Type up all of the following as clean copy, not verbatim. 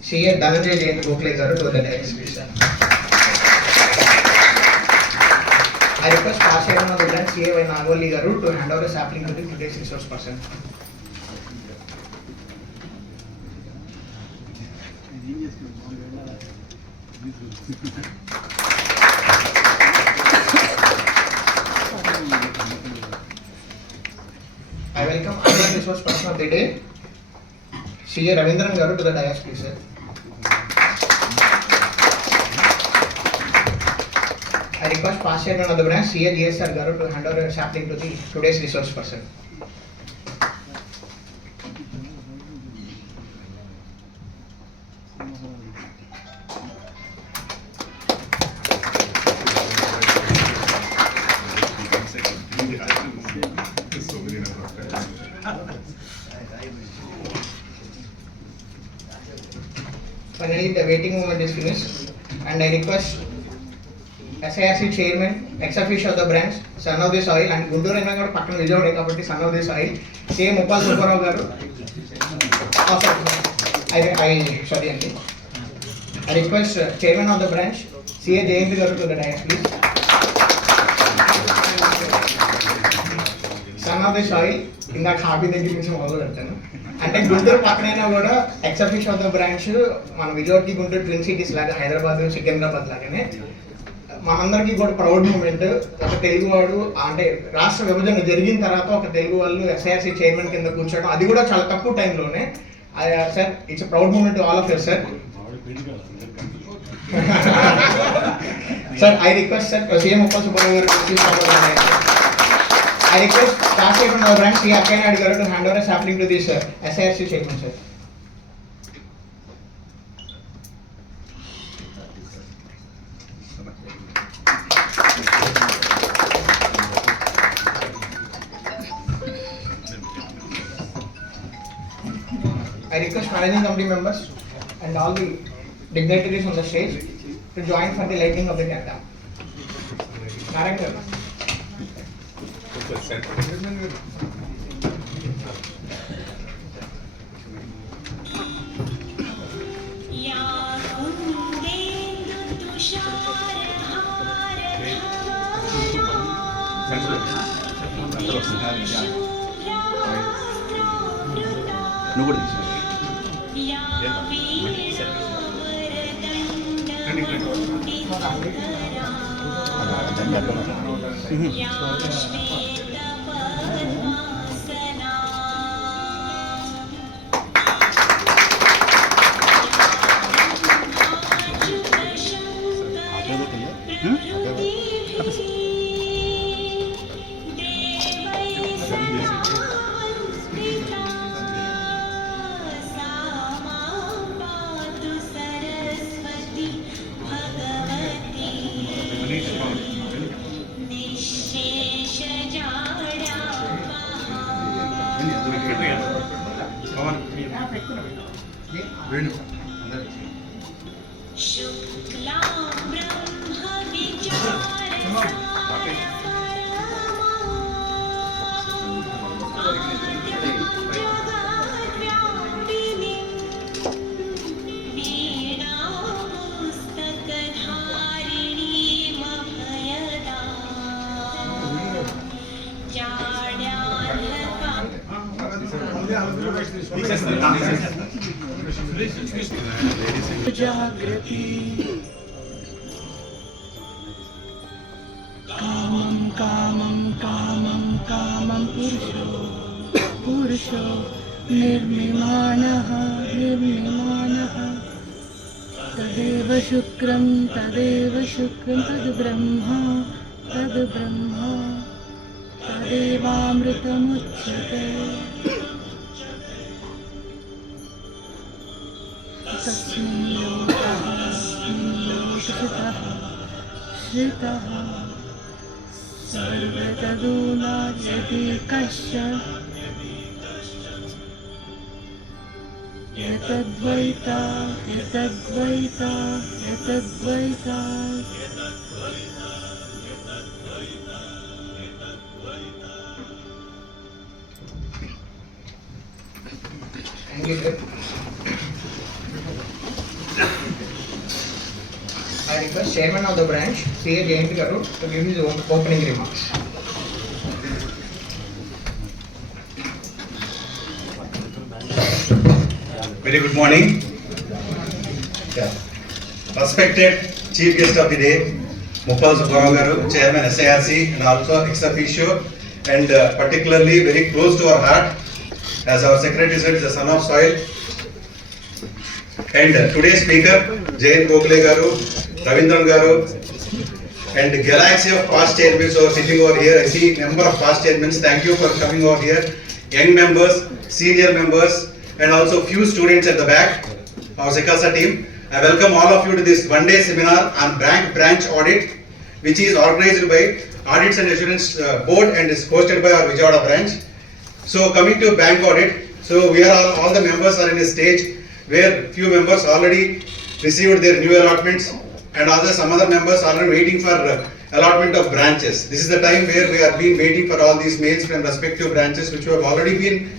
CA Dhananjay Jayanth Gokhale garu to the next question. I request past chairman of the branch CA Inaugural garu to hand over a sapling to the today's resource person. I welcome other resource person of the day, CA Ravindran garu to the dais, please, sir. I request past chairman of the branch CA GSR garu to hand over a sapling to the today's resource person. Finally, the waiting moment is finished, and I request SIRC chairman, ex officio of the branch, son of this oil, and Guntur and Nagar Pakan Vijay Kapati, son of this oil, same Upal Superao garu. Oh, sorry, I request chairman of the branch, CA Jayanth garu to the dais, please. Son of this oil, in that happy that you can see అంటే గుంటూరు పక్కనైనా కూడా X official of the branch మన విజయవాడకి Guntur twin cities లాగా హైదరాబాద్ సికింద్రాబాద్ లాగానే మనందరికీ కూడా proud moment. ఒక తెలుగువాడు అంటే రాష్ట్ర విభజన జరిగిన తర్వాత ఒక తెలుగు వాళ్ళు ఎస్ఐఆర్సీ చైర్మన్ కింద కూర్చోవడం, అది కూడా చాలా తక్కువ టైంలోనే. Sir it's proud moment to all of you sir. Sir I request sir CM Uppal Subbarao గారు I request past chairman of the branch CA Akkaya garu to hand over a sapling to this SIRC chairman, sir. I request managing committee members and all the dignitaries on the stage to join for the lighting of the candle. Narayan garu. जागृति कामं कामं कामं कामं पुरुषो पुरुषो निर्मिमानः निर्मिमानः तदेव शुक्रं तद्ब्रह्मा तदेवामृतमुच्यते तस्मिन् लोकः श्रितः सर्वतदूना यदि कश्चन यतद्वैता Thank you, sir. I request Chairman of the branch, C.A. Jayanth Garu, to give his opening remarks. Very good morning. Yeah. Respected Chief Guest of the Day, Muppal Subbarao Garu, Chairman SIRC, and also ex officio, and particularly very close to our heart, as our Secretary said, is the son of soil. And today's speaker, Jayanth Gokhale Garu, Ravindran Garu, and the galaxy of past chairmen who are sitting over here. I see number of past chairmen. Thank you for coming over here. Young members, senior members, and also few students at the back, our Sekasa team. I welcome all of you to this one-day seminar on branch audit, which is organized by Audits and Assurance Board and is hosted by our Vijayawada branch. So coming to bank audit, so we are all the members are in a stage where few members already received their new allotments, and also some other members are waiting for allotment of branches. This is the time where we have been waiting for all these mails from respective branches which have already been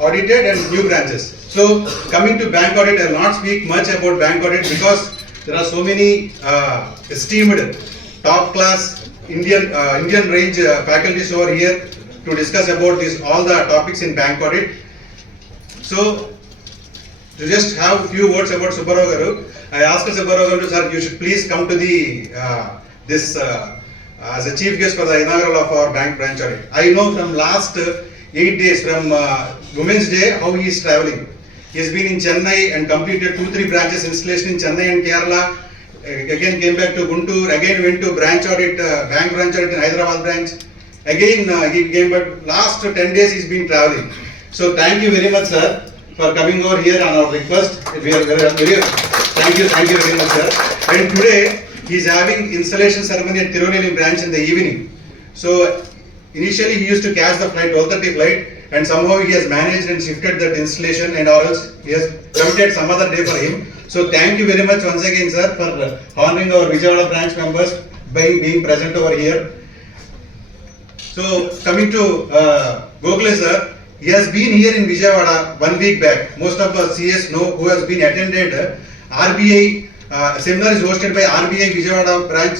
audited and new branches. So coming to bank audit, I will not speak much about bank audit because there are so many esteemed top class Indian range faculties over here to discuss about this all the topics in bank audit. So to just have a few words about Subbarao Garu, I asked Subbarao Garu, sir, you should please come to the as a chief guest for the inaugural of our bank branch audit. I know from last 8 days, from Women's Day, how he is traveling. He has been in Chennai and completed 2-3 branches installation in Chennai and Kerala. Again came back to Guntur. Again went to branch audit, bank branch audit in Hyderabad branch. Again he came back. Last 10 days he's been traveling. So thank you very much, sir, for coming over here on our request. We are very thank you very much, sir. And today he is having installation ceremony at Tirunelveli branch in the evening. So initially he used to catch the flight, 12:30 flight, and somehow he has managed and shifted that installation, and or else he has committed some other day for him. So thank you very much once again, sir, for honoring our Vijayawada branch members by being present over here. So coming to Gokhale, sir. He has been here in Vijayawada 1 week back. Most of us CS know who has been attended RBI seminar is hosted by RBI Vijayawada branch.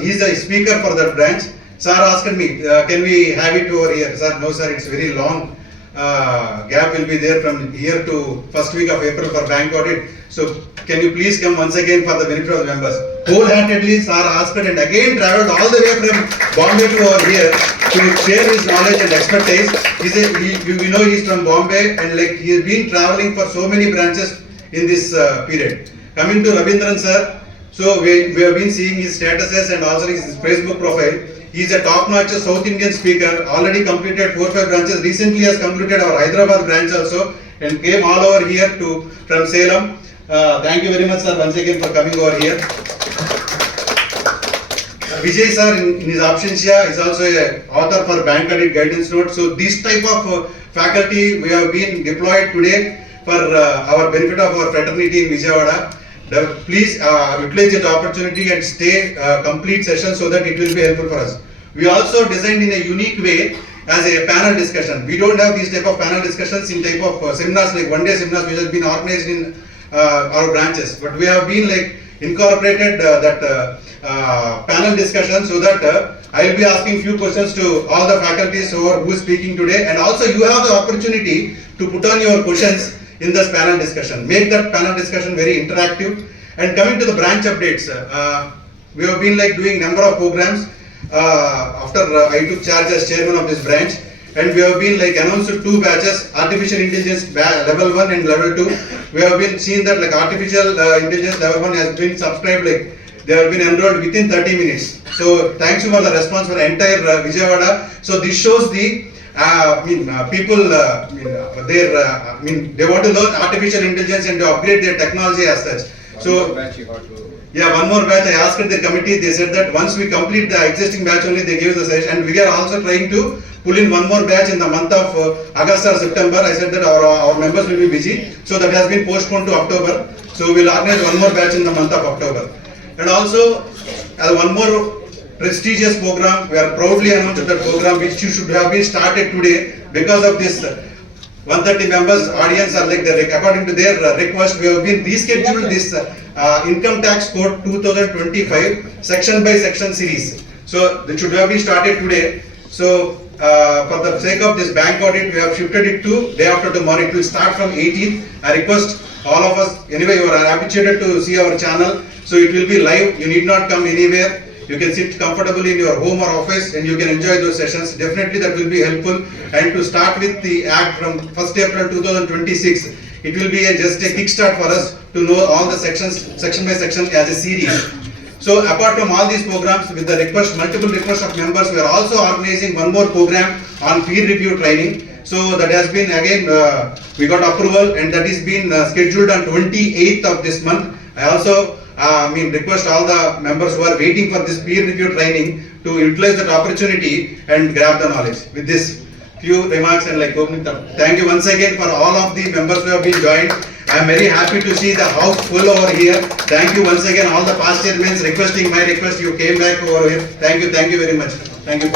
He is the speaker for that branch. Sir asked me, can we have it over here? Sir, no sir, it's very long. Gap will be there from here to first week of April for bank audit. So can you please come once again for the benefit of the members? Wholeheartedly, sir asked and again travelled all the way from Bombay to over here to share his knowledge and expertise. You know he is from Bombay, and like he has been travelling for so many branches in this period. Coming to Ravindran sir, so we have been seeing his statuses and also his Facebook profile. He is a top-notch South Indian speaker, already completed 4-5 branches, recently has completed our Hyderabad branch also, and came all over here from Salem. Thank you very much, sir, once again for coming over here. Vijay sir, in his absentia, is also a author for bank audit guidance note. So this type of faculty we have been deployed today for our benefit of our fraternity in Vijayawada. Please utilize that opportunity and stay complete session so that it will be helpful for us. We also designed in a unique way as a panel discussion. We don't have these type of panel discussions in type of seminars like one-day seminars which has been organized in our branches. But we have been like incorporated that panel discussion so that I will be asking few questions to all the faculties who are speaking today, and also you have the opportunity to put on your questions in this panel discussion. Make that panel discussion very interactive. And coming to the branch updates, we have been like doing number of programs after I took charge as chairman of this branch, and we have been like announced 2 batches, artificial intelligence level 1 and level 2. We have been seeing that like artificial intelligence level 1 has been subscribed, like they have been enrolled within 30 minutes. So thanks for the response for the entire Vijayawada. So this shows the people they want to learn artificial intelligence and to upgrade their technology as such. So yeah, one more batch. I asked the committee. They said that once we complete the existing batch only, they give the session. And we are also trying to pull in one more batch in the month of August or September. I said that our members will be busy, so that has been postponed to October. So we will organize one more batch in the month of October. And also one more prestigious program. We are proudly announced that program which should have been started today because of this 130 members audience are like according to their request, we have been rescheduled this income tax code 2025 section by section series. So that should have been started today. So for the sake of this bank audit, we have shifted it to day after tomorrow. It will start from 18th. I request all of us, anyway you are habituated to see our channel, so it will be live. You need not come anywhere. You can sit comfortably in your home or office and you can enjoy those sessions. Definitely that will be helpful. And to start with the act from 1st April 2026, it will be just a kickstart for us to know all the sections, section by section as a series. So apart from all these programs, with the request, multiple requests of members, we are also organizing one more program on peer review training. So that has been again, we got approval and that is been scheduled on 28th of this month. I also request all the members who are waiting for this peer review training to utilize that opportunity and grab the knowledge. With this few remarks and thank you once again for all of the members who have been joined. I am very happy to see the house full over here. Thank you once again all the past chairmen requesting my request. You came back over here. Thank you very much. Thank you.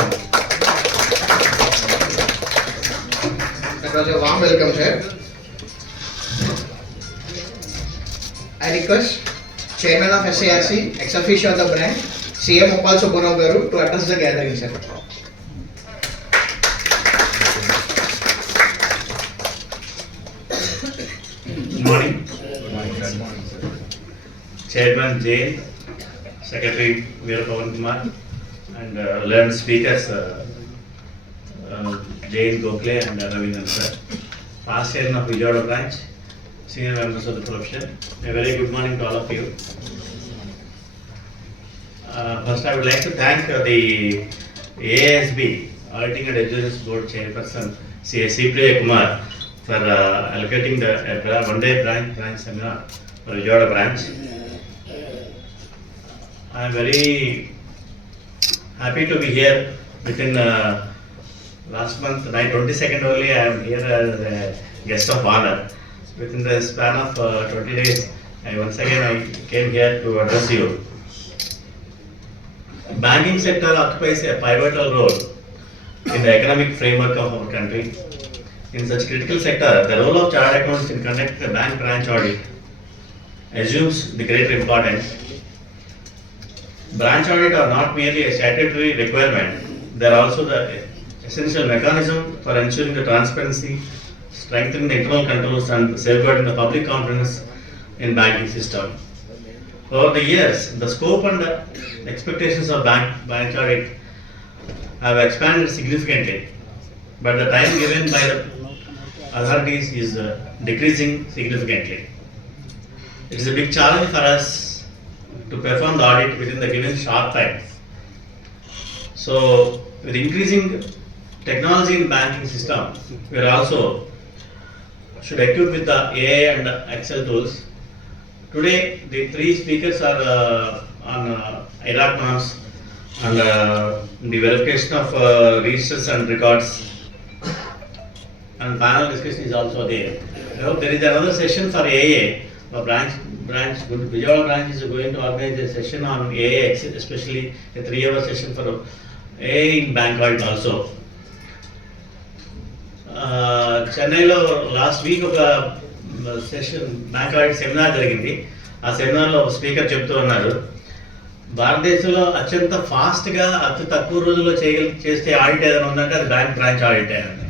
That was a warm welcome, sir. I request Chairman of SARC, ex officio of the branch, CM Uppal Subbarao Garu to address the gathering, sir. Good morning. Chairman Jayanth, Secretary Veerapavan Kumar, and learned speakers Jayanth, Gokhale and Ravindran sir. Past chairman of Vijayawada branch, senior members of the profession. A very good morning to all of you. First, I would like to thank the AASB, Auditing and Adjustments Board Chairperson, C. Priya Kumar, for allocating the one-day branch seminar for Vijayawada branch. I am very happy to be here within last month, 22nd only, I am here as a guest of honor. Within the span of 20 days, once again I came here to address you. Banking sector occupies a pivotal role in the economic framework of our country. In such critical sector, the role of chartered accountants in conducting the bank branch audit assumes the greater importance. Branch audit are not merely a statutory requirement, they are also the essential mechanism for ensuring the transparency, strengthening the internal controls and safeguarding the public confidence in banking system. Over the years, the scope and expectations of branch audit have expanded significantly, but the time given by the authorities is decreasing significantly. It is a big challenge for us to perform the audit within the given short time. So, with increasing technology in banking system, we are also should equip with the AI and Excel tools. Today, the three speakers are on IRAC norms and the verification of registers and records, and panel discussion is also there. There is another session for AA. Vijayawada branch is going to organize a session on AA, especially a 3-hour session for AA in bank audit also. చెన్నైలో last week ఒక session bank audit seminar జరిగింది. ఆ సెమినార్లో ఒక speaker చెప్తూ ఉన్నారు, భారతదేశంలో అత్యంత ఫాస్ట్గా అతి తక్కువ రోజుల్లో చేస్తే ఆడిట్ ఏదైనా ఉందంటే అది బ్యాంక్ బ్రాంచ్ ఆడిట్ అని.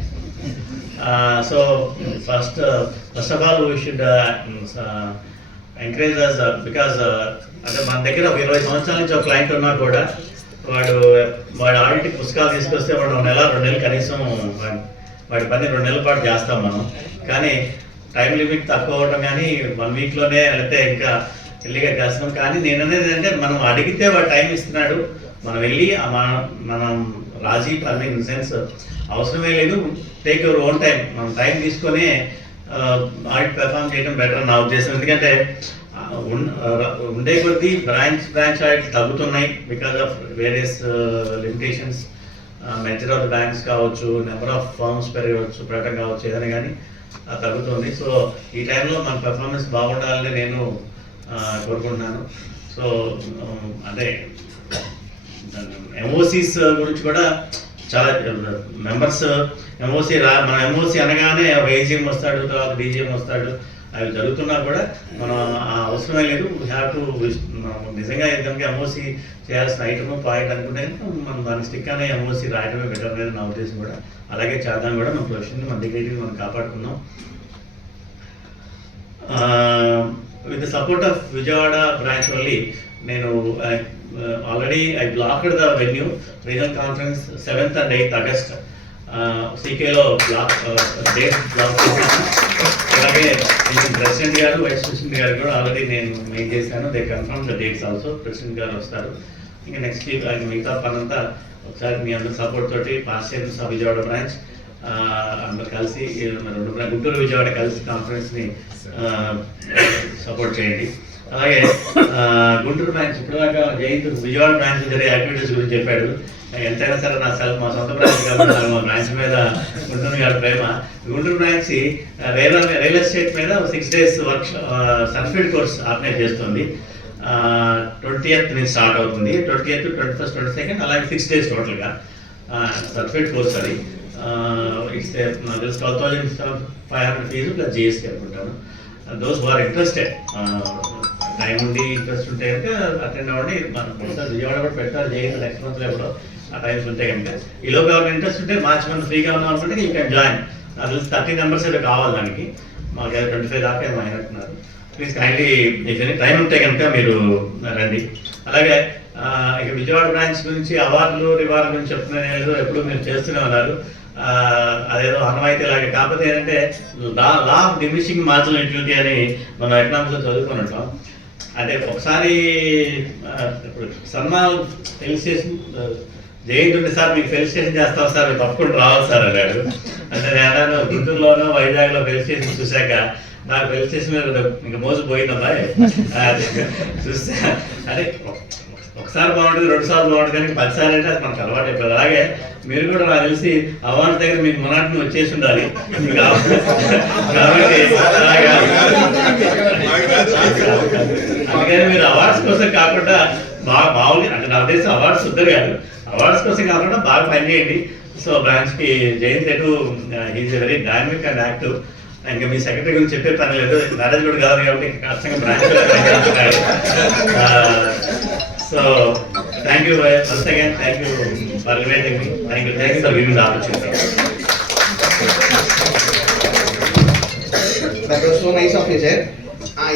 So first of all we should encourage us because అంటే మన దగ్గర ఒక 20 సంవత్సరాల నుంచి ఒక క్లయింట్ ఉన్నా కూడా వాడు ఆడిట్ పుస్తకాలు తీసుకొస్తే వాడు 1 నెల 2 నెలలు కనీసం వాడి పని 2 నెలల పాటు చేస్తాం మనం. కానీ టైం లిమిట్ తక్కువ అవడం కానీ 1 వీక్లోనే వెళ్తే ఇంకా ఎల్లిగా చేస్తున్నాం. కానీ నేను అనేది అంటే మనం అడిగితే వాడు టైం ఇస్తున్నాడు, మనం వెళ్ళి మనం రాజీ ఇన్ సెన్స్ అవసరమే లేదు, టేక్ యువర్ ఓన్ టైం, మనం టైం తీసుకొని ఆడిట్ పెర్ఫామ్ చేయడం బెటర్ నా ఉద్దేశం. ఎందుకంటే ఉండే కొద్దీ బ్రాంచ్ ఆడిట్ తగ్గుతున్నాయి because of various limitations. Measure of the banks కావచ్చు, నెంబర్ ఆఫ్ ఫర్మ్స్ పెరగడం కావచ్చు, ఏదైనా కానీ తగ్గుతుంది. సో ఈ టైంలో మన పెర్ఫార్మెన్స్ బాగుండాలని నేను కోరుకుంటున్నాను. సో అదే ఎంఓసీస్ గురించి కూడా చాలా మెంబర్స్ ఎంఓసి మన ఎంఓసి అనగానే ఏజీఎం వస్తాడు, తర్వాత డీజీఎం వస్తాడు, అవి జరుగుతున్నా కూడా మనం అవసరమే లేదు. వీ హ్యావ్ టు నిజంగా కనుక ఎంఓసి చేయాల్సిన ఐటమ్ పాయింట్ అనుకుంటే మనం దాని స్టిక్ అనే ఎంఓసి రాయడమే బెటర్ అనేది నా ఉద్దేశం కూడా. అలాగే చేద్దాం కూడా, మన ప్రొఫెషన్ మన డిగ్నిటీని మనం కాపాడుకున్నాం. With the support of Vijayawada branch only నేను already I blocked the venue regional conference 7th and 8th August సీకేలో డేట్ బ్లాక్ చేశాను. అలాగే నేను ప్రెసిడెంట్ గారు, వైస్ ప్రెసిడెంట్ గారు కూడా ఆల్రెడీ నేను మెయిల్ చేశాను. They confirm the dates also. President గారు వస్తారు. ఇంకా నెక్స్ట్ వీక్ మిగతా పనంతా ఒకసారి మీ అందరి సపోర్ట్ తోటి పాస్ చేసిన విజయవాడ బ్రాంచ్ అందరు కలిసి గుంటూరు విజయవాడ కలిసి కాన్ఫరెన్స్ని సపోర్ట్ చేయండి. అలాగే గుంటూరు బ్రాంచ్ ఇప్పటిదాకా జయంత్ విజయవాడ బ్రాంచ్ జరిగే యాక్టివిటీస్ గురించి చెప్పాడు. ఎంతైనా సరే మా సొంత బ్రాంచ్ కాబట్టి మా బ్రాంచ్ మీద గుంటూరు గారి ప్రేమ. గుంటూరు బ్రాంచ్ రియల్ ఎస్టేట్ మీద 6 days work certificate course organise చేస్తుంది. 20th నుంచి స్టార్ట్ అవుతుంది. 20th, 21st, 22nd అలాగే 6 days టోటల్గా సర్టిఫికేట్ కోర్స్. అది ఇట్స్ నాకు తెలిసి 12,500 ఫీజు ప్లస్ జిఎస్టీ అనుకుంటాను. Those who are interested, time ఉండి ఇంట్రెస్ట్ ఉంటే కనుక అటెండ్ అవ్వండి. మనం ఒకసారి విజయవాడ కూడా పెడతారు జయంత్ నెక్స్ట్ మంత్లో ఎప్పుడో, ఆ టైమ్స్ ఉంటే కనుక. ఈలోపు ఎవరైనా ఇంట్రెస్ట్ ఉంటే మార్చి మంత్ ఫ్రీగా ఉన్నాం అనుకుంటే యూ కెన్ జాయిన్. నాకు తెలిసి 30 members అయితే కావాలి దానికి. మాకు 25 దాకా ఏమో అయినట్టున్నారు. Please kindly if any time ఉంటే కనుక మీరు రండి. అలాగే ఇక విజయవాడ బ్రాంచ్ గురించి అవార్డులు రివార్డు గురించి చెప్తున్నానే లేదు, ఎప్పుడు మీరు చేస్తూనే ఉన్నారు. అదేదో ఆనవాయితీ లాగా. కాకపోతే ఏంటంటే law of diminishing marginal utility అని మనం ఎకనామిక్స్లో చదువుకున్నట్టు. అంటే ఒకసారి ఇప్పుడు సన్మాన్ ఫెలిసిటేషన్ జయంత్ ఉంది సార్, మీకు ఫెలిసిటేషన్ చేస్తాం సార్, మీరు తప్పకుండా రావాలి సార్ అన్నాడు. అంటే నేను గుంటూరులోనో వైజాగ్లో ఫెలిసిటేషన్ చూశాక నాకు ఫెలిసిటేషన్ మీద ఇంకా మోసపోయిందమ్మా చూస్తే. అదే ఒకసారి బాగుంటుంది, 2 సార్లు బాగుంటుంది, కానీ 10 సార్లు అంటే అది మనకు అలవాటు అయిపోయింది. అలాగే మీరు కూడా నాకు తెలిసి అవార్డు దగ్గర మీకు మొనాటిని వచ్చేసి ఉండాలి కాబట్టి అందుకని మీరు అవార్డ్స్ కోసం కాకుండా మామూలుగా, అంటే నాకు తెలిసి అవార్డ్స్ వద్దరు కాదు, అవార్డ్స్ కోసం కాకుండా బాగా పనిచేయండి. సో బ్రాంచ్కి జయంత్ ఎటు is very dynamic and active. ఇంకా మీ సెక్రటరీ గురించి చెప్పే పని లేదు, మ్యారేజ్ కూడా కాదు కాబట్టి ఖచ్చితంగా బ్రాంచ్ పనిచేస్తున్నాడు. So thank you once again, thank you for inviting me. Thank you for giving the opportunity. That was so nice of you sir.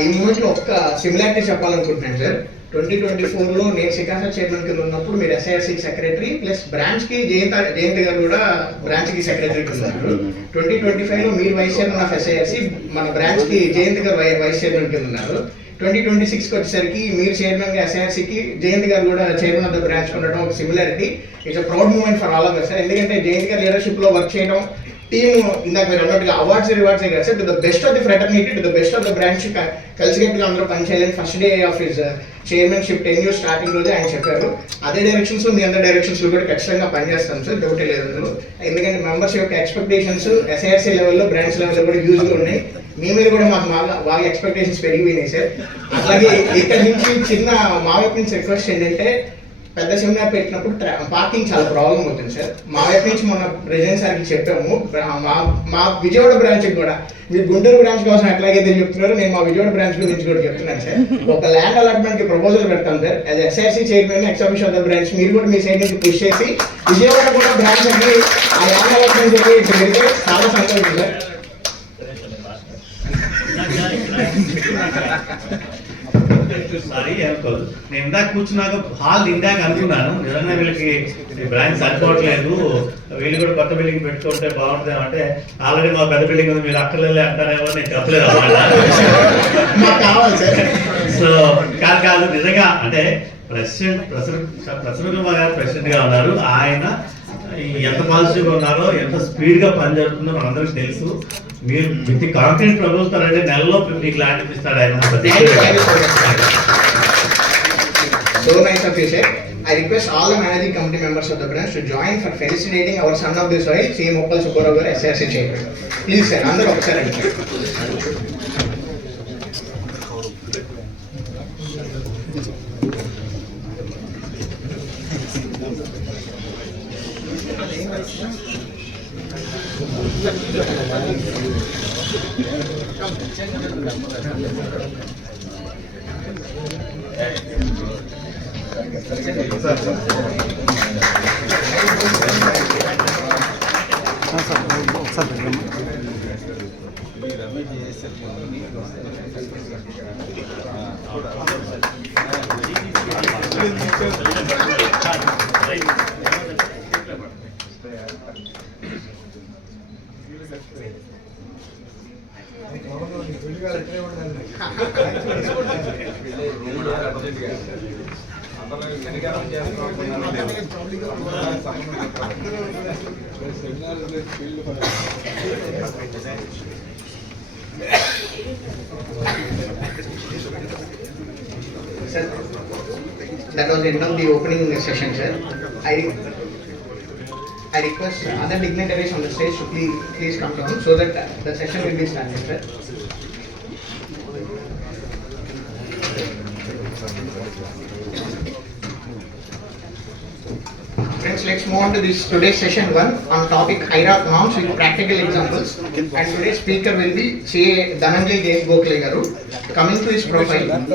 ఈ మూమెంట్లో ఒక్క సిమిలారిటీ చెప్పాలనుకుంటున్నాను సార్. 2024లో నేను సికాసా చైర్మన్ కింద ఉన్నప్పుడు మీరు ఎస్ఐఆర్సీకి సెక్రటరీ ప్లస్ బ్రాంచ్కి జయంత్ గారు కూడా బ్రాంచ్కి సెక్రటరీ కింద ఉన్నారు. 2025లో మీరు వైస్ చైర్మన్ ఆఫ్ ఎస్ఐఆర్సీ, మన బ్రాంచ్కి జయంత్ గారు వైస్ చైర్మన్ కింద ఉన్నారు. 2026కి వచ్చేసరికి మీరు చైర్మన్గా ఎస్ఐఆర్సీకి, జయంత్ గారు కూడా చైర్మన్ ఆఫ్ ద బ్రాంచ్ ఉండడం ఒక similarity. It's a proud moment for all of us sir. ఎందుకంటే జయంత్ గారు లీడర్షిప్లో వర్క్ చేయడం, టీమ్ ఇందాక మీరు అన్నట్టుగా అవార్డ్స్ రివార్డ్స్ కాదు sir, to the best of the fraternity, to the best of the branch కలిసికట్టుగా అందరూ పనిచేయాలని first day of his chairmanship tenure starting రోజే ఆయన చెప్పారు. అదే డైరెక్షన్స్లో మీ అందరి డైరెక్షన్స్లో కూడా ఖచ్చితంగా పనిచేస్తాం సార్, డౌటే లేదు అందులో. ఎందుకంటే మెంబర్స్ యొక్క ఎక్స్పెక్టేషన్స్ ఎస్ఐఆర్సీ లెవెల్లో, బ్రాంచ్ లెవెల్లో కూడా యూజ్గా ఉన్నాయి. మీ మీద కూడా మాకు బాగా ఎక్స్పెక్టేషన్స్ పెరిగిపోయినాయి సార్. అలాగే ఇక్కడ నుంచి చిన్న మా వైపు నుంచి రిక్వెస్ట్ ఏంటంటే, పెద్ద సెమినార్ పెట్టినప్పుడు పార్కింగ్ చాలా ప్రాబ్లం అవుతుంది సార్. మా వైపు నుంచి మొన్న ప్రెసిడెంట్ సార్కి చెప్పాము. మా విజయవాడ బ్రాంచ్కి కూడా, మీరు గుంటూరు బ్రాంచ్ కోసం ఎట్లాగైతే చెప్తున్నారు, నేను మా విజయవాడ బ్రాంచ్ గురించి కూడా చెప్తున్నాను సార్. ఒక ల్యాండ్ అలాట్మెంట్కి ప్రపోజల్ పెడతాం sir. As SIRC chairman, ex officer of the branch, మీరు కూడా మీ సైడ్ నుంచి పుష్ చేసి విజయవాడ కూడా బ్రాంచ్ అంటే ఆ ల్యాండ్ అలాట్మెంట్ పెడితే చాలా సంతోషం సార్. సారీ అనుకోదు, నేను ఇందాక కూర్చున్నాక హాల్ ఇందాక అనుకున్నాను నిజంగా వీళ్ళకి బ్రాంచ్ సరిపోవట్లేదు, వీళ్ళు కూడా కొత్త బిల్డింగ్ పెట్టుకుంటే బాగుంటుంది అంటే, ఆల్రెడీ మా పెద్ద బిల్డింగ్ ఉంది మీరు అక్కర్లేదు అంటారేమో నేను చెప్పలేదు అన్నమాట. సో కాదు నిజంగా అంటే ప్రసన్న కుమార్ గారు ప్రెసిడెంట్గా ఉన్నారు. ఆయన ఎంత పాజిటివ్గా ఉన్నారో, ఎంత స్పీడ్గా పని జరుగుతుందో మనందరికీ తెలుసు. మీరు విత్ కాంక్రీట్ ప్రపోజల్ అంటే నెలలో మీకు ల్యాండ్ ఇప్పిస్తాడు ఆయన. So nice of you, sir. I request all the managing committee members of the branch to join for felicitating our son of the soil, C. Mokkal Subbarao garu, SRC chairman. Please sir, andaru okasari adittu. Sir, that was the end of the opening session, sir. I request other dignitaries on the stage to please come down so that the session will be started, sir. Friends, let's move on to this today's session 1 on topic IRAC norms with practical examples. And today's speaker will be CA Dhananjay Gokhale garu. Coming to his profile,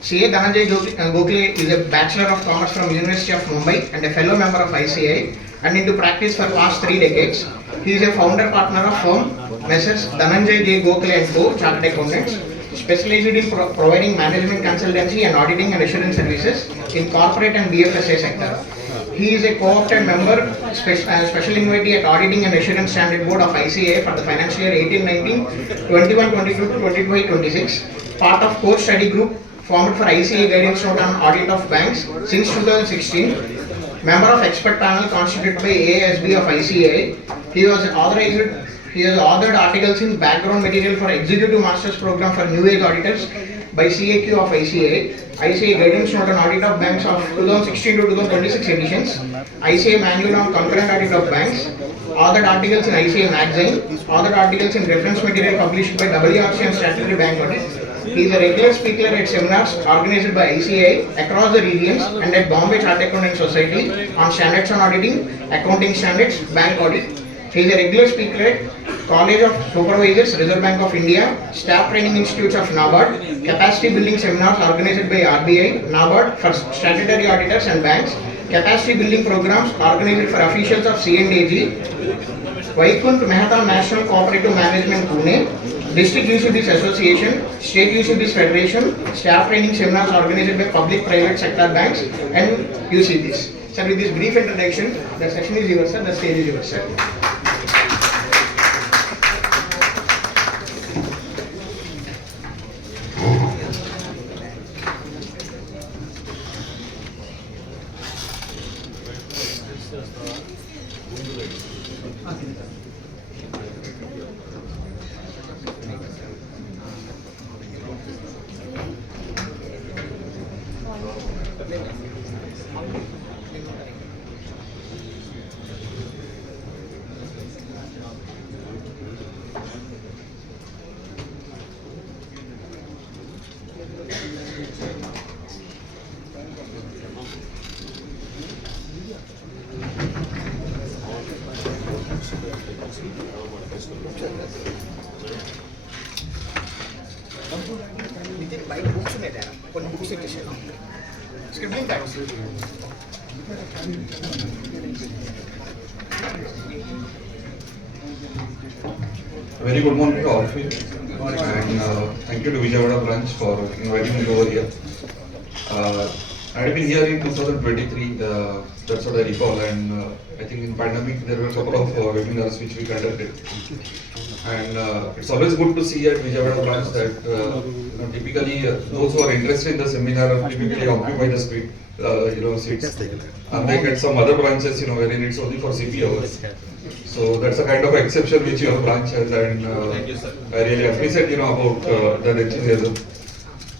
CA Dhananjay Gokhale is a Bachelor of Commerce from University of Mumbai and a fellow member of ICAI and into practice for past 3 decades. He is a founder partner of firm Messrs. Dhananjay Gokhale and Co. Chartered Accountants, specialized in providing management consultancy and auditing and assurance services in corporate and BFSI sector. He is a co-opted member, special invitee at Auditing and Assurance Standard Board of ICAI for the financial year 18-19, 21-22 to 22-26, part of core study group formed for ICAI guidance note on audit of banks since 2016, member of expert panel constituted by AASB of ICAI. He has authored articles in background material for Executive Masters Program for New Age Auditors by CAQ of ICAI, ICAI Guidance Note on Audit of Banks of 2016 to 2026 editions, ICAI Manual on Concurrent Audit of Banks, authored articles in ICAI Magazine, authored articles in reference material published by WRC and Statutory Bank Audit. He is a regular speaker at seminars organized by ICAI across the regions and at Bombay Chartered Accountant Society on standards on auditing, accounting standards, bank audit. He is a regular speaker at College of Supervisors, Reserve Bank of India, Staff Training Institutes of NABARD, Capacity Building Seminars organized by RBI, NABARD for statutory auditors and banks, Capacity Building Programs organized for officials of C&AG, Vaikunth Mehta National Cooperative Management Pune, District UCBs Association, State UCBs Federation, Staff Training Seminars organized by Public Private Sector Banks and UCBs. Sir, with this brief introduction, the session is yours, sir. The stage is yours, sir. Very good morning to all of you, and thank you to Vijayawada branch for inviting me over here. I had been here in 2023, that's what I recall, and I think in pandemic there were a couple of webinars which we conducted. And it's always good to see at Vijayawada branch that typically those who are interested in the seminar typically occupy the seats. Unlike at some other branches, wherein it's only for CP hours. So that's a kind of exception which your branch has, and I really appreciate about that enthusiasm.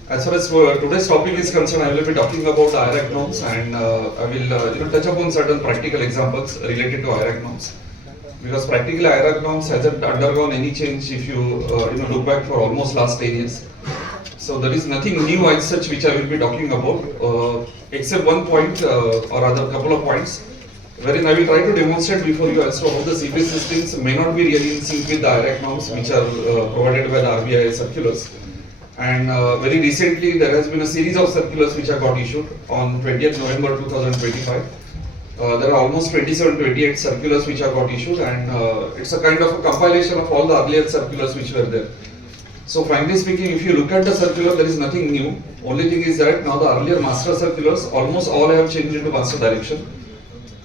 As far as today's topic is concerned, I will be talking about IRAC norms, and I will touch upon certain practical examples related to IRAC norms. Because practically IRAC norms hasn't undergone any change if you look back for almost last 10 years. So there is nothing new as such which I will be talking about, except one point or other couple of points, wherein I will try to demonstrate before you as to how the CP systems may not be really in sync with the IRAC norms which are provided by the RBI circulars. And very recently, there has been a series of circulars which have got issued on 20th November 2025. There are almost 27-28 circulars which have got issued, and it's a kind of a compilation of all the earlier circulars which were there. So frankly speaking, if you look at the circular, there is nothing new. Only thing is that now the earlier master circulars, almost all have changed into master direction.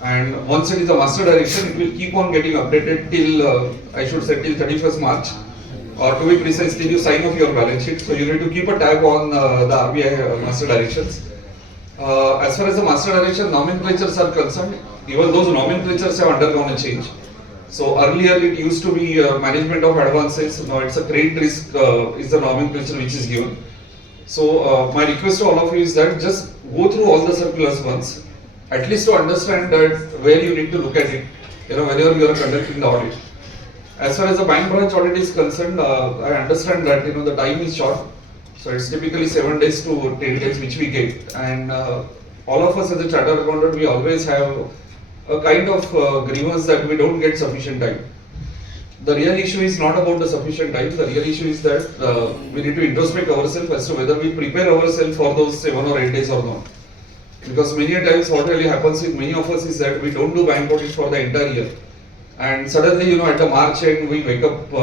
And once it is a master direction, it will keep on getting updated till, I should say, till 31st March. Or to be precise, till you sign off your balance sheet. So you need to keep a tab on the RBI master directions. As far as the master direction nomenclatures are concerned, even those nomenclatures have undergone a change. So earlier it used to be management of advances. Now it's a credit risk is the nomenclature which is given. So my request to all of you is that just go through all the circulars once, at least to understand that where you need to look at it, whenever you are conducting the audit. As far as the bank branch audit is concerned, I understand that the time is short, so it's typically 7 days to 10 days which we get, and all of us as a chartered accountant, we always have a kind of grievance that we don't get sufficient time. The real issue is not about the sufficient time. The real issue is that we need to introspect ourselves as to whether we prepare ourselves for those 7 or 8 days or not. Because many a times what really happens with many of us is that we don't do bank audits for the entire year. And suddenly, at the March end, we wake up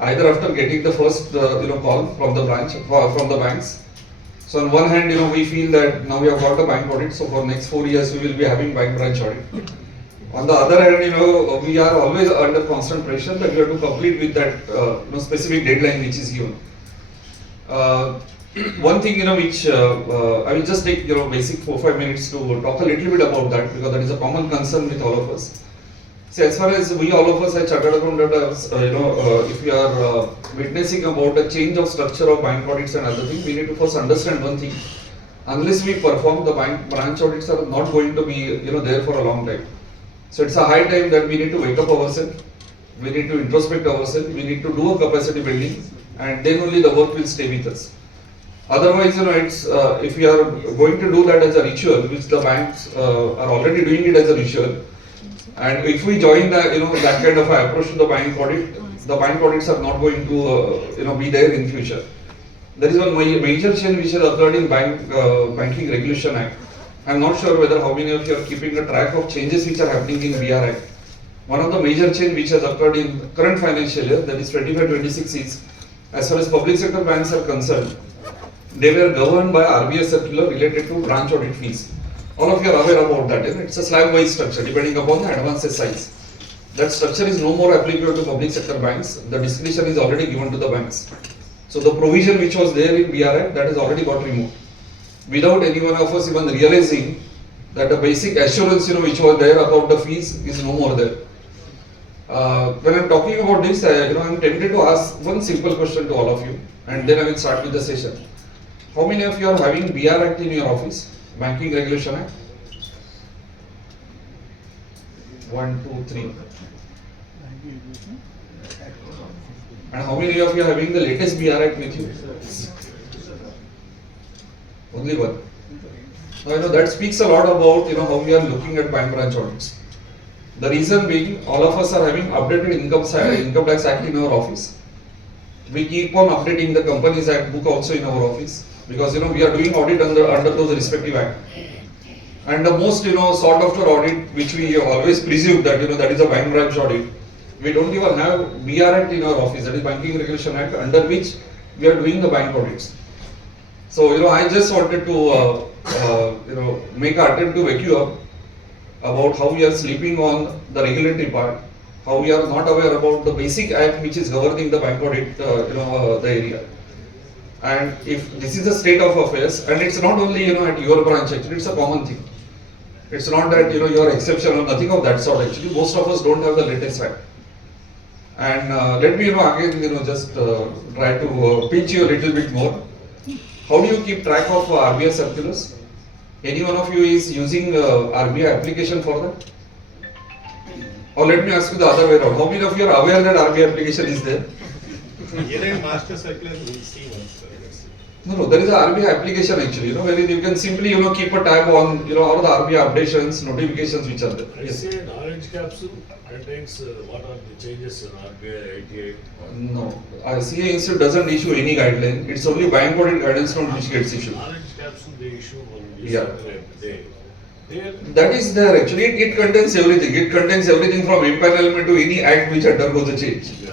either after getting the first, call from the branch, from the banks. So on one hand, we feel that now we have got a bank audit, so for next 4 years we will be having bank branch audit. On the other hand, we are always under constant pressure that we have to complete with that specific deadline which is given. One thing, which I will just take, basic 4-5 minutes to talk a little bit about that, because that is a common concern with all of us. See, as far as we all of us as chartered accountants, if we are witnessing about the change of structure of bank audits and other things, we need to first understand one thing. Unless we perform, the bank branch audits are not going to be there for a long time. So it's a high time that we need to wake up ourselves, we need to introspect ourselves, we need to do a capacity building, and then only the work will stay with us. Otherwise, it's if we are going to do that as a ritual, which the banks are already doing it as a ritual, and if we join that that kind of approach to the bank audits are not going to be there in future. There is one major change which has occurred in Banking Regulation Act. I am not sure whether how many of you are keeping a track of changes which are happening in IRAC. One of the major change which has occurred in current financial year, that is 25-26, is as far as public sector banks are concerned, they were governed by RBI circular related to branch audit fees. All of you are aware about that. It's a slab-wise structure depending upon the advances size. That structure is no more applicable to public sector banks. The discretion is already given to the banks. So the provision which was there in IRAC, that has already got removed, without any one of us even realizing that the basic assurance which was there about the fees is no more there. When I am talking about this, I am tempted to ask one simple question to all of you, and then I will start with the session. How many of you are having BR Act in your office? Banking Regulation Act? 1, 2, 3. And how many of you are having the latest BR Act with you? Only one. Now, that speaks a lot about how we are looking at bank branch audits. The reason being, all of us are having updated Income Tax Act in our office. We keep on updating the Companies Act book also in our office, because we are doing audit under those respective acts. And the most sought after audit which we always presume that that is a bank branch audit, we don't even have BR Act in our office, that is Banking Regulation Act, under which we are doing the bank audits. So I just wanted to make an attempt to wake you up about how we are sleeping on the regulatory part, how we are not aware about the basic act which is governing the bank audit, the area. And if this is the state of affairs, and it's not only at your branch, actually it's a common thing. It's not that you are exception or nothing of that sort. Actually, most of us don't have the latest act. And let me again just try to pinch you a little bit more. How do you keep track of RBI circulars? Any one of you is using RBI application for that? Or let me ask you the other way around. How many of you are aware that RBI application is there? Year-end master circular we will see once. No, there is a RBI application actually, wherein you can simply, keep a tab on, all the RBI updations, notifications which are there. I Yes. say an orange capsule contains what are the changes in RBI 88. No, CA Institute doesn't issue any guideline. It's only bank audit guidance note which gets issued. Orange capsule they issue one Yeah. every day. There, That is there actually. It contains everything. It contains everything from empanelment to any act which undergoes a change. yeah.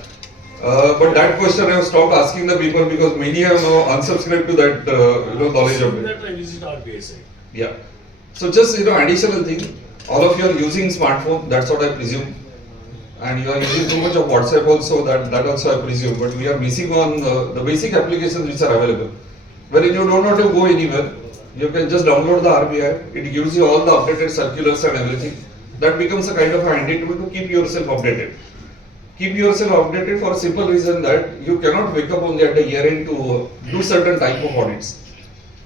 But that question I have stopped asking the people because many have now unsubscribed to that knowledge of So it. that I visit RBI site. Yeah. So just additional thing, all of you are using smartphone. That's what I presume, and you are using too much of WhatsApp also. That also I presume. But we are missing on the basic applications which are available. Wherein you don't have to go anywhere. You can just download the RBI. It gives you all the updated circulars and everything. That becomes a kind of a handy tool to keep yourself updated. Keep yourself updated for a simple reason that you cannot wake up only at the year end to do certain type of audits.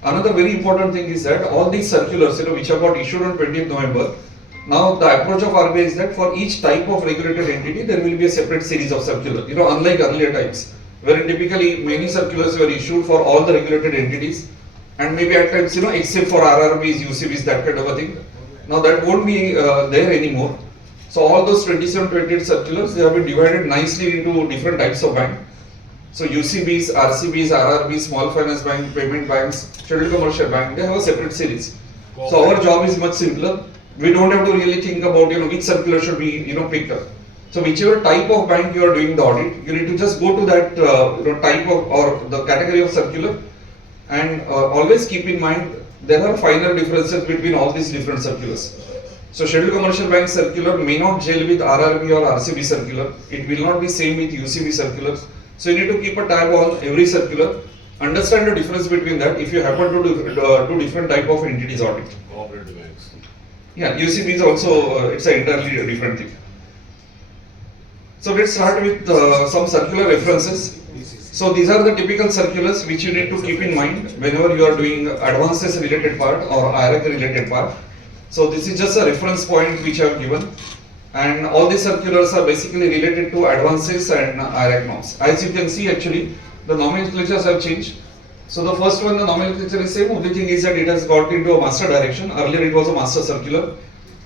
Another very important thing is that all these circulars, which have got issued on 20th November, now the approach of RBI is that for each type of regulated entity, there will be a separate series of circulars. Unlike earlier times, where typically many circulars were issued for all the regulated entities, and maybe at times, except for RRBs, UCBs, that kind of a thing. Now that won't be there anymore. So all those 27, 28 circulars, they have been divided nicely into different types of bank. So UCBs, RCBs, RRBs, small finance bank, payment banks, scheduled commercial bank, they have a separate series. So our job is much simpler. We don't have to really think about which circular should be picked up. So whichever type of bank you are doing the audit, you need to just go to that type of or the category of circular, and always keep in mind there are final differences between all these different circulars. So scheduled commercial bank circular may not gel with RRB or RCB circular. It will not be same with UCB circulars. So you need to keep a tab on every circular. Understand the difference between that if you happen to do different type of entities audit. Cooperative banks. Yeah, UCB is also it's an entirely different thing. So let's start with some circular references. So these are the typical circulars which you need to keep in mind whenever you are doing advances related part or IRAC related part. So this is just a reference point which I have given, and all these circulars are basically related to advances and IRAC norms. As you can see, actually the nomenclatures have changed. So the first one, the nomenclature is same, only thing is that it has got into a master direction. Earlier it was a master circular.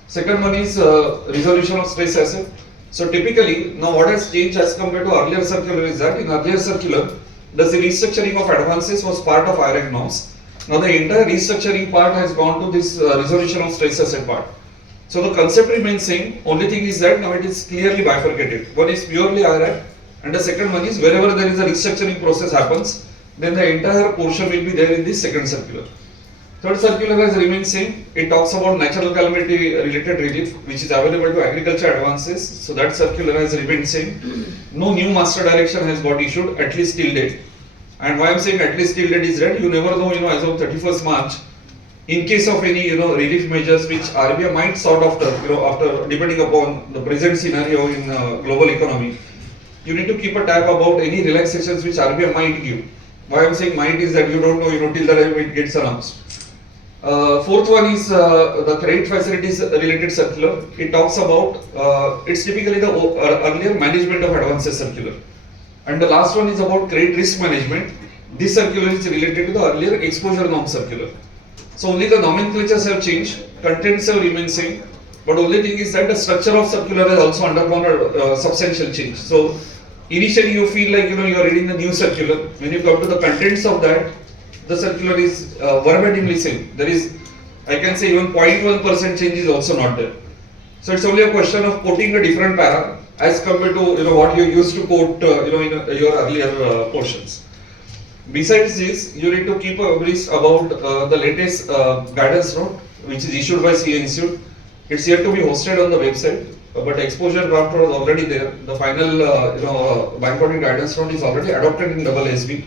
Second one is resolution of stress asset. So typically, now what has changed as compared to earlier circular is that in earlier circular, the restructuring of advances was part of IRAC norms. Now the entire restructuring part has gone to this resolution of stress asset part. So the concept remains same, only thing is that now it is clearly bifurcated. One is purely IRAC, and the second one is wherever there is a restructuring process happens, then the entire portion will be there in this second circular. Third circular has remained same. It talks about natural calamity related relief which is available to agriculture advances. So that circular has remained same. No new master direction has got issued, at least till date. And why I am saying at least till date is that you never know, as of 31st March, in case of any, relief measures which RBI might sort after, after depending upon the present scenario in global economy, you need to keep a tab about any relaxations which RBI might give. Why I am saying might is that you don't know, till the time it gets announced. Fourth one is the credit facilities related circular. It talks about, it's typically the earlier management of advances circular. And the last one is about credit risk management. This circular is related to the earlier exposure norm circular. So only the nomenclatures have changed, contents have remained same, but only thing is that the structure of circular has also undergone a substantial change. So initially you feel like you are reading the new circular. When you come to the contents of that, the circular is verbatimly same. There is, I can say, even 0.1% change is also not there. So it's only a question of quoting a different para as compared to what you used to quote in your earlier portions. Besides this, you need to keep a list about the latest guidance note which is issued by CA Institute. It's yet to be hosted on the website, but exposure draft was already there. The final bank audit guidance note is already adopted in SSB.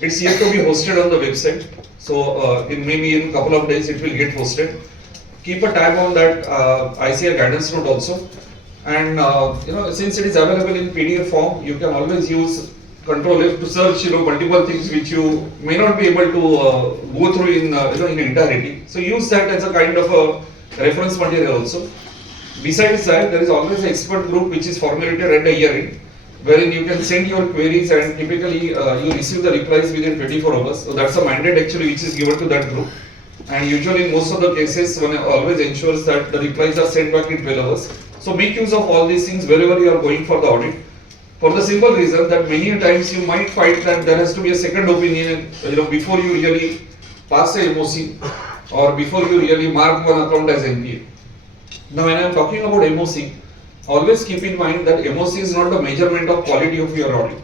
It's yet to be hosted on the website. So maybe in a couple of days it will get hosted. Keep a tab on that ICA guidance note also. And since it is available in PDF form, you can always use Control F to search multiple things which you may not be able to go through in entirety. So use that as a kind of a reference material also. Besides that, there is always an expert group which is formulated at the year end. wherein you can send your queries and typically you receive the replies within 24 hours. So that's a mandate actually which is given to that group. And usually in most of the cases, one always ensures that the replies are sent back in 12 hours. So make use of all these things wherever you are going for the audit. For the simple reason that many times you might find that there has to be a second opinion, before you really pass a MOC or before you really mark one account as NPA. Now when I am talking about MOC, always keep in mind that MOC is not the measurement of quality of your audit.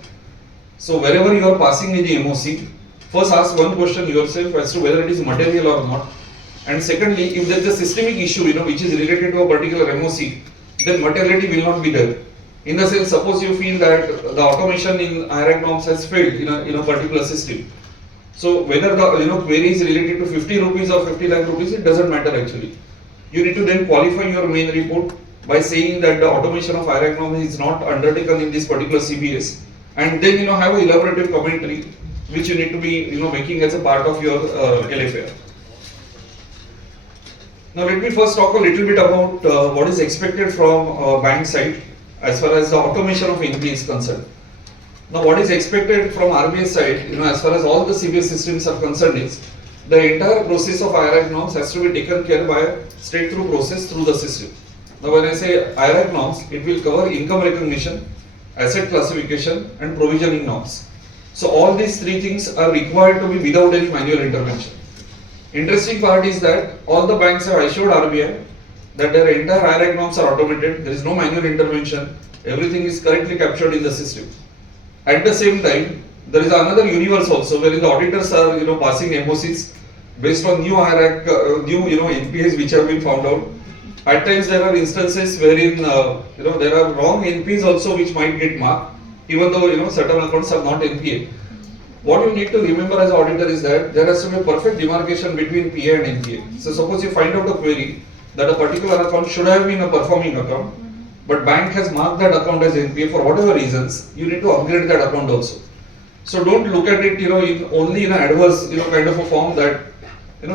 So wherever you are passing in the MOC, first ask one question yourself as to whether it is material or not. And secondly, if there is a systemic issue, which is related to a particular MOC, then materiality will not be there. In the sense, suppose you feel that the automation in IRAC norms has failed in a particular system. So whether the query is related to 50 rupees or 50 lakh rupees, it doesn't matter actually. You need to then qualify your main report by saying that the automation of IRAC norm is not undertaken in this particular CBS, and then have an elaborative commentary which you need to be making as a part of your LFR. Now let me first talk a little bit about what is expected from bank side as far as the automation of NPA is concerned. Now what is expected from RBI side, as far as all the CBS systems are concerned, is the entire process of IRAC norms has to be taken care by a straight through process through the system. Now when I say IRAC norms, it will cover income recognition, asset classification and provisioning norms. So all these three things are required to be without any manual intervention. Interesting part is that all the banks have assured RBI that their entire IRAC norms are automated, there is no manual intervention, everything is correctly captured in the system. At the same time, there is another universe also wherein the auditors are passing MOCs based on new IRAC, new NPAs which have been found out. At times there are instances wherein there are wrong NPAs also which might get marked, even though certain accounts are not NPA. What you need to remember as auditor is that there has to be a perfect demarcation between PA and NPA. So suppose you find out a query that a particular account should have been a performing account, but bank has marked that account as NPA for whatever reasons, you need to upgrade that account also. So don't look at it only in an adverse kind of a form that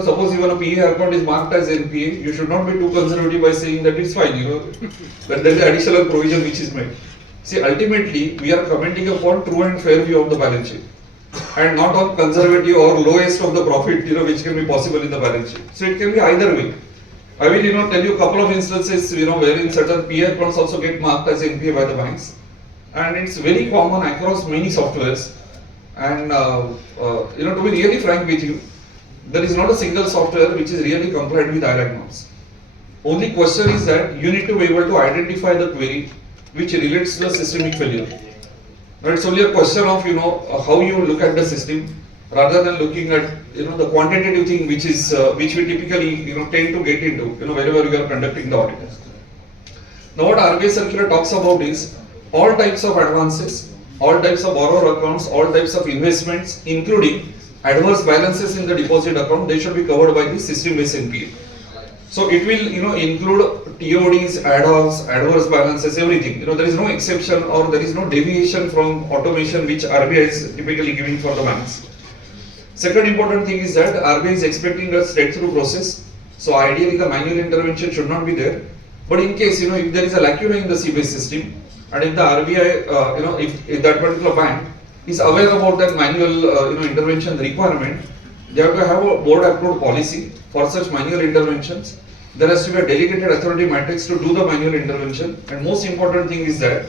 suppose even a PA account is marked as NPA, you should not be too conservative by saying that it's fine, that there is additional provision which is made. See, ultimately we are commenting upon true and fair view of the balance sheet and not on conservative or lowest of the profit which can be possible in the balance sheet. So it can be either way. I will tell you a couple of instances wherein certain PA accounts also get marked as NPA by the banks, and it's very common across many softwares. And to be really frank with you, there is not a single software which is really compliant with IRAC norms. Only question is that you need to be able to identify the query which relates to the systemic failure. Now it's only a question of how you look at the system rather than looking at the quantitative thing which is which we typically tend to get into wherever we are conducting the audit. Now what RBI circular talks about is all types of advances, all types of borrower accounts, all types of investments, including adverse balances in the deposit account, they should be covered by the system-based NPA. So it will include TODs, add-ons, adverse balances, everything. There is no exception or there is no deviation from automation which RBI is typically giving for the banks. Second important thing is that RBI is expecting a straight through process. So ideally the manual intervention should not be there. But in case if there is a lacuna in the CBS system, and if the RBI if that particular bank is aware about that manual intervention requirement, they have to have a board approved policy for such manual interventions. There has to be a delegated authority matrix to do the manual intervention, and most important thing is that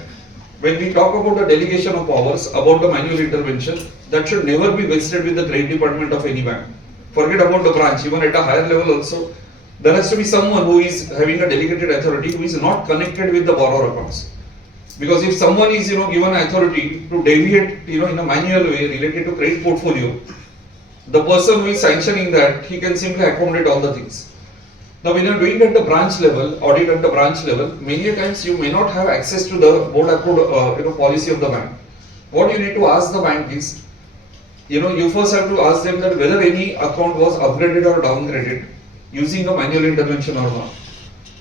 when we talk about the delegation of powers about the manual intervention, that should never be vested with the credit department of any bank. Forget about the branch, even at a higher level also, there has to be someone who is having a delegated authority who is not connected with the borrower accounts. Because if someone is given authority to deviate in a manual way related to credit portfolio, the person who is sanctioning that, he can simply accommodate all the things. Now when you are doing at the branch level, audit at the branch level, many times you may not have access to the board approved policy of the bank. What you need to ask the bank is, you first have to ask them that whether any account was upgraded or downgraded using a manual intervention or not.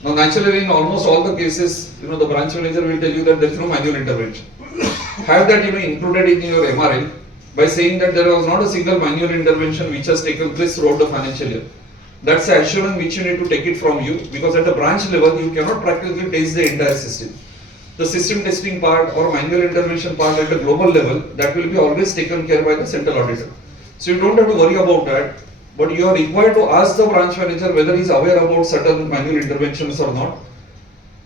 Now naturally in almost all the cases, the branch manager will tell you that there is no manual intervention. Have that included in your MRL by saying that there was not a single manual intervention which has taken place throughout the financial year. That's the assurance which you need to take it from you, because at the branch level you cannot practically test the entire system. the system testing part or manual intervention part at the global level, that will be always taken care by the central auditor. So you don't have to worry about that, but you are required to ask the branch manager whether he is aware about certain manual interventions or not.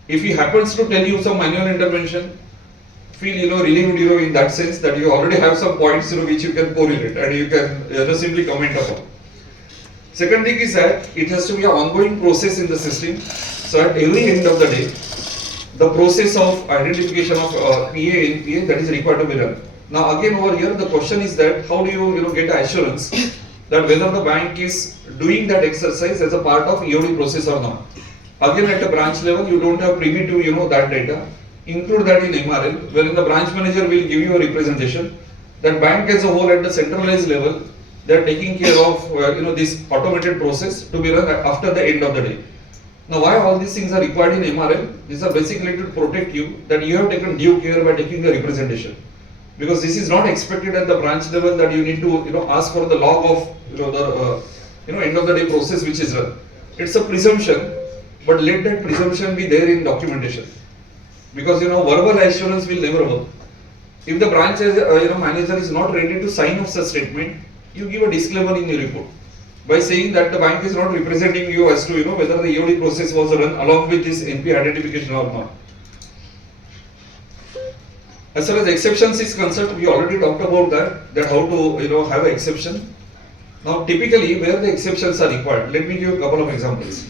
If he happens to tell you some manual intervention, feel relieved in that sense that you already have some points which you can correlate and you can simply comment upon. Second thing is that it has to be an ongoing process in the system. So at every end of the day, the process of identification of PA, NPA, that is required to be done. Now again over here the question is that how do you get assurance that whether the bank is doing that exercise as a part of EOD process or not. Again at the branch level you don't have privy to that data. Include that in MRL, wherein the branch manager will give you a representation that bank as a whole at the centralized level, they are taking care of this automated process to be run after the end of the day. Now why all these things are required in MRL? These are basically to protect you that you have taken due care by taking the representation. Because this is not expected at the branch level that you need to ask for the log of the end of the day process which is run. It's a presumption, but let that presumption be there in documentation. Because verbal assurance will never work. If the branch manager is not ready to sign off such statement, you give a disclaimer in your report by saying that the bank is not representing you as to whether the EOD process was run along with this NP identification or not. As far as exceptions is concerned, we already talked about that how to have an exception. Now typically where the exceptions are required, let me give a couple of examples.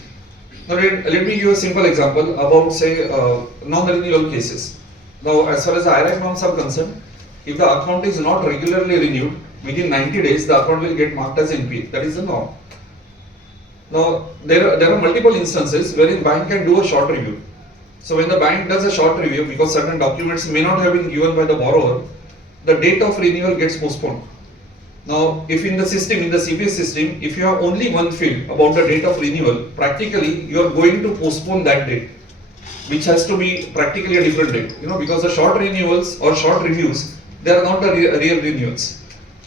Now let me give a simple example about say non-renewal cases. Now as far as the IRAC norms are concerned, if the account is not regularly renewed, within 90 days the account will get marked as NPA. That is the norm. Now there are multiple instances wherein bank can do a short review. So when the bank does a short review, because certain documents may not have been given by the borrower, the date of renewal gets postponed. Now if in the system, in the CPS system, if you have only one field about the date of renewal, practically you are going to postpone that date, which has to be practically a different date, because the short renewals or short reviews, they are not the real renewals.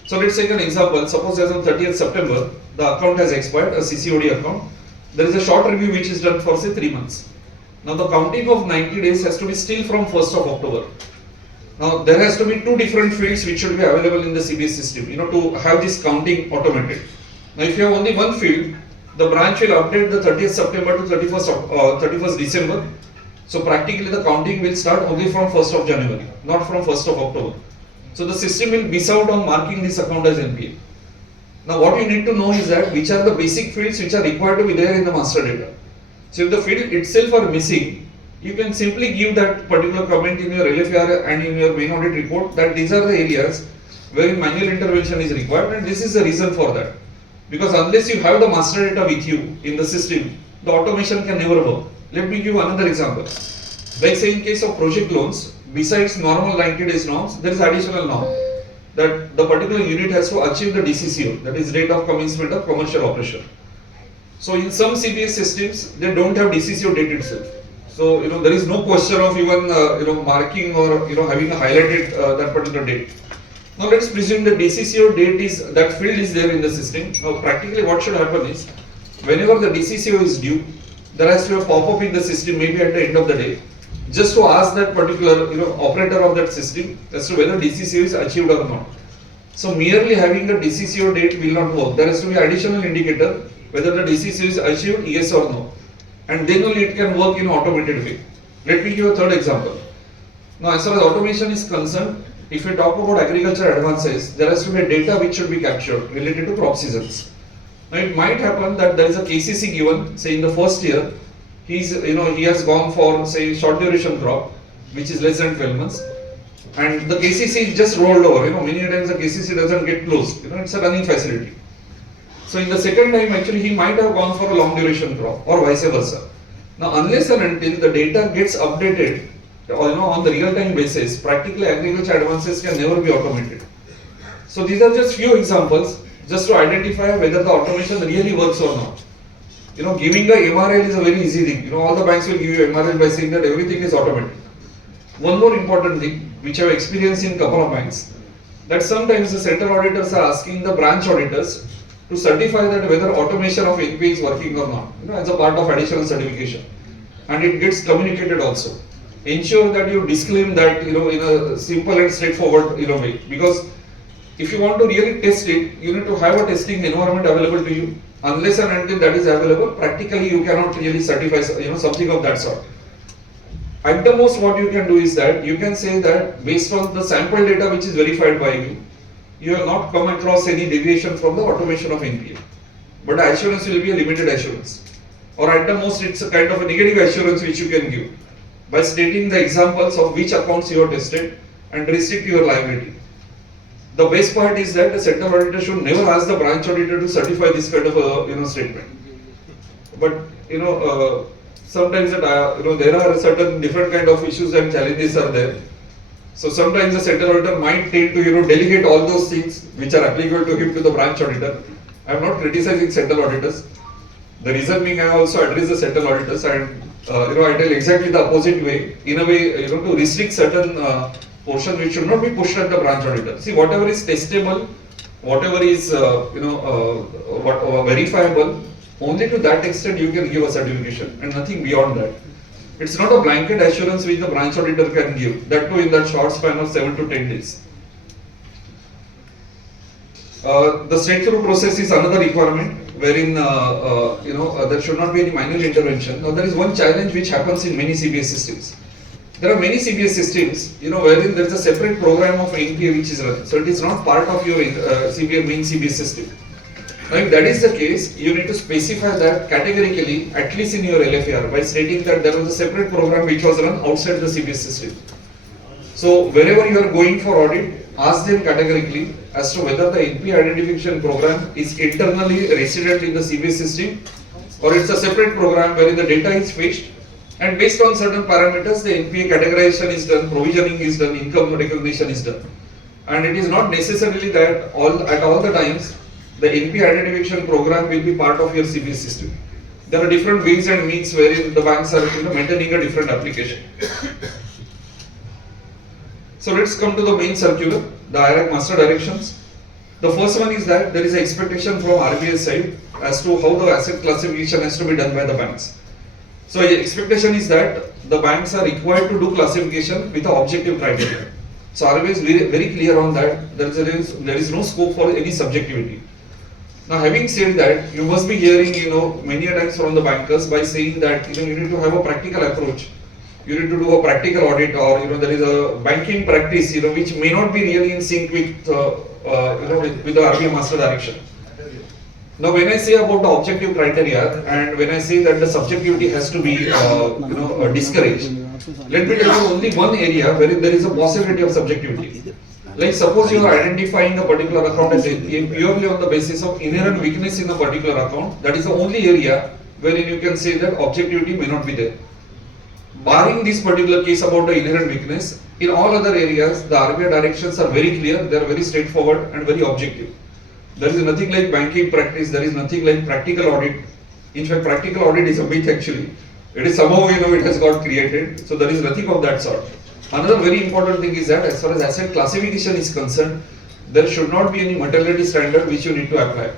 So let's take an example. Suppose as on 30th September, the account has expired, a CCOD account. There is a short review which is done for say 3 months. Now the counting of 90 days has to be still from 1st of October. Now there has to be 2 different fields which should be available in the CBS system, to have this counting automated. Now if you have only one field, the branch will update the 30th September to 31st December. So practically the counting will start only from 1st of January, not from 1st of October. So the system will miss out on marking this account as NPA. Now what you need to know is that which are the basic fields which are required to be there in the master data. So if the field itself are missing, you can simply give that particular comment in your LFR and in your main audit report that these are the areas where manual intervention is required, and this is the reason for that. Because unless you have the master data with you in the system, the automation can never work. Let me give another example. Like say in case of project loans, besides normal 90 days norms, there is additional norm that the particular unit has to achieve the DCCO, that is date of commencement of commercial operation. So in some CPS systems, they don't have DCCO date itself. So there is no question of even marking or having highlighted that particular date. Now let's presume the DCCO date is, that field is there in the system. Now practically what should happen is, whenever the DCCO is due, there has to be a pop-up in the system maybe at the end of the day, just to ask that particular operator of that system as to whether DCCO is achieved or not. So merely having a DCCO date will not work. There has to be additional indicator whether the DCCO is achieved, yes or no, and then only it can work in an automated way. Let me give a third example. Now as far as automation is concerned, if we talk about agriculture advances, there has to be a data which should be captured related to crop seasons. Now it might happen that there is a KCC given, say in the first year, he has gone for say short duration crop, which is less than 12 months, and the KCC is just rolled over. Many times the KCC doesn't get closed. It's a running facility. So in the second time, actually he might have gone for a long duration crop or vice versa. Now unless and until the data gets updated, on the real time basis, practically agriculture advances can never be automated. So these are just few examples just to identify whether the automation really works or not. Giving the MRL is a very easy thing. All the banks will give you MRL by saying that everything is automated. One more important thing which I have experienced in couple of banks, that sometimes the central auditors are asking the branch auditors to certify that whether automation of NPA is working or not, as a part of additional certification, and it gets communicated also. ensure that you disclaim that, in a simple and straightforward, way. Because if you want to really test it, you need to have a testing environment available to you. Unless and until that is available, practically you cannot really certify, something of that sort. At the most, what you can do is that you can say that based on the sample data which is verified by you, you have not come across any deviation from the automation of NPA. But the assurance will be a limited assurance. Or at the most, it's a kind of a negative assurance which you can give by stating the examples of which accounts you have tested and restrict your liability. The best part is that the central auditor should never ask the branch auditor to certify this kind of a statement. But sometimes that there are certain different kind of issues and challenges are there. So sometimes the central auditor might tend to delegate all those things which are applicable to him to the branch auditor. I am not criticizing central auditors. The reason being, I also address the central auditors and I tell exactly the opposite way, in a way, to restrict certain portion which should not be pushed at the branch auditor. See, whatever is testable, whatever is verifiable, only to that extent you can give a certification and nothing beyond that. It's not a blanket assurance which the branch auditor can give, that too in that short span of 7 to 10 days. The straight-through process is another requirement wherein there should not be any manual intervention. Now there is one challenge which happens in many CBS systems. There are many CBS systems, wherein there is a separate program of NPA which is run. So it is not part of your main CBS system. Now if that is the case, you need to specify that categorically, at least in your LFAR, by stating that there was a separate program which was run outside the CBS system. So wherever you are going for audit, ask them categorically as to whether the NPA identification program is internally resident in the CBS system or it's a separate program wherein the data is fetched and based on certain parameters the NPA categorization is done, provisioning is done, income recognition is done. And it is not necessarily that at all the times the NPA identification program will be part of your CBS system. There are different ways and means wherein the banks are maintaining a different application. So let's come to the main circular, the IRAC master directions. The first one is that there is an expectation from RBI side as to how the asset classification has to be done by the banks. So the expectation is that the banks are required to do classification with the objective criteria. So RBI is very clear on that. There is no scope for any subjectivity. Now having said that, you must be hearing many times from the bankers by saying that you need to have a practical approach. You need to do a practical audit, or there is a banking practice which may not be really in sync with with the RBI master direction. Now when I say about the objective criteria and when I say that the subjectivity has to be discouraged, let me tell you only one area where there is a possibility of subjectivity. Like suppose you are identifying a particular account as NPA purely on the basis of inherent weakness in a particular account, that is the only area wherein you can say that objectivity may not be there. Barring this particular case about the inherent weakness, in all other areas the RBI directions are very clear, they are very straightforward and very objective. There is nothing like banking practice, there is nothing like practical audit. In fact, practical audit is a myth actually. It is somehow it has got created, so there is nothing of that sort. Another very important thing is that as far as asset classification is concerned, there should not be any materiality standard which you need to apply.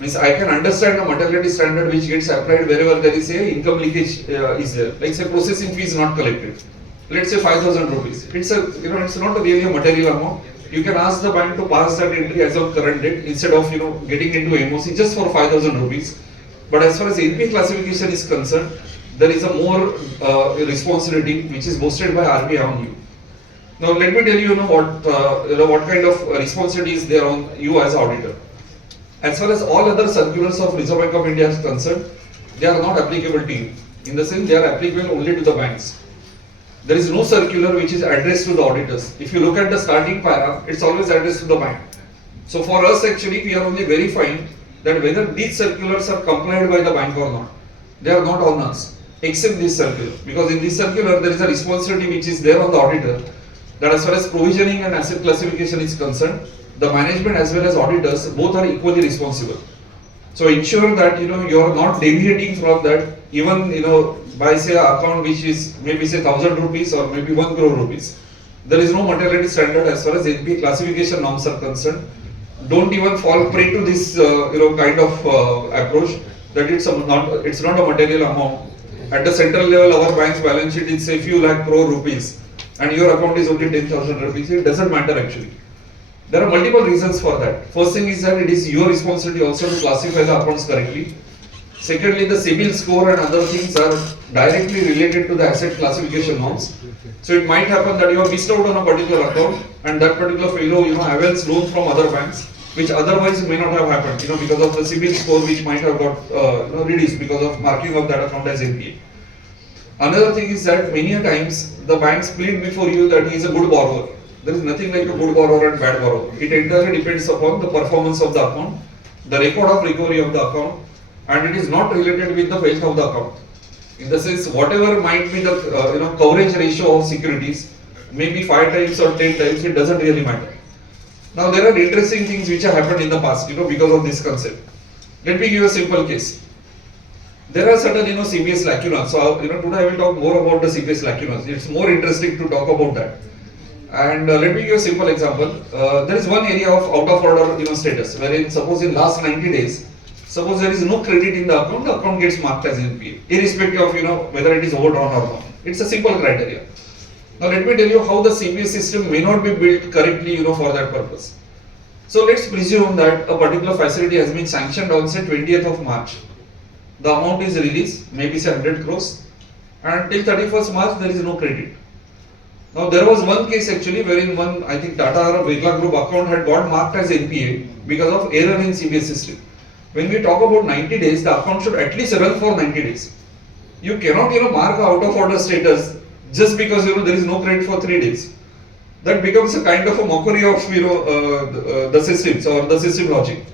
Means I can understand a materiality standard which gets applied wherever there is a income leakage is there. Like say processing fee is not collected. Let's say 5,000 rupees. It's it's not really a material amount. You can ask the bank to pass that entry as of current date instead of getting into MOC just for 5,000 rupees. But as far as NPA classification is concerned, there is a more responsibility which is boosted by RBI on you. Now let me tell you what kind of responsibility is there on you as auditor. As far as all other circulars of Reserve Bank of India is concerned, they are not applicable to you. In the sense, they are applicable only to the banks. There is no circular which is addressed to the auditors. If you look at the starting para, it's always addressed to the bank. So for us actually, we are only verifying that whether these circulars are complied by the bank or not. They are not on us, except this circular. Because in this circular, there is a responsibility which is there on the auditor, that as far as provisioning and asset classification is concerned, the management as well as auditors both are equally responsible. So ensure that you are not deviating from that, even by say an account which is maybe say 1,000 rupees or maybe 1 crore rupees. There is no materiality standard as far as NPA classification norms are concerned. Don't even fall prey to this kind of approach that it's not a material amount at the central level our bank's balance sheet is say few lakh crore rupees and your account is only 10,000 rupees, it doesn't matter actually. There are multiple reasons for that. First thing is that it is your responsibility also to classify the accounts correctly. Secondly, the CIBIL score and other things are directly related to the asset classification norms. So it might happen that you have missed out on a particular account and that particular fellow, avails loan from other banks, which otherwise may not have happened, because of the CIBIL score which might have got, reduced because of marking of that account as NPA. Another thing is that many a times the banks plead before you that he is a good borrower. There is nothing like a good borrower and bad borrower. It entirely depends upon the performance of the account, the record of recovery of the account, and it is not related with the wealth of the account. In the sense, whatever might be the coverage ratio of securities, maybe 5 times or 10 times, it doesn't really matter. Now there are interesting things which have happened in the past, because of this concept. Let me give you a simple case. There are certain, CBS lacunas. So, today I will talk more about the CBS lacunas. It's more interesting to talk about that. And let me give you a simple example. There is one area of out of order, status, wherein suppose in last 90 days, suppose there is no credit in the account gets marked as NPA, irrespective of, whether it is overdrawn or not. It's a simple criteria. Now let me tell you how the CBS system may not be built correctly, for that purpose. So let's presume that a particular facility has been sanctioned on say 20th of March. The amount is released, maybe say 100 crores, and till 31st March there is no credit. Now there was one case actually wherein one, I think Tata or Birla Group account had got marked as NPA because of error in CBS system. When we talk about 90 days, the account should at least run for 90 days. You cannot, mark out of order status just because, there is no credit for 3 days. That becomes a kind of a mockery of, the systems or the system logic.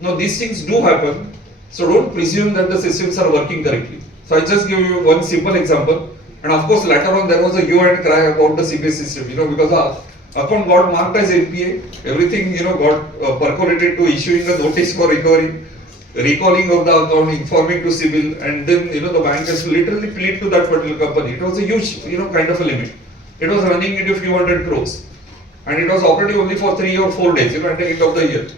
Now these things do happen, so don't presume that the systems are working correctly. So I just give you one simple example. And of course, later on there was a hue and cry about the CBS system, because the account got marked as NPA, everything, got percolated to issuing a notice for recovery, recalling of the account, informing to CIBIL, and then, the bank has to literally plead to that particular company. It was a huge, kind of a limit. It was running into a few hundred crores. And it was operating only for 3 or 4 days, at the end of the year.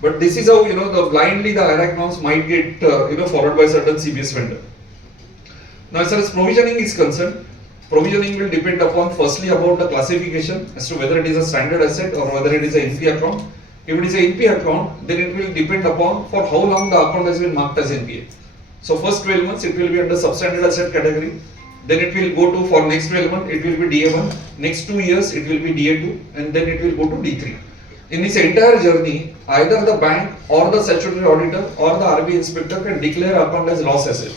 But this is how, blindly the IRAC norms might get, followed by certain CBS vendor. Now, as far as provisioning is concerned, provisioning will depend upon firstly about the classification as to whether it is a standard asset or whether it is an NPA account. If it is an NPA account, then it will depend upon for how long the account has been marked as NPA. So, first 12 months it will be under substandard asset category. Then it will go to, for next 12 months, it will be DA1. Next 2 years, it will be DA2, and then it will go to D3. In this entire journey, either the bank or the statutory auditor or the RBI inspector can declare account as loss asset.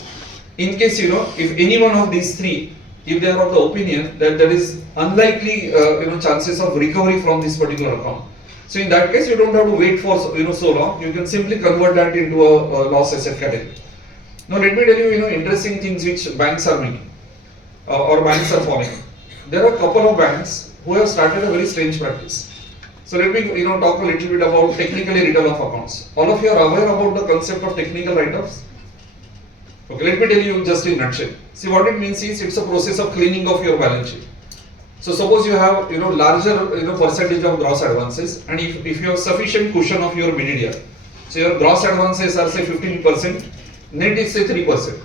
In case, if any one of these three, if they are of the opinion that there is unlikely, chances of recovery from this particular account. So in that case, you don't have to wait for, so long. You can simply convert that into a loss asset category. Now let me tell you, interesting things which banks are making or banks are following. There are a couple of banks who have started a very strange practice. So let me, talk a little bit about technically written off accounts. All of you are aware about the concept of technical write-offs? Okay, let me tell you just in a nutshell. See, what it means is it's a process of cleaning of your balance sheet. So suppose you have, larger, percentage of gross advances, and if you have sufficient cushion of your BDDR, so your gross advances are say 15%, net is say 3%.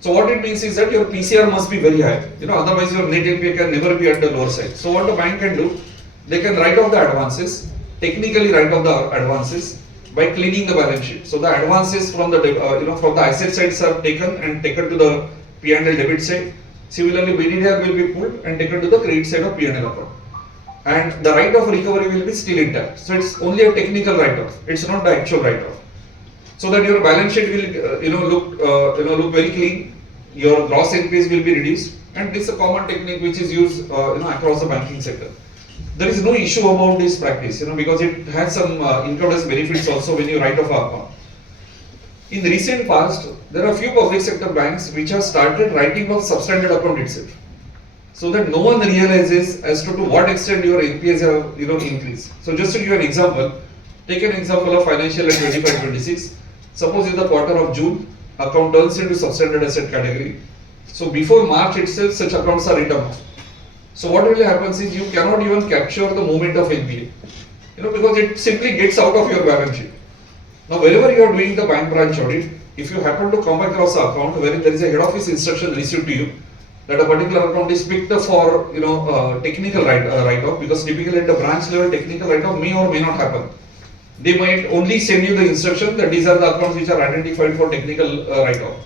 So what it means is that your PCR must be very high. Otherwise your net NPA can never be at the lower side. So what the bank can do, they can write off the advances, technically write off the advances by cleaning the balance sheet. So the advances from the from the asset sides are taken and taken to the P&L debit side. Similarly, BDDR will be pulled and taken to the credit side of P&L account. And the right of recovery will be still intact. So it's only a technical write-off. It's not the actual write-off. So that your balance sheet will look very clean. Your gross NPAs will be reduced, and this is a common technique which is used across the banking sector. There is no issue about this practice, because it has some income tax benefits also when you write off an account. In the recent past, there are few public sector banks which have started writing off substandard account itself, so that no one realizes as to what extent your NPAs have increased. So just to give an example, take an example of financial year 25-26. Suppose in the quarter of June, account turns into substandard asset category. So before March itself, such accounts are written off. So what really happens is you cannot even capture the movement of NPA, because it simply gets out of your balance sheet. Now wherever you are doing the bank branch audit, if you happen to come across an account wherein there is a head office instruction received to you that a particular account is picked up for technical write-off, because typically at the branch level technical write-off may or may not happen. They might only send you the instruction that these are the accounts which are identified for technical write-off.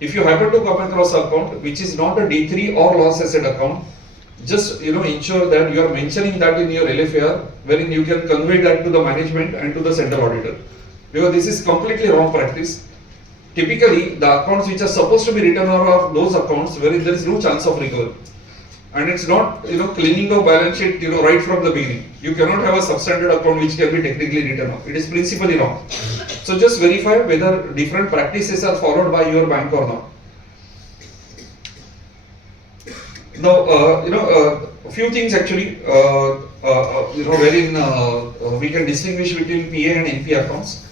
If you happen to come across an account which is not a D3 or loss asset account, just ensure that you are mentioning that in your LFAR, wherein you can convey that to the management and to the central auditor, because this is completely wrong practice. Typically, the accounts which are supposed to be written are those accounts wherein there is no chance of recovery, and it's not cleaning of balance sheet right from the beginning. You cannot have a substandard account which can be technically written off. It is principally wrong. So just verify whether different practices are followed by your bank or not. Now, a few things actually, wherein we can distinguish between PA and NP accounts.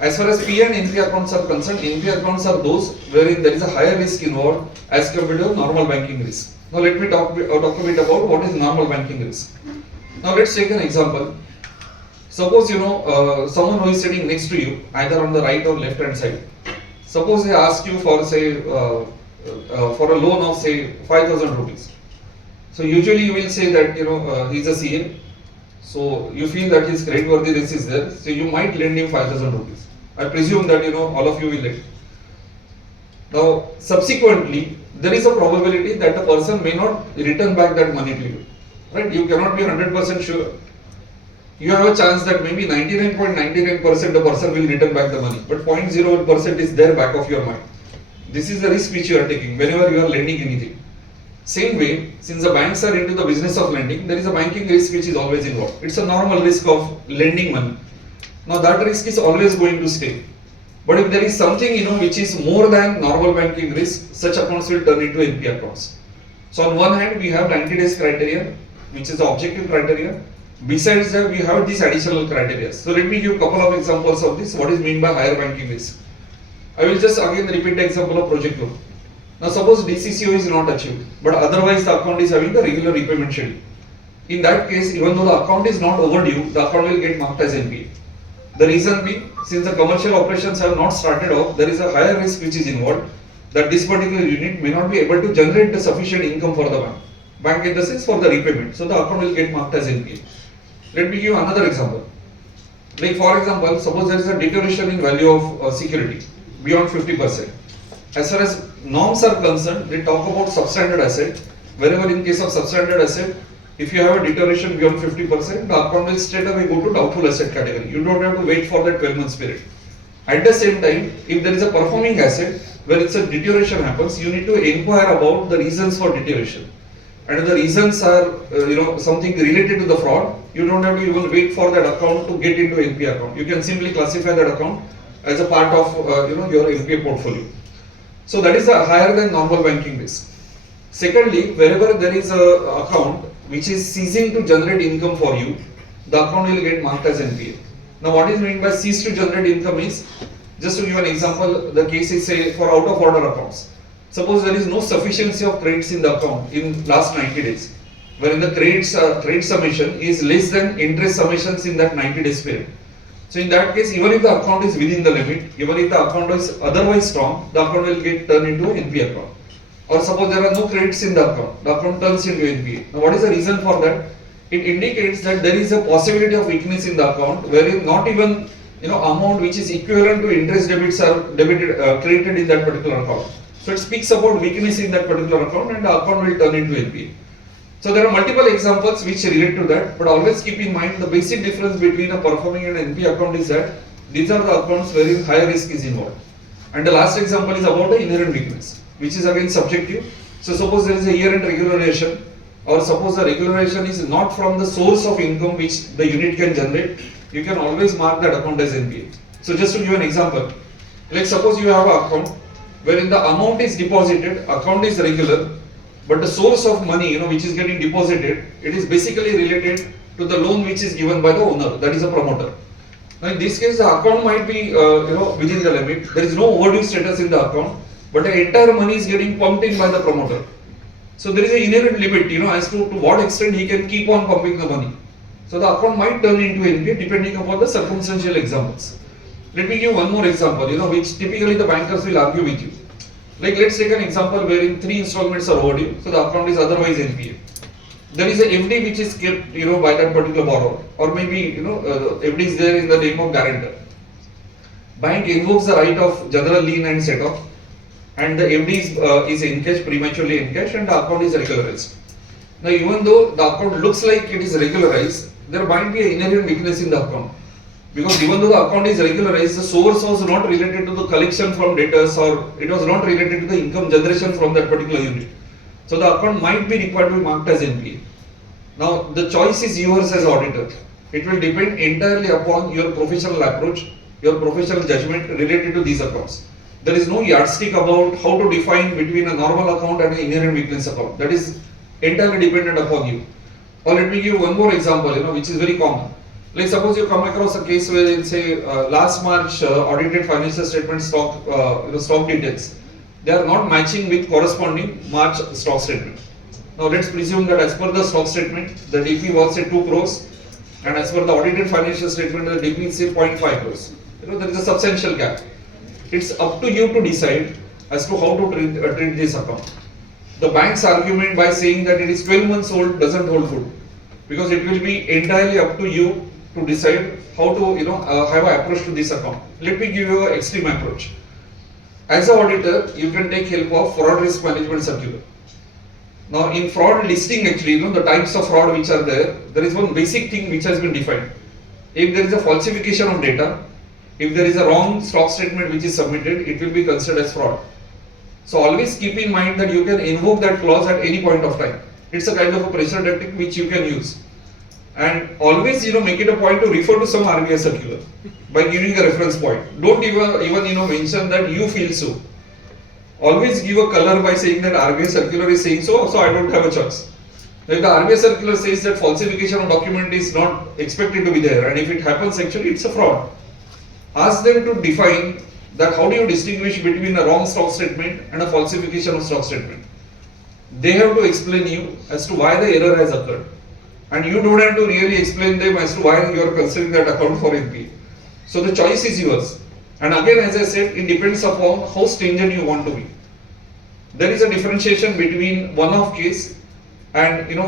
As far as PA and NP accounts are concerned, NP accounts are those wherein there is a higher risk involved as compared to normal banking risk. Now, let me talk a bit about what is normal banking risk. Now, let's take an example. Suppose someone who is sitting next to you, either on the right or left hand side. Suppose they ask you for say for a loan of say 5,000 rupees. So usually you will say that he is a CA, so you feel that his creditworthy risk is there, so you might lend him 5,000 rupees. I presume that all of you will lend. Now subsequently there is a probability that the person may not return back that money to you, right? You cannot be 100% sure. You have a chance that maybe 99.99% the person will return back the money, but 0.01% is there back of your mind. This is the risk which you are taking whenever you are lending anything. Same way, since the banks are into the business of lending, there is a banking risk which is always involved. It's a normal risk of lending money. Now that risk is always going to stay. But if there is something which is more than normal banking risk, such accounts will turn into NP accounts. So on one hand we have 90 days criteria, which is the objective criteria. Besides that, we have these additional criteria. So let me give a couple of examples of this. What is meant by higher banking risk? I will just again repeat the example of project loan. Now suppose DCCO is not achieved, but otherwise the account is having the regular repayment schedule. In that case, even though the account is not overdue, the account will get marked as NPA. The reason being, since the commercial operations have not started off, there is a higher risk which is involved that this particular unit may not be able to generate the sufficient income for the bank. Bank in the sense for the repayment. So the account will get marked as NPA. Let me give another example. Like for example, suppose there is a deterioration in value of security beyond 50%. As far as norms are concerned, they talk about substandard asset. Wherever in case of substandard asset, if you have a deterioration beyond 50%, the account will straight away go to doubtful asset category. You don't have to wait for that 12 months period. At the same time, if there is a performing asset where it's a deterioration happens, you need to inquire about the reasons for deterioration. And if the reasons are something related to the fraud, you don't have to even wait for that account to get into NPA account. You can simply classify that account as a part of your NPA portfolio. So that is a higher than normal banking risk. Secondly, wherever there is a account which is ceasing to generate income for you, the account will get marked as NPA. Now what is meant by cease to generate income is, just to give an example, the case is say for out of order accounts. Suppose there is no sufficiency of credits in the account in last 90 days, wherein the credit summation is less than interest summations in that 90 days period. So in that case, even if the account is within the limit, even if the account is otherwise strong, the account will get turned into NPA account. Or suppose there are no credits in the account turns into NPA. Now what is the reason for that? It indicates that there is a possibility of weakness in the account, wherein not even amount which is equivalent to interest debits are credited in that particular account. So it speaks about weakness in that particular account, and the account will turn into NPA. So there are multiple examples which relate to that, but always keep in mind the basic difference between a performing and NPA account is that these are the accounts wherein higher risk is involved. And the last example is about the inherent weakness, which is again subjective. So suppose there is a year-end regularization, or suppose the regularization is not from the source of income which the unit can generate, you can always mark that account as NPA. So just to give an example, like suppose you have an account wherein the amount is deposited, account is regular, but the source of money which is getting deposited, it is basically related to the loan which is given by the owner, that is a promoter. Now in this case, the account might be within the limit, there is no overdue status in the account, but the entire money is getting pumped in by the promoter. So there is an inherent limit as to what extent he can keep on pumping the money. So the account might turn into NPA depending upon the circumstantial examples. Let me give one more example, which typically the bankers will argue with you. Like let's take an example wherein 3 installments are overdue, so the account is otherwise NPA. There is a FD which is kept, by that particular borrower, or maybe, FD is there in the name of guarantor. Bank invokes the right of general lien and set off, and the FD is encashed, prematurely encashed, and the account is regularized. Now, even though the account looks like it is regularized, there might be an inherent weakness in the account. Because even though the account is regularized, the source was not related to the collection from debtors, or it was not related to the income generation from that particular unit. So the account might be required to be marked as NPA. Now, the choice is yours as auditor. It will depend entirely upon your professional approach, your professional judgment related to these accounts. There is no yardstick about how to define between a normal account and an inherent weakness account. That is entirely dependent upon you. Or let me give one more example, which is very common. Like suppose you come across a case where in say last March audited financial statement stock details, they are not matching with corresponding March stock statement. Now let's presume that as per the stock statement, the DP was say 2 crores, and as per the audited financial statement, the DP is say 0.5 crores. There is a substantial gap. It's up to you to decide as to how to treat this account. The bank's argument by saying that it is 12 months old doesn't hold good, because it will be entirely up to you to decide how to have an approach to this account. Let me give you an extreme approach. As an auditor, you can take help of fraud risk management circular. Now in fraud listing, actually, the types of fraud which are there is one basic thing which has been defined. If there is a falsification of data, if there is a wrong stock statement which is submitted, it will be considered as fraud. So always keep in mind that you can invoke that clause at any point of time. It's a kind of a pressure tactic which you can use. And always, make it a point to refer to some RBI circular by giving a reference point. Don't even mention that you feel so. Always give a color by saying that RBI circular is saying so I don't have a choice. If the RBI circular says that falsification of document is not expected to be there, and if it happens, actually it's a fraud. Ask them to define that how do you distinguish between a wrong stock statement and a falsification of stock statement. They have to explain you as to why the error has occurred. And you don't have to really explain them as to why you are considering that account for NPA. So the choice is yours. And again, as I said, it depends upon how stringent you want to be. There is a differentiation between one-off case and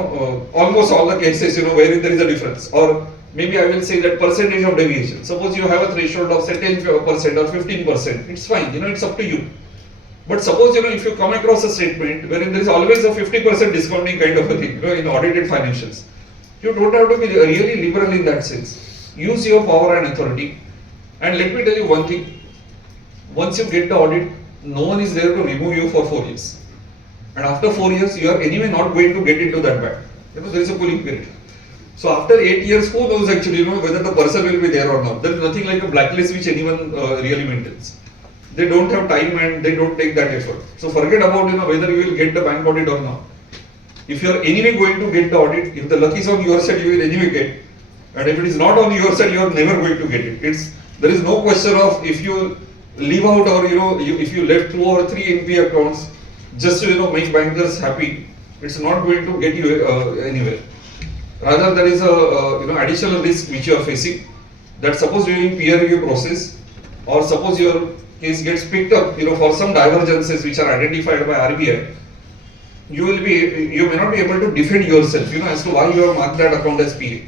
almost all the cases wherein there is a difference. Or maybe I will say that percentage of deviation. Suppose you have a threshold of say 10% or 15%. It's fine. It's up to you. But suppose if you come across a statement wherein there is always a 50% discounting kind of a thing in audited financials. You don't have to be really liberal in that sense. Use your power and authority. And let me tell you one thing. Once you get the audit, no one is there to remove you for 4 years. And after 4 years, you are anyway not going to get into that bank. There is a cooling period. So after 8 years, who knows actually whether the person will be there or not. There is nothing like a blacklist which anyone really maintains. They don't have time and they don't take that effort. So forget about whether you will get the bank audit or not. If you are anyway going to get the audit, if the luck is on your side, you will anyway get. And if it is not on your side, you are never going to get it. There is no question of if you leave out or if you left 2 or 3 NPA accounts just to make bankers happy, it's not going to get you anywhere. Rather, there is a additional risk which you are facing. That suppose during peer review process, or suppose your case gets picked up, for some divergences which are identified by RBI, you may not be able to defend yourself, as to why you have marked that account as PA.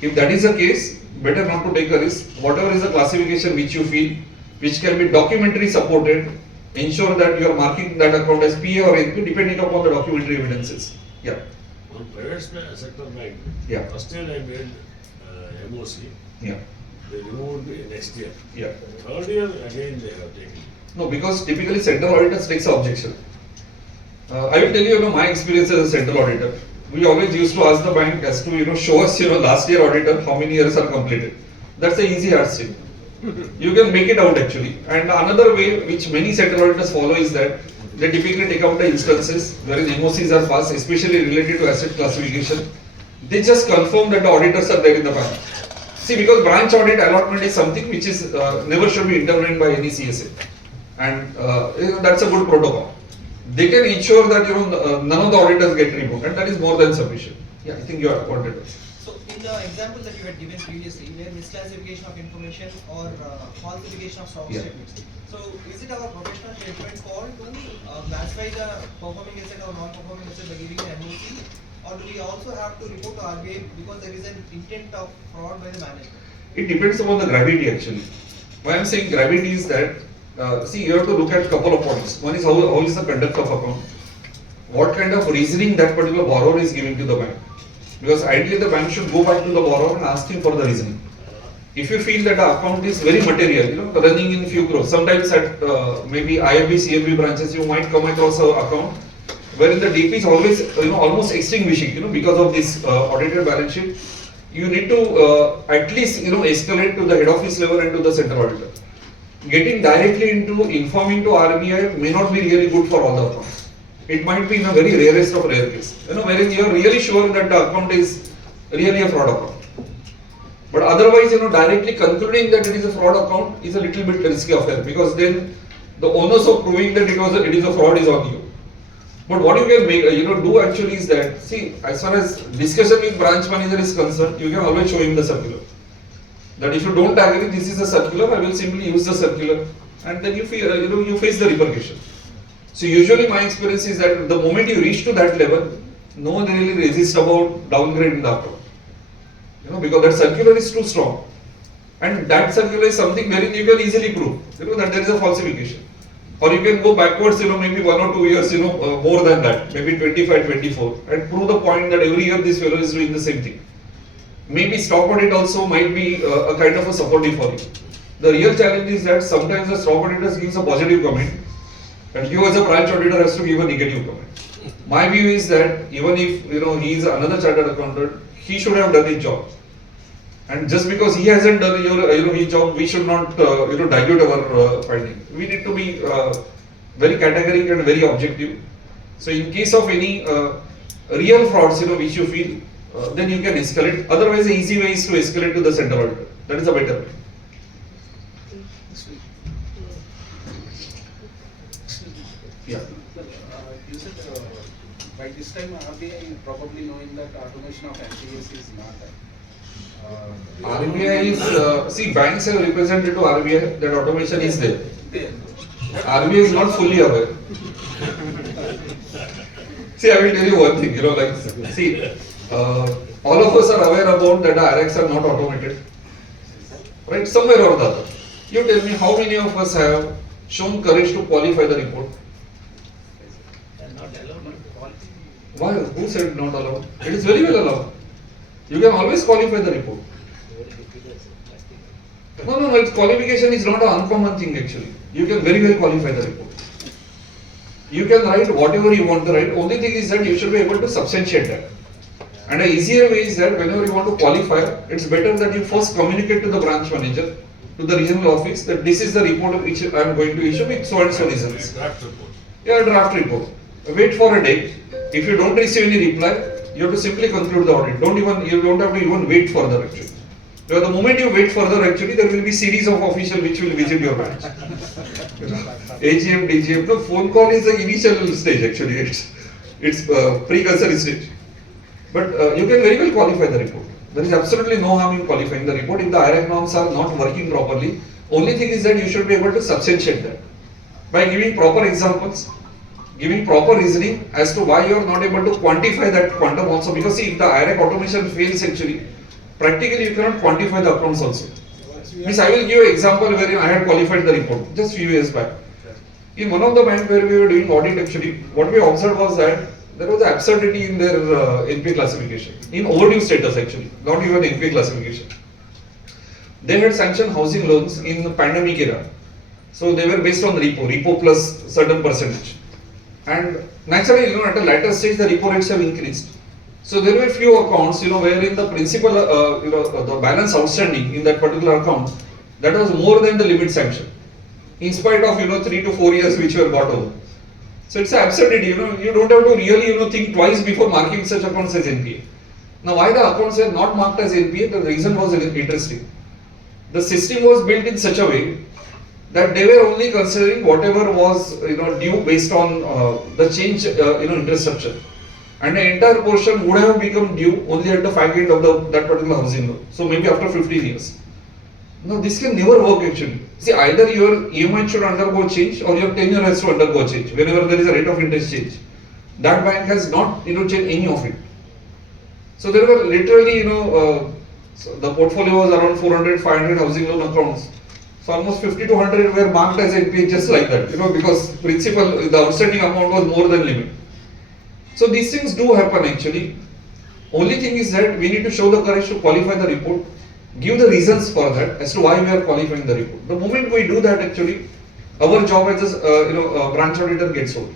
If that is the case, better not to take a risk. Whatever is the classification which you feel, which can be documentary supported, ensure that you are marking that account as PA or NP depending upon the documentary evidences. Yeah. On private sector bank, Yeah. first year I made MOC, Yeah. they removed next year. Yeah. Third year again they have taken. No, because typically central auditors takes an objection. I will tell you, my experience as a central auditor. We always used to ask the bank as to show us last year auditor how many years are completed. That's an easy yardstick. You can make it out actually. And another way which many central auditors follow is that they typically take out the instances wherein MOCs are passed, especially related to asset classification. They just confirm that the auditors are there in the bank. See, because branch audit allotment is something which is never should be intervened by any CSA, and that's a good protocol. They can ensure that none of the auditors get removed, and that is more than sufficient. Yeah, I think you are wanted. So in the example that you had given previously, where misclassification of information or falsification of stock Yeah. statements. So is it our professional judgment call to classify the performing asset or non-performing asset by giving an NOC, or do we also have to report to RBI because there is an intent of fraud by the management? It depends upon the gravity actually. Why I'm saying gravity is that, see, you have to look at a couple of points. One is how is the conduct of account? What kind of reasoning that particular borrower is giving to the bank? Because ideally the bank should go back to the borrower and ask him for the reasoning. If you feel that the account is very material, running in few crores, sometimes at maybe IFB, CFB branches, you might come across an account wherein the DP is always, almost extinguishing, because of this audited balance sheet. You need to at least, escalate to the head office level and to the central auditor. Getting directly into informing to RBI may not be really good for all the accounts. It might be in a very rarest of rare case, wherein you are really sure that the account is really a fraud account. But otherwise, directly concluding that it is a fraud account is a little bit risky affair, because then the onus of proving that it is a fraud is on you. But what you can make, do actually is that, see, as far as discussion with branch manager is concerned, you can always show him the circular. That if you don't agree, this is a circular, I will simply use the circular, and then you feel, you face the repercussion. So usually my experience is that the moment you reach to that level, no one really resists about downgrading the account. Because that circular is too strong. And that circular is something wherein you can easily prove, that there is a falsification. Or you can go backwards, maybe 1 or 2 years, more than that, maybe 25, 24, and prove the point that every year this fellow is doing the same thing. Maybe stock audit also might be a kind of a supportive for you. The real challenge is that sometimes the stock auditor gives a positive comment, and you as a branch auditor has to give a negative comment. My view is that even if he is another chartered accountant, he should have done his job. And just because he hasn't done his job, we should not dilute our finding. We need to be very categorical and very objective. So in case of any real frauds, which you feel, then you can escalate. Otherwise, the easy way is to escalate to the central auditor. That is a better way. Yeah. You said by this time RBI probably knowing that automation of NPS is not there. RBI is, see, banks have represented to RBI that automation is there. RBI is not fully aware. See, I will tell you one thing, see, all of us are aware about that the IRACs are not automated, right, somewhere or the other. You tell me how many of us have shown courage to qualify the report? Why? Who said not allowed? It is very well allowed. You can always qualify the report. No, its qualification is not an uncommon thing actually. You can very well qualify the report. You can write whatever you want to write. Only thing is that you should be able to substantiate that. And an easier way is that whenever you want to qualify, it's better that you first communicate to the branch manager, to the regional office, that this is the report which I am going to issue with so and so reasons. Draft report. Yeah, draft report. Wait for a day. If you don't receive any reply, you have to simply conclude the audit. You don't have to even wait further actually. Because the moment you wait further actually, there will be series of officials which will visit your branch. AGM, DGM, the phone call is the initial stage actually. It's precursor stage. But you can very well qualify the report. There is absolutely no harm in qualifying the report if the IRAC norms are not working properly. Only thing is that you should be able to substantiate that by giving proper examples, giving proper reasoning as to why you are not able to quantify that quantum also. Because see, if the IRAC automation fails actually, practically you cannot quantify the accounts also. Means I will give you an example where I had qualified the report just few years back. In one of the banks where we were doing audit actually, what we observed was that there was an absurdity in their NP classification, in overdue status actually, not even NP classification. They had sanctioned housing loans in the pandemic era. So they were based on repo plus certain percentage. And naturally, at a later stage, the repo rates have increased. So there were few accounts, wherein the principal, the balance outstanding in that particular account, that was more than the limit sanction, in spite of 3 to 4 years which were bought over. So it's an absurdity. You don't have to really think twice before marking such accounts as NPA. Now, why the accounts were not marked as NPA? The reason was interesting. The system was built in such a way that they were only considering whatever was due based on the change interest structure. and the entire portion would have become due only at the fag end of that particular housing loan. So maybe after 15 years. Now this can never work actually. See, either your EMI should undergo change or your tenure has to undergo change whenever there is a rate of interest change. That bank has not changed any of it. So there were literally so the portfolio was around 400, 500 housing loan accounts. So almost 50 to 100 were marked as NPA just like that, because principal, the outstanding amount was more than limit. So these things do happen actually. Only thing is that we need to show the courage to qualify the report, give the reasons for that as to why we are qualifying the report. The moment we do that actually, our job as a branch auditor gets over.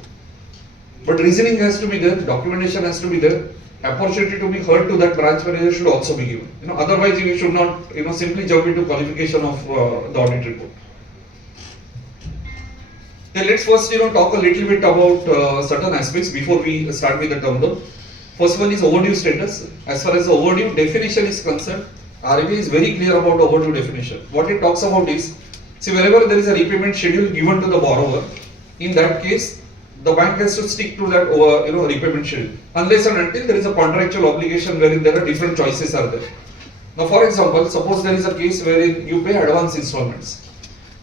But reasoning has to be there, documentation has to be there, opportunity to be heard to that branch manager should also be given. Otherwise you should not simply jump into qualification of the audit report. Then let's first talk a little bit about certain aspects before we start with the term loan. First one is overdue status. As far as the overdue definition is concerned, RBI is very clear about overdue definition. What it talks about is, see, wherever there is a repayment schedule given to the borrower, in that case the bank has to stick to that repayment schedule, unless and until there is a contractual obligation wherein there are different choices are there. Now for example, suppose there is a case wherein you pay advance installments.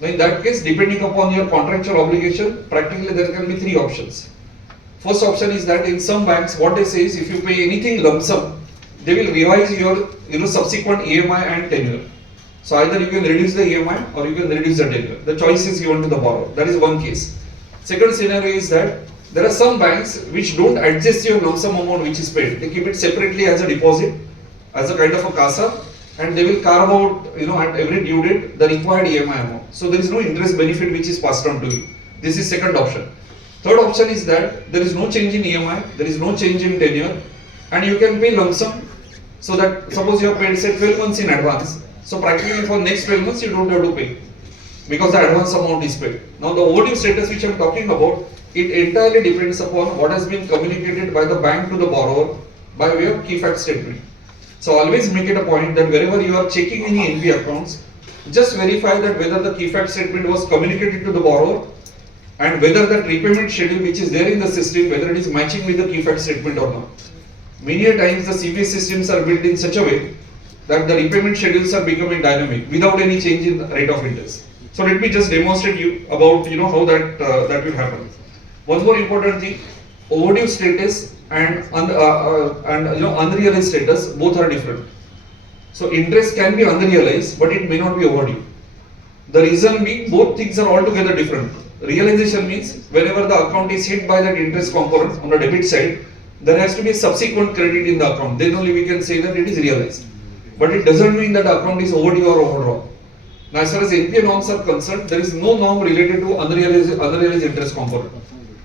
Now in that case, depending upon your contractual obligation, practically there can be three options. First option is that in some banks what they say is, if you pay anything lump sum, they will revise your subsequent EMI and tenure. So either you can reduce the EMI or you can reduce the tenure. The choice is given to the borrower. That is one case. Second scenario is that there are some banks which don't adjust your lump sum amount which is paid. They keep it separately as a deposit, as a kind of a CASA, and they will carve out at every due date the required EMI amount. So there is no interest benefit which is passed on to you. This is second option. Third option is that there is no change in EMI, there is no change in tenure, and you can pay lump sum. So that suppose you have paid say 12 months in advance. So practically for next 12 months you don't have to pay, because the advance amount is paid. Now the overdue status which I am talking about, it entirely depends upon what has been communicated by the bank to the borrower by way of key fact statement. So always make it a point that wherever you are checking any NP accounts, just verify that whether the key fact statement was communicated to the borrower and whether that repayment schedule which is there in the system, whether it is matching with the key fact statement or not. Many a times the CPS systems are built in such a way that the repayment schedules are becoming dynamic without any change in the rate of interest. So let me just demonstrate you about how that will happen. One more important thing, overdue status and unrealized status, both are different. So interest can be unrealized, but it may not be overdue. The reason being, both things are altogether different. Realization means whenever the account is hit by that interest component on the debit side, there has to be a subsequent credit in the account. Then only we can say that it is realized. But it doesn't mean that the account is overdue or overdrawn. Now as far as NPA norms are concerned, there is no norm related to unrealized interest component.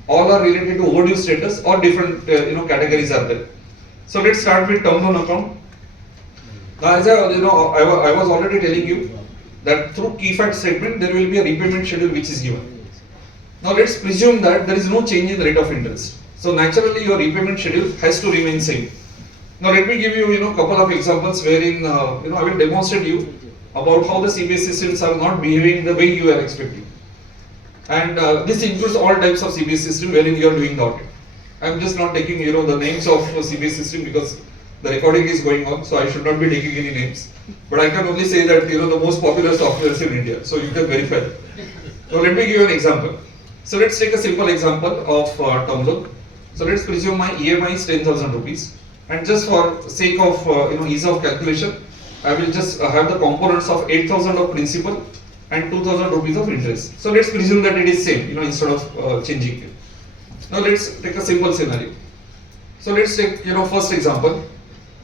All are related to overdue status or different categories are there. So let's start with term loan account. Now as I was already telling you that through key fact statement there will be a repayment schedule which is given. Now let's presume that there is no change in the rate of interest. So naturally your repayment schedule has to remain same. Now let me give you couple of examples wherein I will demonstrate you about how the CBS systems are not behaving the way you are expecting. And this includes all types of CBS system wherein you are doing the audit. I am just not taking the names of CBS system because the recording is going on, so I should not be taking any names. But I can only say that the most popular softwares in India, so you can verify. So let me give you an example. So let's take a simple example of term loan. So let's presume my EMI is 10,000 rupees, and just for sake of ease of calculation, I will just have the components of 8,000 of principal and 2,000 rupees of interest. So let's presume that it is same, instead of changing it. Now let's take a simple scenario. So let's take first example,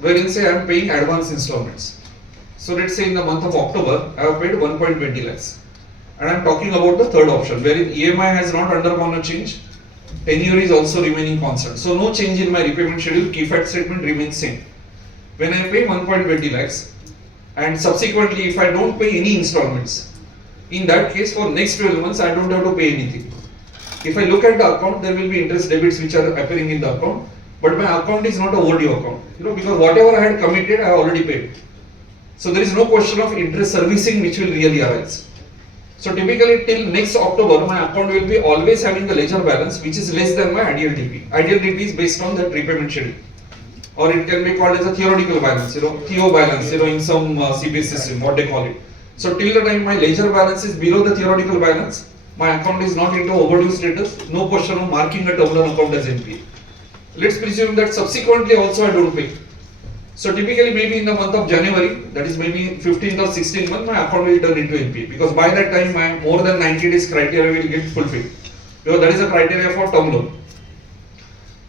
wherein say I am paying advance installments. So let's say in the month of October I have paid 1.20 lakhs, and I am talking about the third option wherein EMI has not undergone a change, tenure is also remaining constant. So no change in my repayment schedule, key fact statement remains same. When I pay 1.20 lakhs and subsequently if I don't pay any installments, in that case for next 12 months I don't have to pay anything. If I look at the account, there will be interest debits which are appearing in the account, but my account is not a overdue account, because whatever I had committed I have already paid. So there is no question of interest servicing which will really arise. So typically till next October, my account will be always having a ledger balance which is less than my ideal DP. Ideal DP is based on that repayment schedule, or it can be called as a theoretical balance, THEO balance, in some CBS system, what they call it. So till the time my ledger balance is below the theoretical balance, my account is not into overdue status. No question of marking a term loan account as NPA. Let's presume that subsequently also I don't pay. So typically maybe in the month of January, that is maybe 15th or 16th month, my account will turn into NPA, because by that time my more than 90 days criteria will get fulfilled, because that is a criteria for term loan.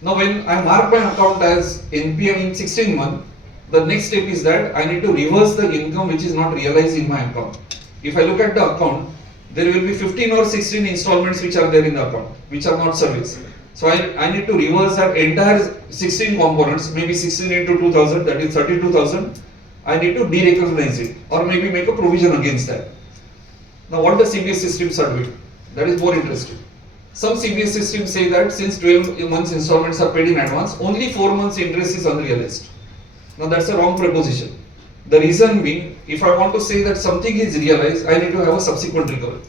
Now when I mark my account as NPA in 16th month, the next step is that I need to reverse the income which is not realized in my account. If I look at the account, there will be 15 or 16 installments which are there in the account, which are not serviced. So I need to reverse that entire 16 components, maybe 16 into 2000, that is 32,000. I need to de-recognize it, or maybe make a provision against that. Now what the CBS systems are doing, that is more interesting. Some CBS systems say that since 12 months installments are paid in advance, only 4 months interest is unrealized. Now that's a wrong proposition. The reason being, if I want to say that something is realized, I need to have a subsequent recovery.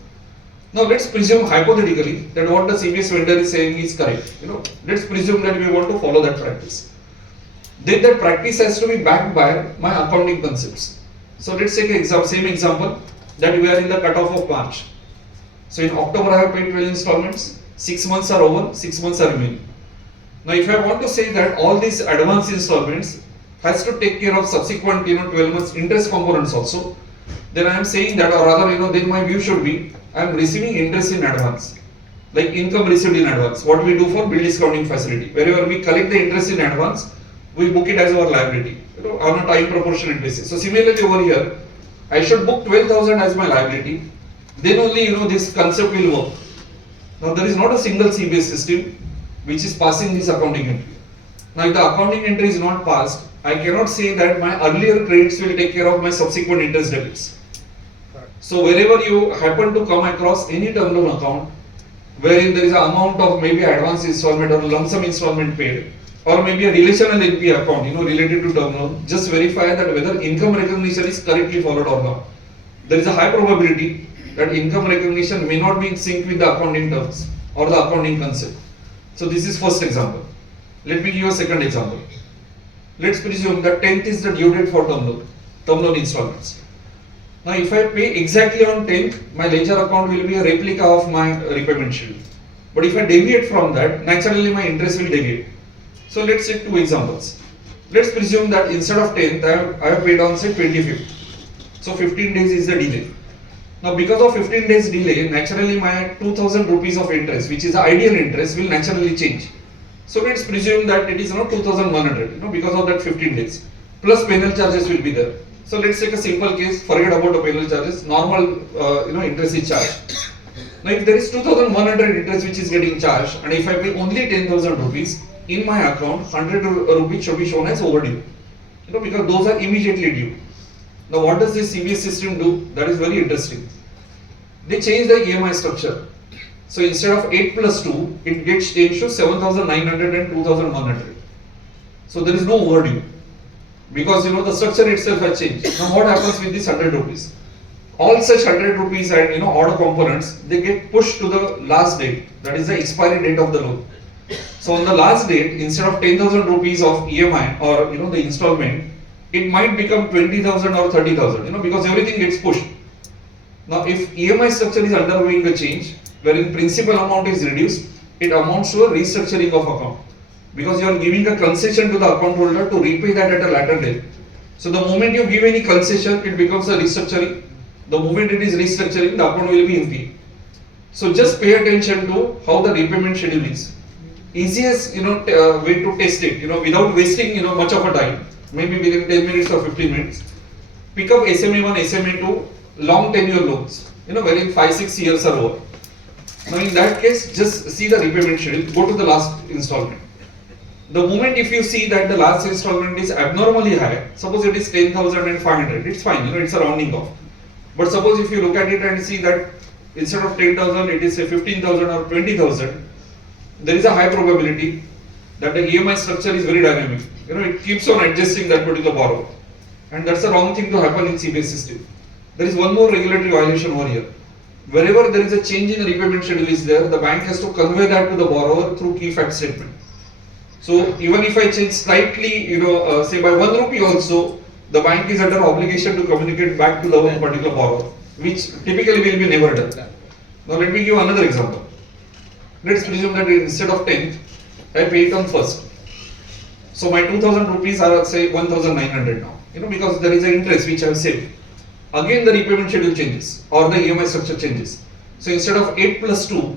Now let's presume hypothetically that what the CBS vendor is saying is correct. Let's presume that we want to follow that practice. Then that practice has to be backed by my accounting concepts. So let's take same example that we are in the cutoff of March. So in October I have paid 12 installments, 6 months are over, 6 months are remaining. Now if I want to say that all these advance installments has to take care of subsequent 12 months interest components also, then I am saying that, or rather then my view should be, I am receiving interest in advance, like income received in advance, what we do for bill discounting facility. Wherever we collect the interest in advance, we book it as our liability, on a time proportionate basis. So similarly over here, I should book 12,000 as my liability, then only this concept will work. Now there is not a single CBS system which is passing this accounting entry. Now if the accounting entry is not passed, I cannot say that my earlier credits will take care of my subsequent interest debits. So wherever you happen to come across any term loan account wherein there is an amount of maybe advance installment or lump sum installment paid, or maybe a relational NPA account related to term loan, just verify that whether income recognition is correctly followed or not. There is a high probability that income recognition may not be in sync with the accounting terms or the accounting concept. So this is first example. Let me give you a second example. Let's presume that 10th is the due date for term loan installments. Now if I pay exactly on 10th, my ledger account will be a replica of my repayment schedule. But if I deviate from that, naturally my interest will deviate. So let's take two examples. Let's presume that instead of 10th, I have paid on say 25th. So 15 days is the delay. Now because of 15 days delay, naturally my 2,000 rupees of interest, which is the ideal interest, will naturally change. So let's presume that it is not 2,100, because of that 15 days. Plus penal charges will be there. So let's take a simple case, forget about the penal charges, normal interest is charged. Now if there is 2,100 interest which is getting charged, and if I pay only 10,000 rupees, in my account 100 rupees should be shown as overdue, because those are immediately due. Now what does this CBS system do? That is very interesting. They change the EMI structure. So instead of 8 plus 2, it gets changed to 7,900 and 2,100. So there is no overdue, because the structure itself has changed. Now what happens with this 100 rupees? All such 100 rupees and odd components, they get pushed to the last date, that is the expiry date of the loan. So on the last date, instead of 10,000 rupees of EMI or the installment, it might become 20,000 or 30,000, because everything gets pushed. Now if EMI structure is undergoing a change, wherein principal amount is reduced, it amounts to a restructuring of account, because you are giving a concession to the account holder to repay that at a later date. So the moment you give any concession, it becomes a restructuring. The moment it is restructuring, the account will be NPA. So just pay attention to how the repayment schedule is. Easiest way to test it, without wasting much of a time, maybe within 10 minutes or 15 minutes. Pick up SMA1, SMA2, long tenure loans, wherein 5-6 years are over. Now in that case, just see the repayment schedule, go to the last installment. The moment if you see that the last installment is abnormally high, suppose it is 10,500, it's fine, it's a rounding off. But suppose if you look at it and see that instead of 10,000, it is say 15,000 or 20,000, there is a high probability that the EMI structure is very dynamic. It keeps on adjusting that particular borrower. And that's the wrong thing to happen in CBS system. There is one more regulatory violation over here. wherever there is a change in the repayment schedule is there, the bank has to convey that to the borrower through key fact statement. So even if I change slightly, say by 1 rupee also, the bank is under obligation to communicate back to the one particular borrower, which typically will be never done. Now let me give another example. Let's presume that instead of 10th, I pay it on 1st. So my 2000 rupees are say 1900 now, because there is an interest which I have saved. Again the repayment schedule changes or the EMI structure changes. So instead of 8 plus 2,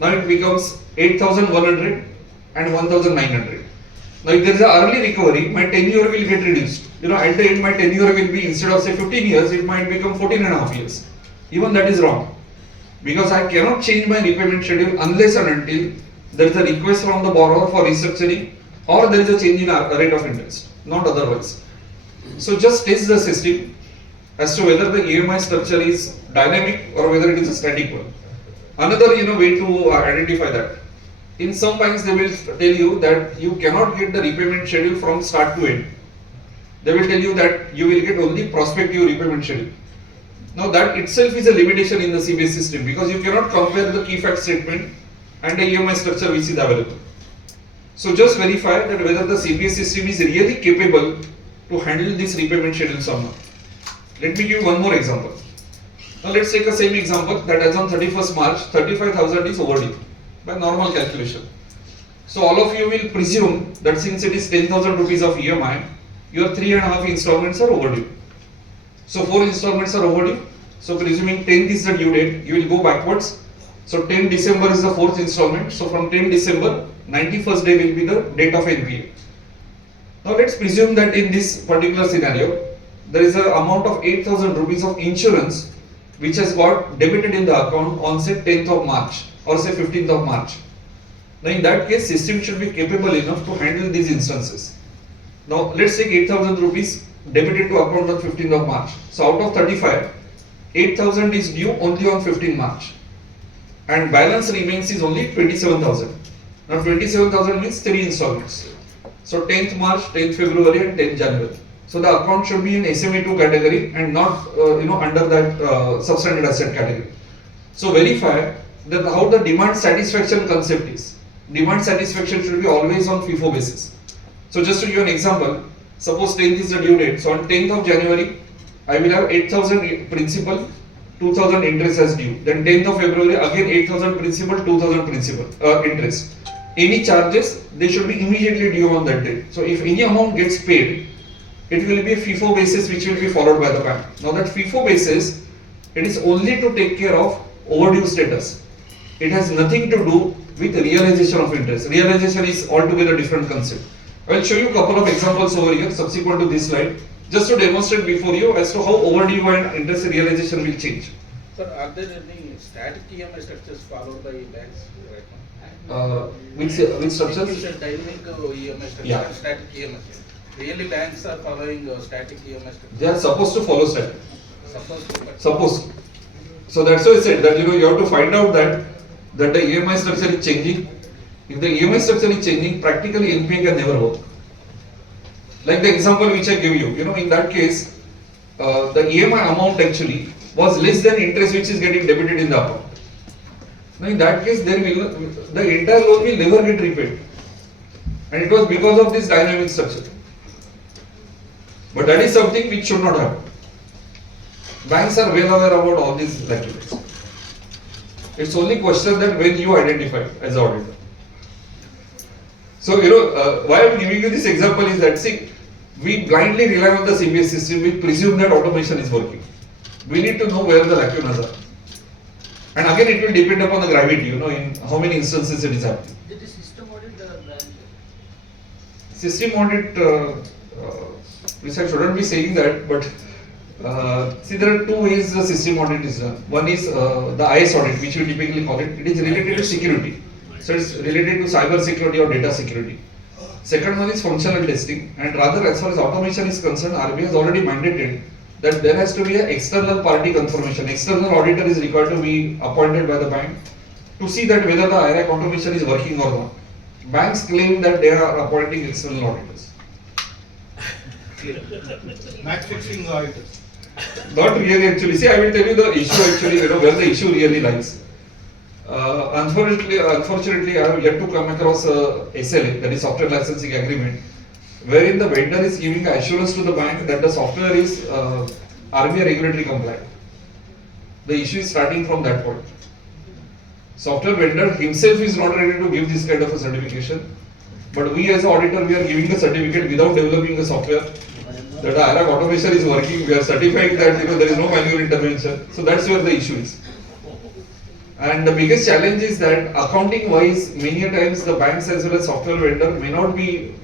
now it becomes 8100 and 1900. Now if there is an early recovery, my tenure will get reduced. At the end my tenure will be, instead of say 15 years, it might become 14 and a half years. Even that is wrong. Because I cannot change my repayment schedule unless and until there is a request from the borrower for restructuring or there is a change in rate of interest, not otherwise. So just test the system as to whether the EMI structure is dynamic or whether it is a static one. Another way to identify that. In some banks they will tell you that you cannot get the repayment schedule from start to end. They will tell you that you will get only prospective repayment schedule. Now that itself is a limitation in the CBS system because you cannot compare the key fact statement and the EMI structure which is available. So just verify that whether the CBS system is really capable to handle this repayment schedule somehow. Let me give one more example. Now let's take the same example that as on 31st March, 35,000 is overdue by normal calculation. So all of you will presume that since it is 10,000 rupees of EMI, your 3.5 installments are overdue. So 4 installments are overdue. So presuming 10th is the due date, you will go backwards. So 10 December is the 4th installment. So from 10 December, 91st day will be the date of NPA. Now let's presume that in this particular scenario, there is an amount of 8,000 rupees of insurance which has got debited in the account on say 10th of March or say 15th of March. Now in that case, system should be capable enough to handle these instances. Now let's take 8,000 rupees debited to account on 15th of March. So out of 35, 8,000 is due only on 15 March. And balance remains is only 27,000. Now 27,000 means 3 installments. So 10th March, 10th February and 10th January. So the account should be in SME2 category and not under that substandard asset category. So verify that how the demand satisfaction concept is. Demand satisfaction should be always on FIFO basis. So just to give an example, suppose 10th is the due date. So on 10th of January, I will have 8,000 principal, 2,000 interest as due. Then 10th of February, again 8,000 principal, 2,000 principal interest. Any charges, they should be immediately due on that date. So if any amount gets paid, it will be a FIFO basis which will be followed by the bank. Now that FIFO basis, it is only to take care of overdue status. It has nothing to do with realization of interest. Realization is altogether different concept. I will show you a couple of examples over here subsequent to this slide, just to demonstrate before you as to how overdue and interest realization will change. Sir, are there any static EMI structures followed by banks right now? Which structures? You said dynamic EMI structure Yeah. and static EMI. Really banks are following static EMI structure? They are supposed to follow static. Supposed to, but Suppose. So that's why I said that you have to find out that the EMI structure is changing. If the EMI structure is changing, practically NPA can never work. Like the example which I give you, in that case, the EMI amount actually was less than interest which is getting debited in the account. Now in that case, the entire loan will never get repaid. And it was because of this dynamic structure. But that is something which should not happen. Banks are well aware about all these lacunae. It's only question that when you identify as an auditor. So, why I'm giving you this example is that, see, we blindly rely on the CBS system, we presume that automation is working. We need to know where the lacunas are. And again, it will depend upon the gravity, in how many instances it is happening. Did the system audit the branch? System audit, which I shouldn't be saying that, but see, there are 2 ways the system audit is done. One is the IS audit, which we typically call it. It is related to security. So it's related to cyber security or data security. Second one is functional testing, and rather as far as automation is concerned, RBI has already mandated that there has to be an external party confirmation. External auditor is required to be appointed by the bank to see that whether the IRAC automation is working or not. Banks claim that they are appointing external auditors. Match fixing auditors. Not really actually. See, I will tell you the issue actually, where the issue really lies. Unfortunately, I have yet to come across a SLA, that is software licensing agreement, wherein the vendor is giving assurance to the bank that the software is RBI regulatory compliant. The issue is starting from that point. Software vendor himself is not ready to give this kind of a certification, but we as auditor, we are giving the certificate without developing the software. That the IRAC automation is working, we are certifying that there is no manual intervention. So that's where the issue is. And the biggest challenge is that accounting wise, many a times the banks as well as software vendor may not be,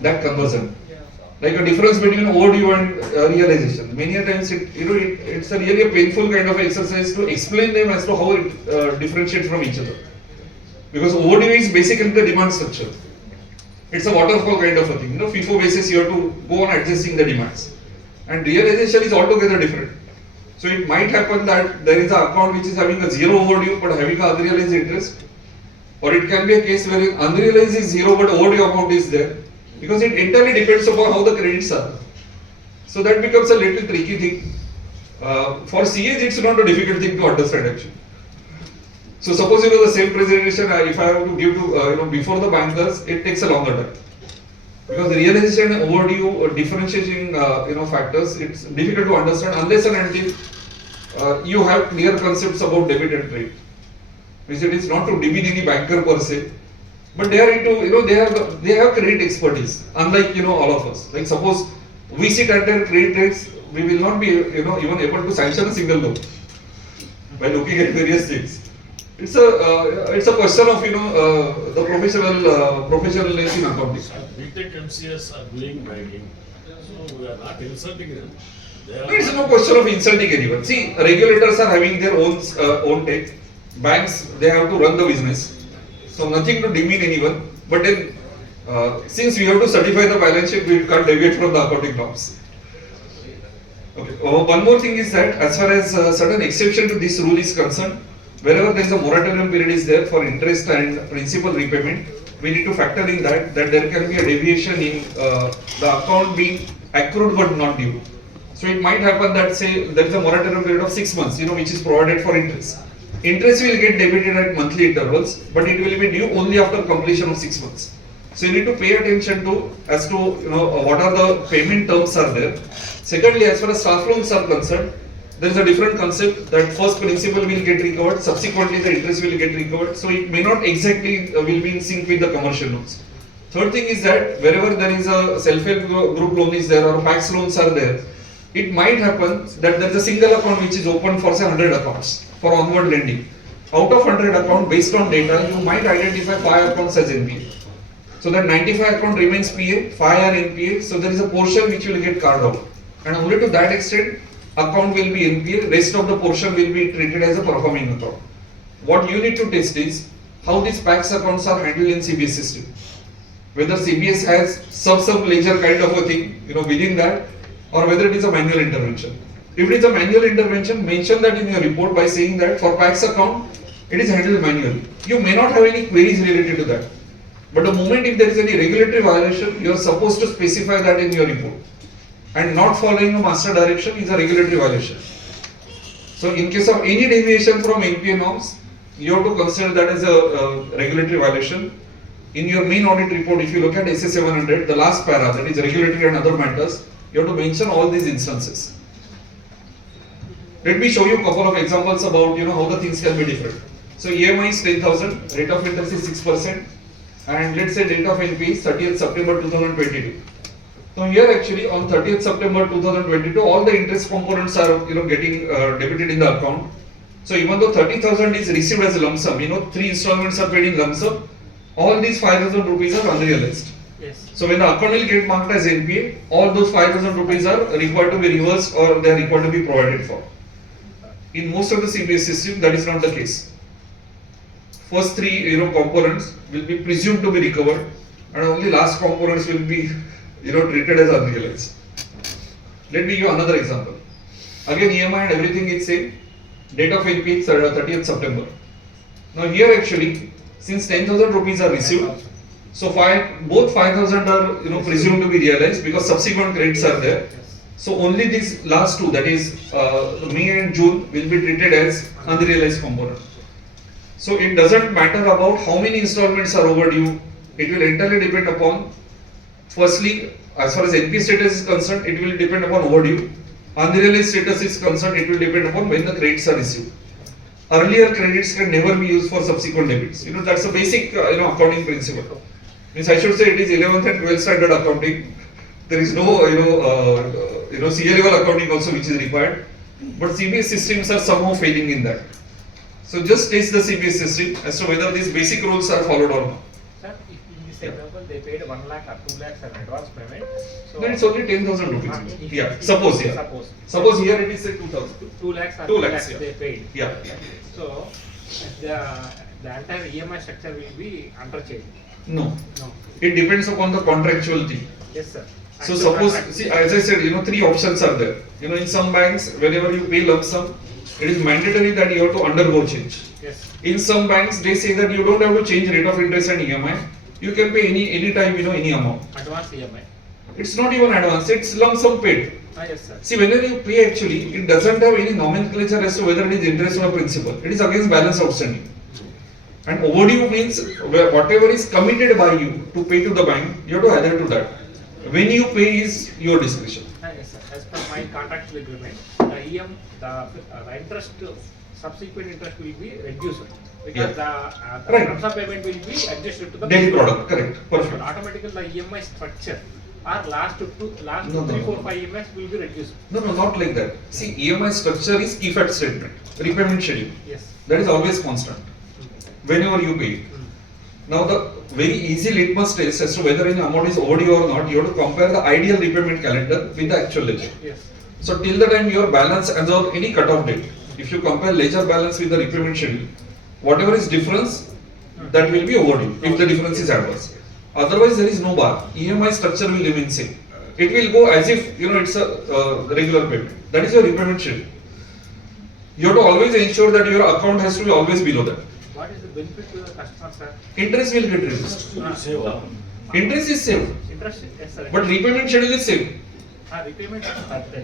that conversant. Like a difference between overdue and realization. Many a times it's a really a painful kind of exercise to explain them as to how it differentiates from each other. Because overdue is basically the demand structure. It's a waterfall kind of a thing. FIFO basis you have to go on adjusting the demands. And realization is altogether different. So it might happen that there is an account which is having a zero overdue but having an unrealized interest. Or it can be a case where unrealized is zero but overdue amount is there. Because it entirely depends upon how the credits are. So that becomes a little tricky thing. For CAs it's not a difficult thing to understand actually. So suppose the same presentation if I have to give to before the bankers, it takes a longer time. Because the realization and overdue differentiating factors, it's difficult to understand unless and until you have clear concepts about debit and credit. Which it is not to demean any banker per se, but they are into they have credit expertise. Unlike all of us. Like suppose we sit under credit rates, we will not be even able to sanction a single loan by looking at various things. It's a question of the professionalness in accounting. BTech MCS are doing banking, so we are not insulting them. It's no question of insulting anyone. See, regulators are having their own take. Banks, they have to run the business. So nothing to demean anyone. But then, since we have to certify the balance sheet, we can't deviate from the accounting norms. Okay. One more thing is that as far as certain exception to this rule is concerned, wherever there is a moratorium period is there for interest and principal repayment, we need to factor in that there can be a deviation in the account being accrued but not due. So it might happen that say there is a moratorium period of 6 months, which is provided for interest. Interest will get debited at monthly intervals, but it will be due only after completion of 6 months. So you need to pay attention to as to what are the payment terms are there. Secondly, as far as staff loans are concerned, there is a different concept that first principal will get recovered, subsequently the interest will get recovered. So it may not exactly will be in sync with the commercial loans. Third thing is that wherever there is a self-help group loan is there or PAX loans are there, it might happen that there is a single account which is open for say 100 accounts for onward lending. Out of 100 accounts, based on data, you might identify 5 accounts as NPA. So that 95 account remains PA, 5 are NPA, so there is a portion which will get carved out. And only to that extent, account will be NPA, rest of the portion will be treated as a performing account. What you need to test is how these PAX accounts are handled in CBS system. Whether CBS has some ledger kind of a thing, within that, or whether it is a manual intervention. If it is a manual intervention, mention that in your report by saying that for PAX account, it is handled manually. You may not have any queries related to that. But the moment if there is any regulatory violation, you are supposed to specify that in your report. And not following a master direction is a regulatory violation. So in case of any deviation from NPA norms, you have to consider that as a regulatory violation. In your main audit report, if you look at SA 700, the last para, that is regulatory and other matters, you have to mention all these instances. Let me show you a couple of examples about how the things can be different. So EMI is 10,000, rate of interest is 6%, and let's say date of NPA is 30th September 2022. So here actually on 30th September 2022, all the interest components are getting debited in the account. So even though 30,000 is received as a lump sum, 3 installments are paid in lump sum, all these 5,000 rupees are unrealized. Yes. So when the account will get marked as NPA, all those 5,000 rupees are required to be reversed or they are required to be provided for. In most of the CBS system, that is not the case. First 3 components will be presumed to be recovered, and only last components will be treated as unrealized. Let me give another example. Again, EMI and everything is same. Date of NPA is 30th September. Now here actually, since 10,000 rupees are received, so both 5,000 are presumed to be realized because subsequent credits are there. So only these last two, that is May and June, will be treated as unrealized component. So it doesn't matter about how many installments are overdue. It will entirely depend upon, firstly, as far as NP status is concerned, it will depend upon overdue. Unrealized status is concerned, it will depend upon when the credits are received. Earlier credits can never be used for subsequent debits. That's a basic accounting principle. Means I should say it is 11th and 12th standard accounting. There is no CA level accounting also which is required. But CBS systems are somehow failing in that. So just test the CBS system as to whether these basic rules are followed or not. Sir, if in this example they paid 1 lakh or 2 lakhs as advance payment, so Then it's only 10,000 rupees. Yeah, suppose here it is say 2,000. 2 lakhs or 2 3 lakhs, lakhs yeah. they paid. Yeah. So the entire EMI structure will be interchanged. No. No. It depends upon the contractual thing. Yes, sir. So And suppose, contract- see, as I said, three options are there. In some banks, whenever you pay lump sum, it is mandatory that you have to undergo change. Yes. In some banks, they say that you don't have to change rate of interest and EMI. You can pay any time, any amount. Advance EMI. It's not even advance, it's lump sum paid. Yes, sir. See, whenever you pay actually, it doesn't have any nomenclature as to whether it is interest or principal. It is against balance outstanding. And overdue means whatever is committed by you to pay to the bank, you have to adhere to that. When you pay is your discretion. Yes, sir. As per my contractual agreement, the interest, subsequent interest will be reduced because the Right. lump sum payment will be adjusted to the Daily product, correct, But perfect. automatically the EMI structure or last No, 3, no, 4, no. 5 EMIs will be reduced. No, not like that. See, EMI structure is key fact statement, repayment schedule. Yes. That is always constant, whenever you pay it. Now, the very easy litmus test as to whether any amount is overdue or not, you have to compare the ideal repayment calendar with the actual ledger. Yes. So, till the time your balance as of any cutoff date, if you compare ledger balance with the repayment schedule, whatever is difference, that will be overdue if the difference is adverse. Otherwise, there is no bar. EMI structure will remain same. It will go as if it's a regular payment. That is your repayment schedule. You have to always ensure that your account has to be always below that. What is the benefit to the customer, sir? Interest will get reduced. Interest is same, Interest, yes, sir. but repayment schedule is same. Repayment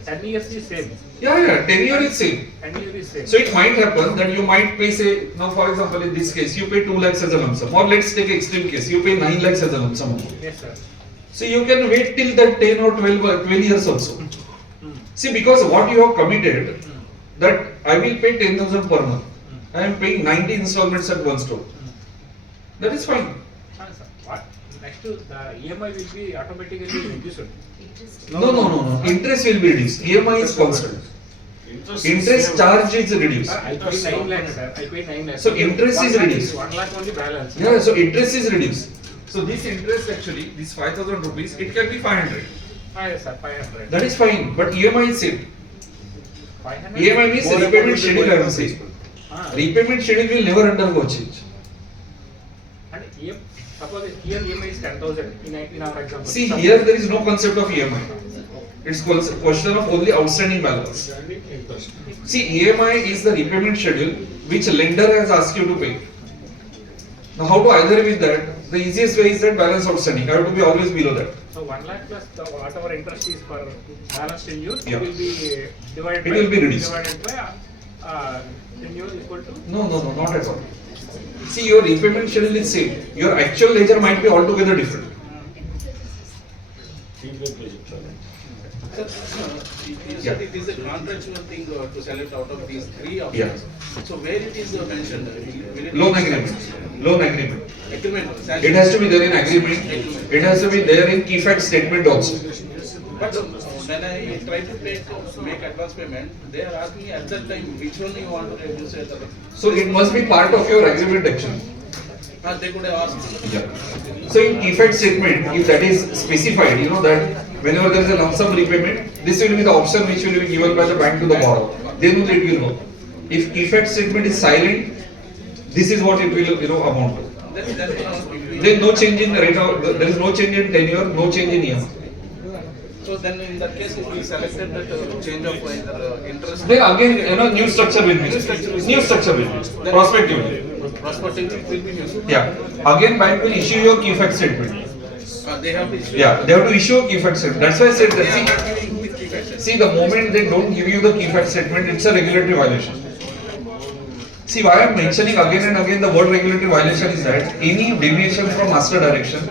10 years is same. Yeah, tenure is same. 10 years is same. So it might happen that you might pay, say, now for example in this case, you pay 2 lakhs as a lump sum, or let's take extreme case, you pay 9 lakhs as a lump sum. Yes, sir. So you can wait till that 10 or 12 years also. See, because what you have committed, that I will pay 10,000 per month, I am paying 90 installments at one stroke. That is fine. Sir. What? Next to the EMI will be automatically reduced. No. Interest will be reduced. EMI is constant. Interest charge is reduced. I pay 9 lakhs, sir. I pay 9 lakhs. So interest is 1 lakh reduced. 1 lakh only balance. Yeah, so interest is reduced. So this interest actually, this 5,000 rupees, it can be 500. Yes, sir. 500. That is fine, but EMI is same. 500. EMI means repayment schedule, I am saying. Repayment schedule will never undergo change. And suppose here EMI is 10,000 in our example. See, here there is no concept of EMI. It's question of only outstanding balance. See, EMI is the repayment schedule which lender has asked you to pay. Now, how to either with that? The easiest way is that balance outstanding. I have to be always below that. So 1 lakh plus whatever interest is for balance tenure, Yeah. it will be divided It by, will be reduced. divided by tenure equal to. No, not at all. See, your repayment schedule is same. Your actual ledger might be altogether different. Sir, Yeah. said it is a contractual thing to select out of these 3 options. So where it is mentioned? Will it Loan be- agreement. Loan agreement. Agreement. It has to be there in agreement. It has to be there in key fact statement also. But when I try to make advance payment, they are asking me at that time which one you want to reduce it. So it must be part of your agreement actually. They could have asked. Yeah. So in key fact statement, if that is specified, that whenever there is a lump sum repayment, this will be the option which will be given by the bank to the borrower. Then only it will know. If key fact statement is silent, this is what it will amount to. There is no change in rate of, there is no change in tenure, no change in EMI. So then in that case, if we selected that change of either interest. Then again, new structure will be. New structure will be. Prospectively. Prospective will be used. Yeah. Again, bank will issue your key fact statement. They have to issue. Yeah, they have to issue a key fact statement. That's why I said that. They See, are giving with key factors. See, the moment they don't give you the key fact statement, it's a regulatory violation. See, why I am mentioning again and again the word regulatory violation is that any deviation from master direction,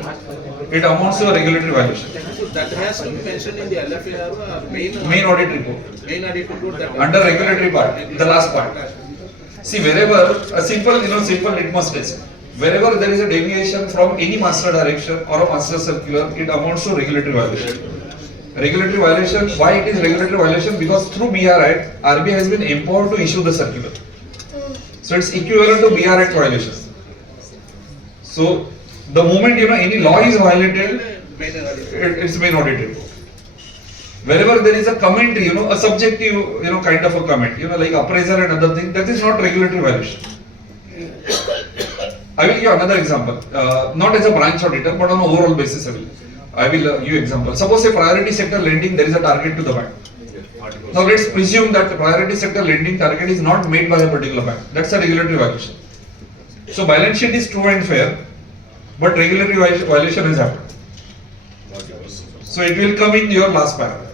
it amounts to a regulatory violation. So that has to be mentioned in the LFAR or Main audit report. main audit report that Under regulatory part, the last part. See, wherever a simple litmus test. Wherever there is a deviation from any master direction or a master circular, it amounts to regulatory violation. Regulatory violation. Why it is regulatory violation? Because through BR Act, RBI has been empowered to issue the circular. So it's equivalent to BR Act violation. So the moment any law is violated, it's main audit report. Wherever there is a commentary, a subjective, kind of a comment, like appraisal and other things, that is not regulatory violation. I will give another example, not as a branch auditor, but on an overall basis. I will give example. Suppose a priority sector lending, there is a target to the bank. Now let's presume that the priority sector lending target is not made by a particular bank. That's a regulatory violation. So balance sheet is true and fair, but regulatory violation has happened. So it will come in your last paragraph.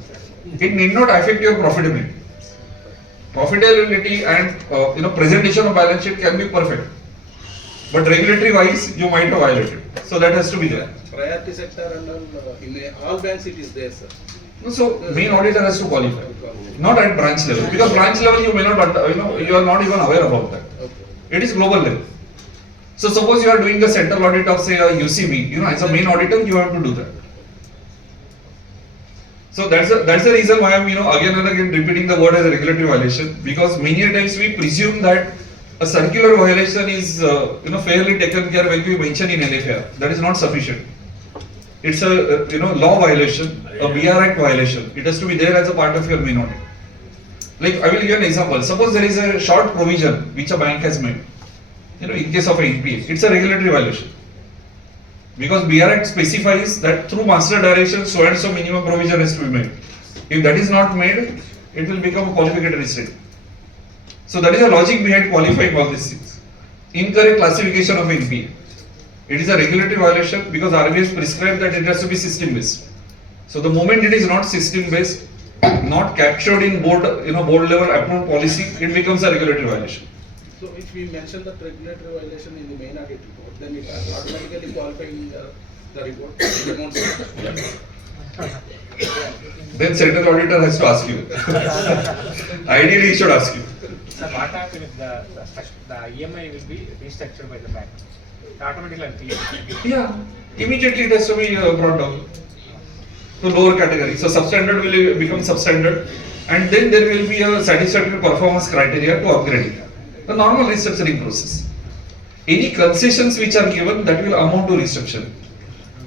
It need not affect your profitability. Profitability and presentation of balance sheet can be perfect, but regulatory wise you might have violated. So that has to be there. priority sector and in all banks it is there, sir. So main auditor has to qualify, not at branch level, because branch level you may not, you are not even aware about that. It is global level. So suppose you are doing the central audit of say a UCB, as a main auditor you have to do that. So that's the reason why I'm again and again repeating the word as a regulatory violation, because many times we presume that a circular violation is fairly taken care when we mention in LFAR. That is not sufficient. It's a law violation, a BR Act violation. It has to be there as a part of your main audit. Like I will give an example. Suppose there is a short provision which a bank has made. In case of a NPA, it's a regulatory violation. Because BR Act specifies that through master direction so and so minimum provision has to be made. If that is not made, it will become a qualificatory statement. So that is the logic behind qualifying all these things. Incorrect classification of NPA. It is a regulatory violation because RBI has prescribed that it has to be system based. So the moment it is not system based, not captured in board level approved policy, it becomes a regulatory violation. So if we mention that regulatory violation in the main audit report, then it automatically qualifying the report. Then central auditor has to ask you. Ideally, he should ask you. Sir, what happens if the EMI will be restructured by the bank? It automatically Yeah, immediately it has to be brought down to lower category. So substandard will become substandard, and then there will be a satisfactory performance criteria to upgrade it. The normal restructuring process. Any concessions which are given, that will amount to restructuring.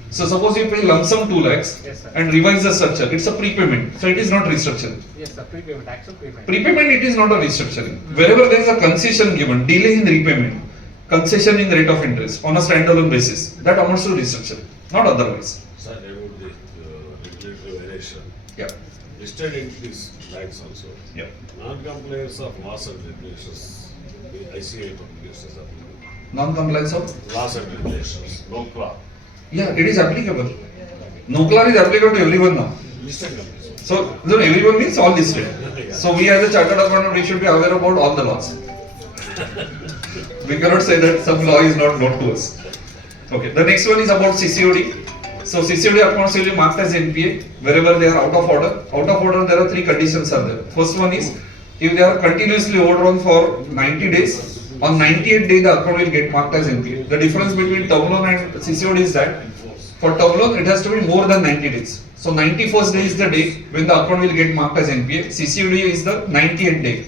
So suppose you pay lump sum 2 lakhs and revise the structure, it's a prepayment, so it is not restructuring. Yes, the prepayment, actual payment. Prepayment, it is not a restructuring. Wherever there is a concession given, delay in repayment, concession in rate of interest on a standalone basis, that amounts to restructuring, not otherwise. Sir, about the regulatory violation. Yeah. Listed entities banks also. Yeah. Non-compliance of laws and regulations. ICA publications are Non-compliance of? laws and regulations. No law. Yeah, it is applicable. No clause is applicable to everyone now. Listed companies. So, everyone means all listed. So we as a chartered accountant, we should be aware about all the laws. We cannot say that some law is not known to us. Okay, the next one is about CCOD. So CCOD accounts will be marked as NPA wherever they are out of order. Out of order, there are 3 conditions are there. First one is, if they are continuously overdrawn for 90 days, on 98th day the account will get marked as NPA. The difference between term loan and CCOD is that for term loan it has to be more than 90 days. So 91st day is the day when the account will get marked as NPA. CCOD is the 90th day.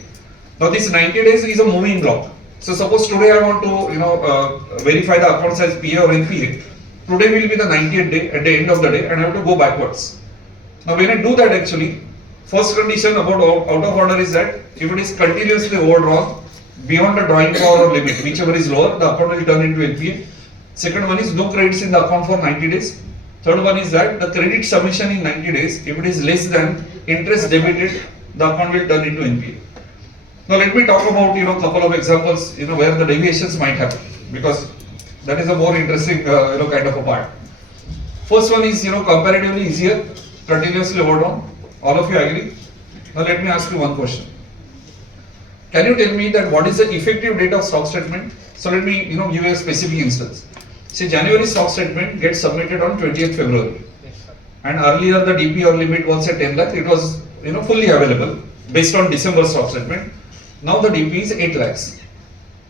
Now this 90 days is a moving block. So suppose today I want to verify the accounts as PA or NPA. Today will be the 90th day at the end of the day, and I have to go backwards. Now when I do that, actually, first condition about out of order is that if it is continuously overdrawn beyond the drawing power limit, whichever is lower, the account will turn into NPA. Second one is no credits in the account for 90 days. Third one is that the credit submission in 90 days, if it is less than interest debited, the account will turn into NPA. Now let me talk about couple of examples where the deviations might happen, because that is a more interesting kind of a part. First one is comparatively easier, continuously overdrawn. All of you agree? Now let me ask you one question. Can you tell me that what is the effective date of stock statement? So let me give you a specific instance. See, January stock statement gets submitted on 20th February. And earlier the DP or limit was at 10 lakh. It was fully available based on December stock statement. Now the DP is 8 lakhs.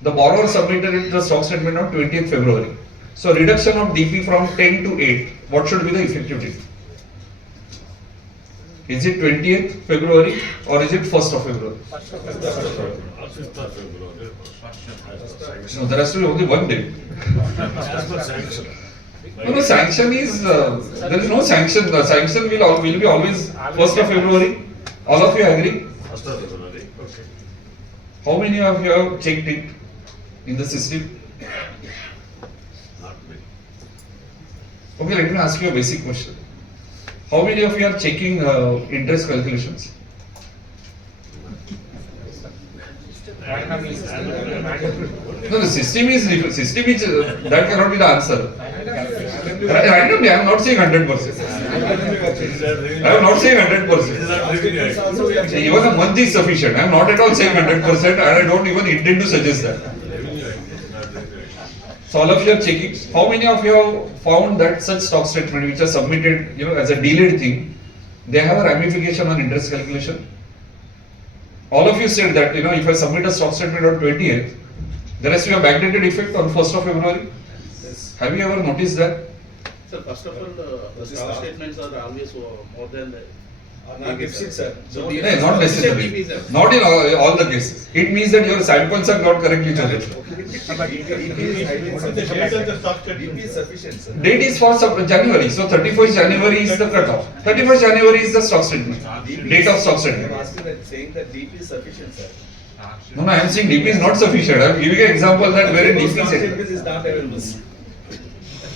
The borrower submitted the stock statement on 20th February. So reduction of DP from 10 to 8. What should be the effective date? Is it 20th February or is it 1st of February? No, there has to be only one date. No, sanction is, there is no sanction. The sanction will be always 1st of February. All of you agree? First of February, okay. How many of you have checked it in the system? Not me. Okay, let me ask you a basic question. How many of you are checking interest calculations? No, the system is that cannot be the answer. Randomly, I am not saying 100%. I am not saying 100%. Even a month is sufficient. I am not at all saying 100%, and I don't even intend to suggest that. So all of you are checking. How many of you have found that such stock statement which are submitted, as a delayed thing, they have a ramification on interest calculation? All of you said that, if I submit a stock statement on 20th, there has to be a backdated effect on 1st of February. Yes. Have you ever noticed that? So first of all, the stock statements are always more than the. sir. So No, not necessarily. Not in all the cases. It means that your samples are not correctly chosen. DP is sufficient, sir. Date is for January, so 31st January is the cutoff. 31st January is the stock statement. Date of stock statement. I'm asking that, saying that DP is sufficient, sir. No, I am saying DP is not sufficient. I am giving an example that wherein DP Stock is. statement is not available.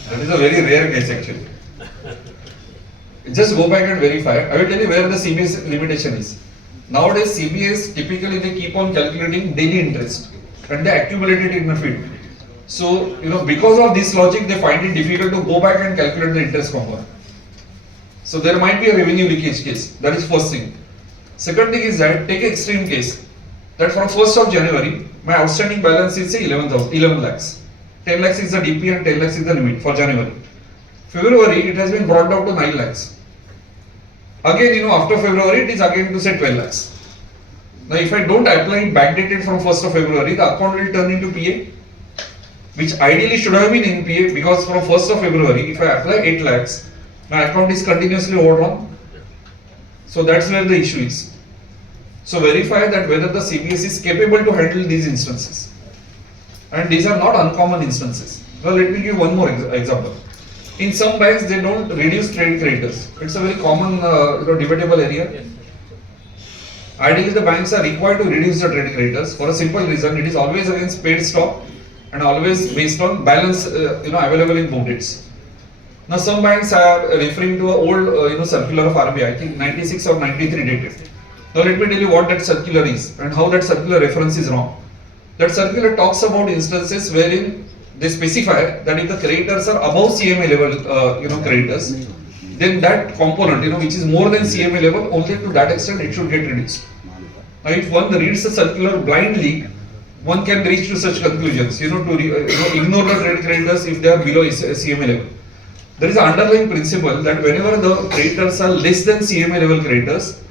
That is a very rare case actually. Just go back and verify. I will tell you where the CBS limitation is. Nowadays CBS typically they keep on calculating daily interest and they accumulate it in a field. So because of this logic they find it difficult to go back and calculate the interest component. So there might be a revenue leakage case. That is first thing. Second thing is that take an extreme case that from 1st of January my outstanding balance is say 11 lakhs. 10 lakhs is the DP and 10 lakhs is the limit for January. February it has been brought down to 9 lakhs. Again, after February, it is again to say 12 lakhs. Now, if I don't apply it backdated from 1st of February, the account will turn into PA, which ideally should have been in PA because from 1st of February, if I apply 8 lakhs, my account is continuously overdrawn. So that's where the issue is. So verify that whether the CBS is capable to handle these instances. And these are not uncommon instances. Now, let me give one more example. In some banks, they don't reduce trade creditors. It's a very common, debatable area. Ideally, the banks are required to reduce the trade creditors for a simple reason. It is always against paid stock and always based on balance, available in book dates. Now, some banks are referring to an old, circular of RBI. I think 96 or 93 dated. Now, let me tell you what that circular is and how that circular reference is wrong. That circular talks about instances wherein they specify that if the creditors are above CMA level, creditors, then that component, which is more than CMA level, only to that extent it should get reduced. Now, if one reads the circular blindly, one can reach to such conclusions, to ignore the trade creditors if they are below CMA level. There is an underlying principle that whenever the creditors are less than CMA level creditors,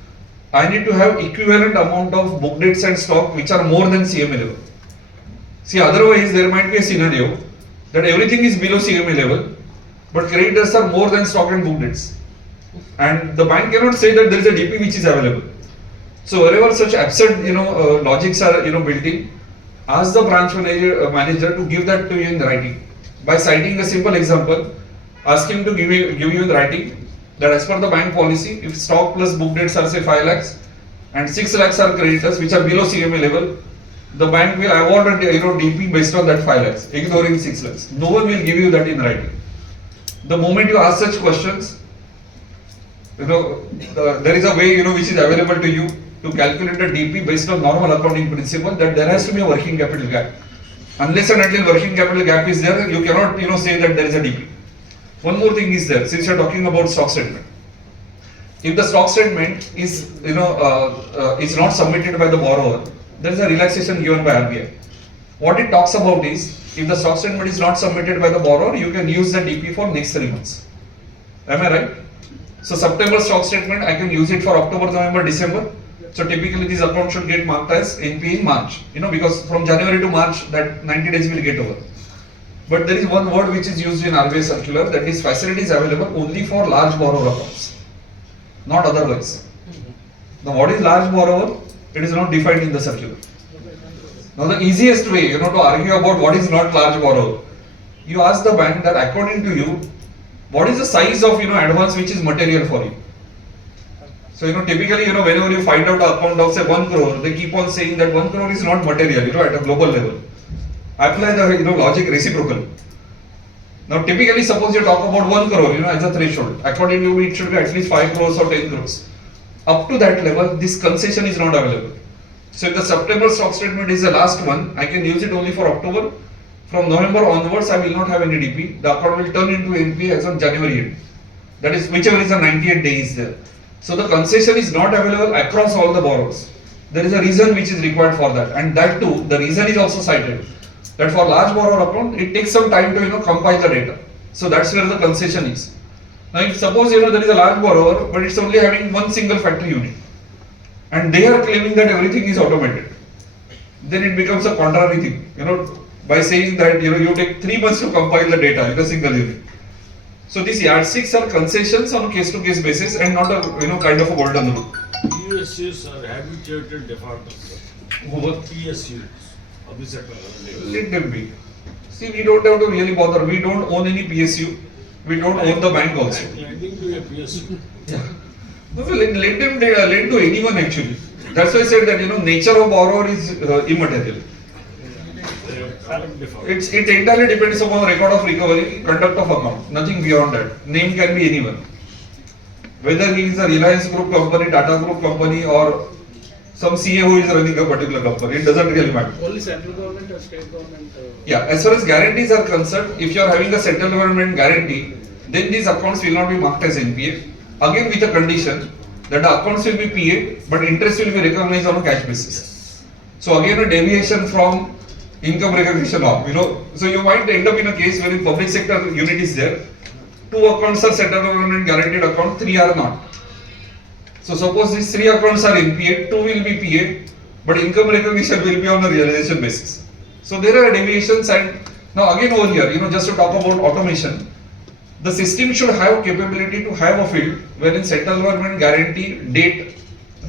I need to have equivalent amount of book dates and stock which are more than CMA level. See, otherwise there might be a scenario that everything is below CMA level, but creditors are more than stock and book dates. And the bank cannot say that there is a DP which is available. So wherever such absurd, logics are, built in, ask the branch manager to give that to you in writing. By citing a simple example, ask him to give you in writing that as per the bank policy, if stock plus book dates are say 5 lakhs and 6 lakhs are creditors which are below CMA level, the bank will award a DP based on that 5 lakhs, ignoring 6 lakhs. No one will give you that in writing. The moment you ask such questions, there is a way which is available to you to calculate a DP based on normal accounting principle that there has to be a working capital gap. Unless and until working capital gap is there, you cannot say that there is a DP. One more thing is there, since you are talking about stock statement. if the stock statement is is not submitted by the borrower, there is a relaxation given by RBI. What it talks about is, if the stock statement is not submitted by the borrower, you can use the DP for next 3 months. Am I right? So September stock statement, I can use it for October, November, December. So typically these accounts should get marked as NP in March, because from January to March that 90 days will get over. But there is one word which is used in RBI circular, that is facilities available only for large borrower accounts, not otherwise. Now what is large borrower? It is not defined in the circular. Now the easiest way, to argue about what is not large borrower, you ask the bank that according to you, what is the size of advance which is material for you. So typically whenever you find out an account of say 1 crore, they keep on saying that 1 crore is not material at a global level. Apply the logic reciprocal. Now typically suppose you talk about 1 crore as a threshold. According to you it should be at least 5 crores or 10 crores. Up to that level this concession is not available. So if the September stock statement is the last one, I can use it only for October. From November onwards I will not have any DP. The account will turn into NPA as on January end. That is whichever is the 98 days there. So the concession is not available across all the borrowers. There is a reason which is required for that, and that too, the reason is also cited. That for large borrower account, it takes some time to compile the data. So that's where the concession is. Now if suppose there is a large borrower, but it's only having one single factory unit, and they are claiming that everything is automated, then it becomes a contrary thing, by saying that you take 3 months to compile the data in a single unit. So these yardsticks are concessions on a case-to-case basis and not a kind of a golden rule. PSUs are habituated defaulters. PSUs of the sector. Let them be. See, we don't have to really bother. We don't own any PSU. We don't own the bank also. Lending to a PSU. Yeah. No, let them lend to anyone actually. That's why I said that nature of borrower is immaterial. It entirely depends upon record of recovery, conduct of account, nothing beyond that. Name can be anyone. Whether he is a Reliance Group company, Tata Group company, or some CA who is running a particular company, it doesn't really matter. Only central government or state government? Yeah, as far as guarantees are concerned, if you are having a central government guarantee, then these accounts will not be marked as NPA. Again with a condition that the accounts will be PA, but interest will be recognized on a cash basis. So again a deviation from income recognition law, so you might end up in a case where in public sector unit is there, 2 accounts are central government guaranteed account, 3 are not. So suppose these 3 accounts are NPA, 2 will be PA, but income recognition will be on a realization basis. So there are deviations, and now again over here, just to talk about automation, the system should have capability to have a field wherein central government guarantee date,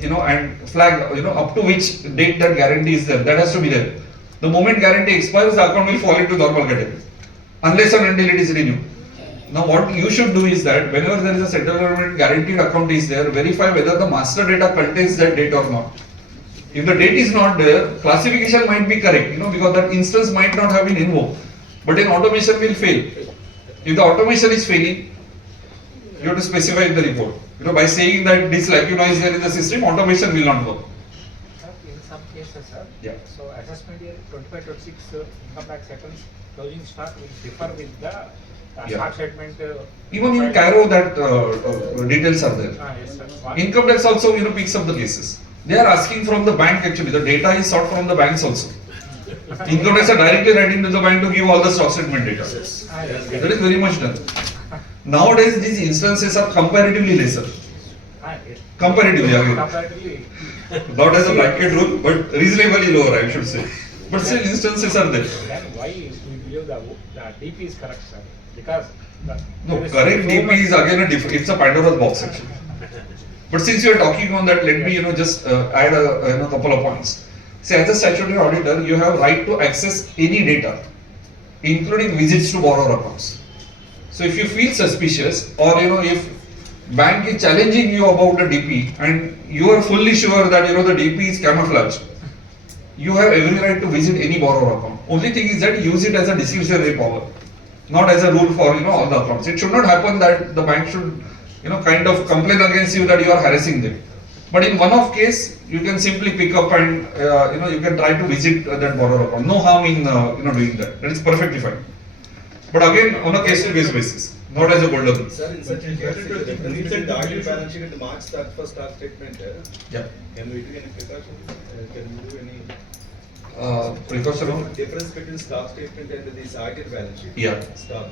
and flag, up to which date that guarantee is there, that has to be there. The moment guarantee expires, the account will fall into normal category, unless and until it is renewed. Now what you should do is that whenever there is a central government guaranteed account is there, verify whether the master data contains that date or not. If the date is not there, classification might be correct, because that instance might not have been invoked, but then automation will fail. If the automation is failing, you have to specify in the report. By saying that this lacuna is there in the system, automation will not work. In some cases, sir, Yeah. so assessment year 25-26 income tax returns closing stock will differ with the Yeah. stock statement. Even in Cairo, that details are there. Yes, sir. Income tax also picks up the cases. They are asking from the bank actually. The data is sought from the banks also. Income tax are directly writing to the bank to give all the stock statement data. That is very much done. Nowadays these instances are comparatively lesser. Yes. Comparatively, again. Comparatively, Not as a blanket rule, but reasonably lower, I should say. But still instances are there. then why we believe the DP is correct, sir? Because No, correct DP is again it's a Pandora's box actually. But since you are talking on that, let me just add a couple of points. Say, as a statutory auditor, you have right to access any data, including visits to borrower accounts. So if you feel suspicious, or if bank is challenging you about the DP and you are fully sure that the DP is camouflage, you have every right to visit any borrower account. Only thing is that use it as a discretionary power, not as a rule for all the accounts. It should not happen that the bank should kind of complain against you that you are harassing them. But in one-off case, you can simply pick up and you can try to visit that borrower account. No harm in doing that. That is perfectly fine. but again on a case-to-case basis, not as a gold loan. Sir, in such a case, if the recent audit balance sheet in March 31st statement, Yeah. can we take any precautions? Can we do any Precaution on? difference between stock statement and this audit balance sheet? Yeah. Stock.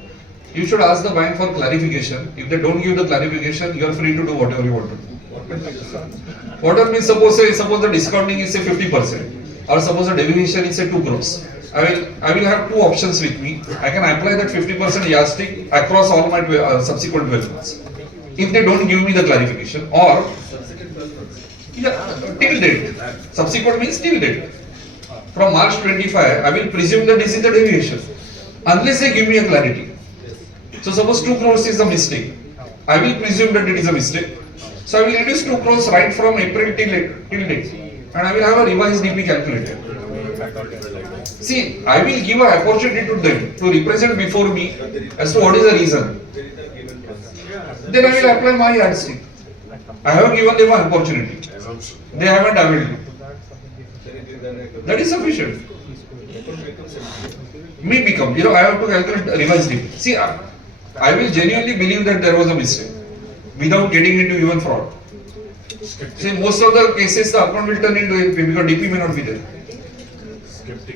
You should ask the bank for clarification. If they don't give the clarification, you are free to do whatever you want to do. What can we do, sir? What means suppose the discounting is say 50% or suppose the deviation is say 2 crores. I will have two options with me. I can apply that 50% yardstick across all my subsequent 12 months. If they don't give me the clarification or till date. Subsequent means till date. From March 25, I will presume that this is the deviation unless they give me a clarity. So suppose 2 crores is a mistake. I will presume that it is a mistake. So I will reduce 2 crores right from April till date, and I will have a revised DP calculated. See, I will give an opportunity to them to represent before me as to what is the reason. Then I will apply my yardstick. I have given them an opportunity. They haven't availed it. That is sufficient. May become, I have to calculate revised DP. See, I will genuinely believe that there was a mistake without getting into even fraud. See, most of the cases the account will turn into NP because DP may not be there.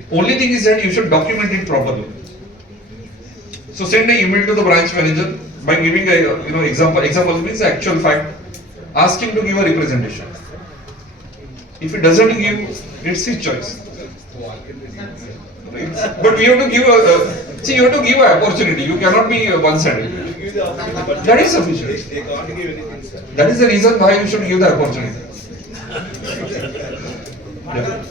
Only thing is that you should document it properly. So send an email to the branch manager by giving a example. Example means actual fact. Ask him to give a representation. If he doesn't give, it's his choice. But you have to give you have to give an opportunity. You cannot be one-sided. That is sufficient. They can't give anything, sir. That is the reason why you should give the opportunity. Yeah.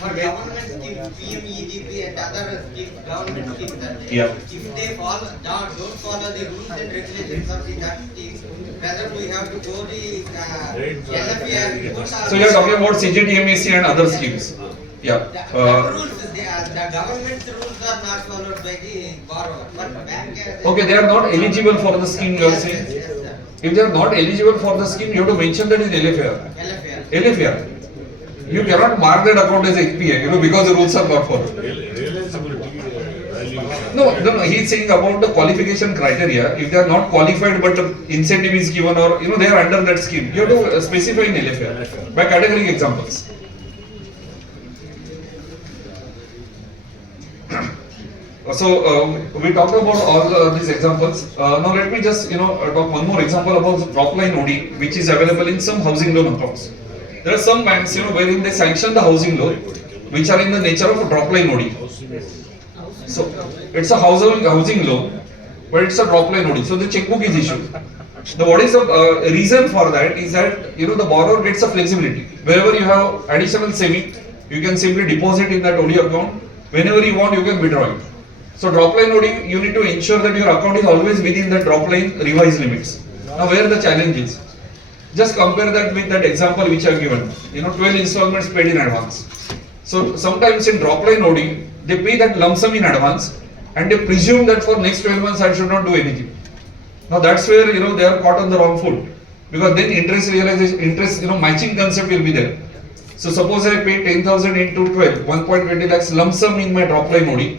For government scheme, PMEDP and other schemes, government schemes, Yeah. if they don't follow the rules and regulations of that scheme, whether we have to go the LFR. So you are talking about CGTMAC and other schemes. Yeah. The rules, the government's rules are not followed by the borrower, but bank has. Okay, they are not eligible for the scheme, you are saying? Yes, sir. If they are not eligible for the scheme, you have to mention that in LFR. LFR. LFR. You cannot mark that account as HPA, because the rules are not followed. Realizability value. No, he is saying about the qualification criteria. If they are not qualified but incentive is given or, they are under that scheme, you have to specify in LFR by category examples. So we talked about all these examples. Now let me just talk one more example about drop line OD, which is available in some housing loan accounts. There are some banks, wherein they sanction the housing loan, which are in the nature of a drop line OD. So it's a housing loan, but it's a drop line OD. So the checkbook is issued. Now what is the reason for that is that the borrower gets a flexibility. Wherever you have additional saving, you can simply deposit in that OD account. Whenever you want, you can withdraw it. So drop line OD, you need to ensure that your account is always within the drop line revised limits. Now where the challenge is? Just compare that with that example which I have given. 12 installments paid in advance. So sometimes in drop line OD, they pay that lump sum in advance and they presume that for next 12 months I should not do anything. Now that's where they are caught on the wrong foot, because then interest matching concept will be there. So suppose I pay 10,000 into 12, 1.20 lakhs lump sum in my drop line OD,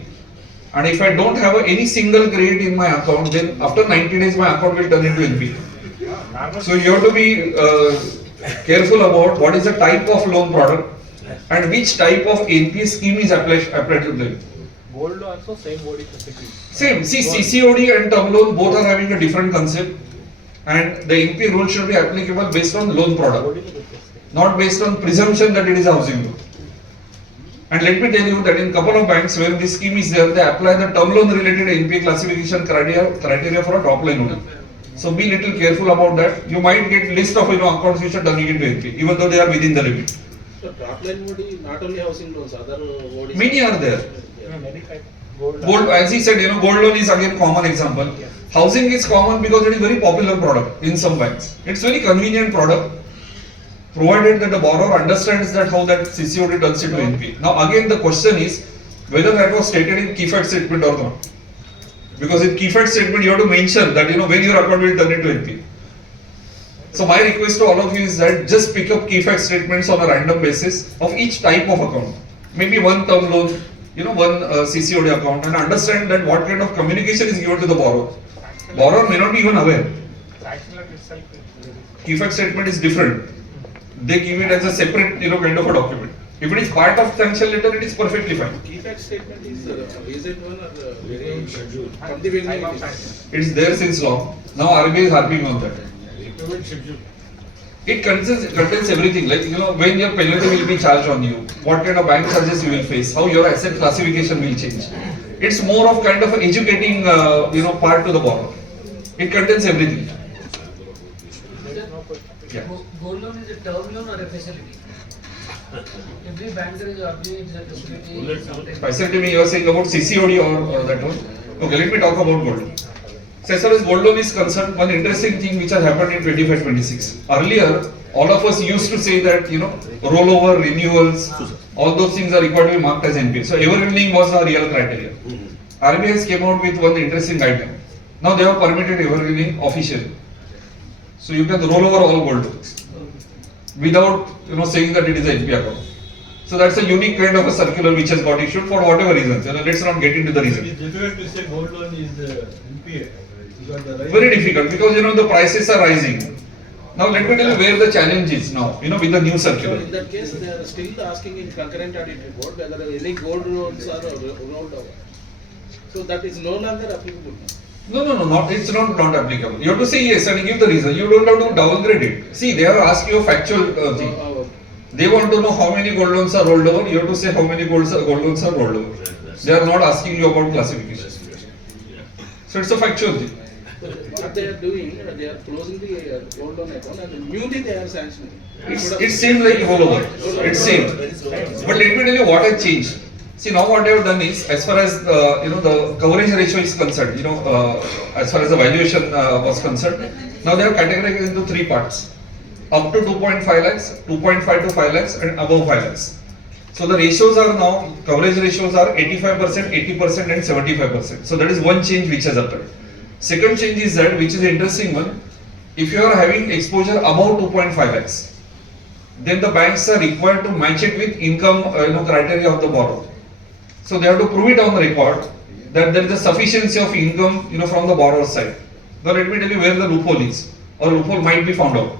and if I don't have any single credit in my account, then after 90 days my account will turn into NP. So you have to be careful about what is the type of loan product and which type of NP scheme is applied to them. Gold also same OD specifically. Same. See, CCOD and term loan both are having a different concept, and the NP rule should be applicable based on loan product, not based on presumption that it is a housing loan. And let me tell you that in couple of banks where this scheme is there, they apply the term loan related NP classification criteria for a top line only. So be little careful about that. You might get list of accounts which are turning into NP, even though they are within the limit. So drop line OD, not only housing loans, other ODs. Many are there. Gold. As he said, gold loan is again common example. Housing is common because it is very popular product in some banks. It's very convenient product, provided that the borrower understands that how that CCOD turns into NP. Now again the question is whether that was stated in key fact statement or not. Because in key fact statement you have to mention that when your account will turn into NP. So my request to all of you is that just pick up key fact statements on a random basis of each type of account. Maybe one term loan, one CCOD account and understand that what kind of communication is given to the borrower. Borrower may not be even aware. Sanction letter itself is very- Key fact statement is different. They give it as a separate, kind of a document. If it is part of sanction letter, it is perfectly fine. Key fact statement is it one or very Repayment schedule. from the beginning? Time of it is. sanction. It's there since long. Now RBI is harping on that. Repayment schedule. It contains everything, like when your penalty will be charged on you, what kind of bank charges you will face, how your asset classification will change. It's more of kind of educating, part to the borrower. It contains everything. Yeah. Gold loan is a term loan or a facility? Every bank there is obviously it's a facility. something. Facility mean you are saying about CCOD or that one? Okay, let me talk about gold loan. So as far as gold loan is concerned, one interesting thing which has happened in 25-26. Earlier, all of us used to say that, rollover, renewals, all those things are required to be marked as NPA. So evergreening was a real criteria. RBI has came out with one interesting guideline. Now they have permitted evergreening officially. So you can roll over all gold loans without, saying that it is an NPA account. So that's a unique kind of a circular which has got issued for whatever reasons. Let's not get into the reason. It's difficult to say gold loan is NPA. Because the Very difficult because the prices are rising. Now let me tell you where the challenge is now, with the new So circular. in that case, they are still asking in concurrent audit report whether any gold loans are rolled over. So that is no longer applicable. No, it's not applicable. You have to say yes and give the reason. You don't have to downgrade it. See, they have asked you a factual thing. They want to know how many gold loans are rolled over. You have to say how many gold loans are rolled over. They are not asking you about classification. So it's a factual thing. What they are doing, they are closing the gold loan account and newly they are sanctioning. It seemed like rollover. It seemed. But let me tell you what has changed. See, now what they have done is, as far as the coverage ratio is concerned, as far as the valuation was concerned, now they have categorized into three parts: up to 2.5 lakhs, 2.5 to 5 lakhs, and above 5 lakhs. So the ratios are now, coverage ratios are 85%, 80%, and 75%. So that is one change which has occurred. Second change is that, which is an interesting one, if you are having exposure above 2.5 lakhs, then the banks are required to match it with income criteria of the borrower. So they have to prove it on the record that there is a sufficiency of income from the borrower's side. Now let me tell you where the loophole is, or loophole might be found out.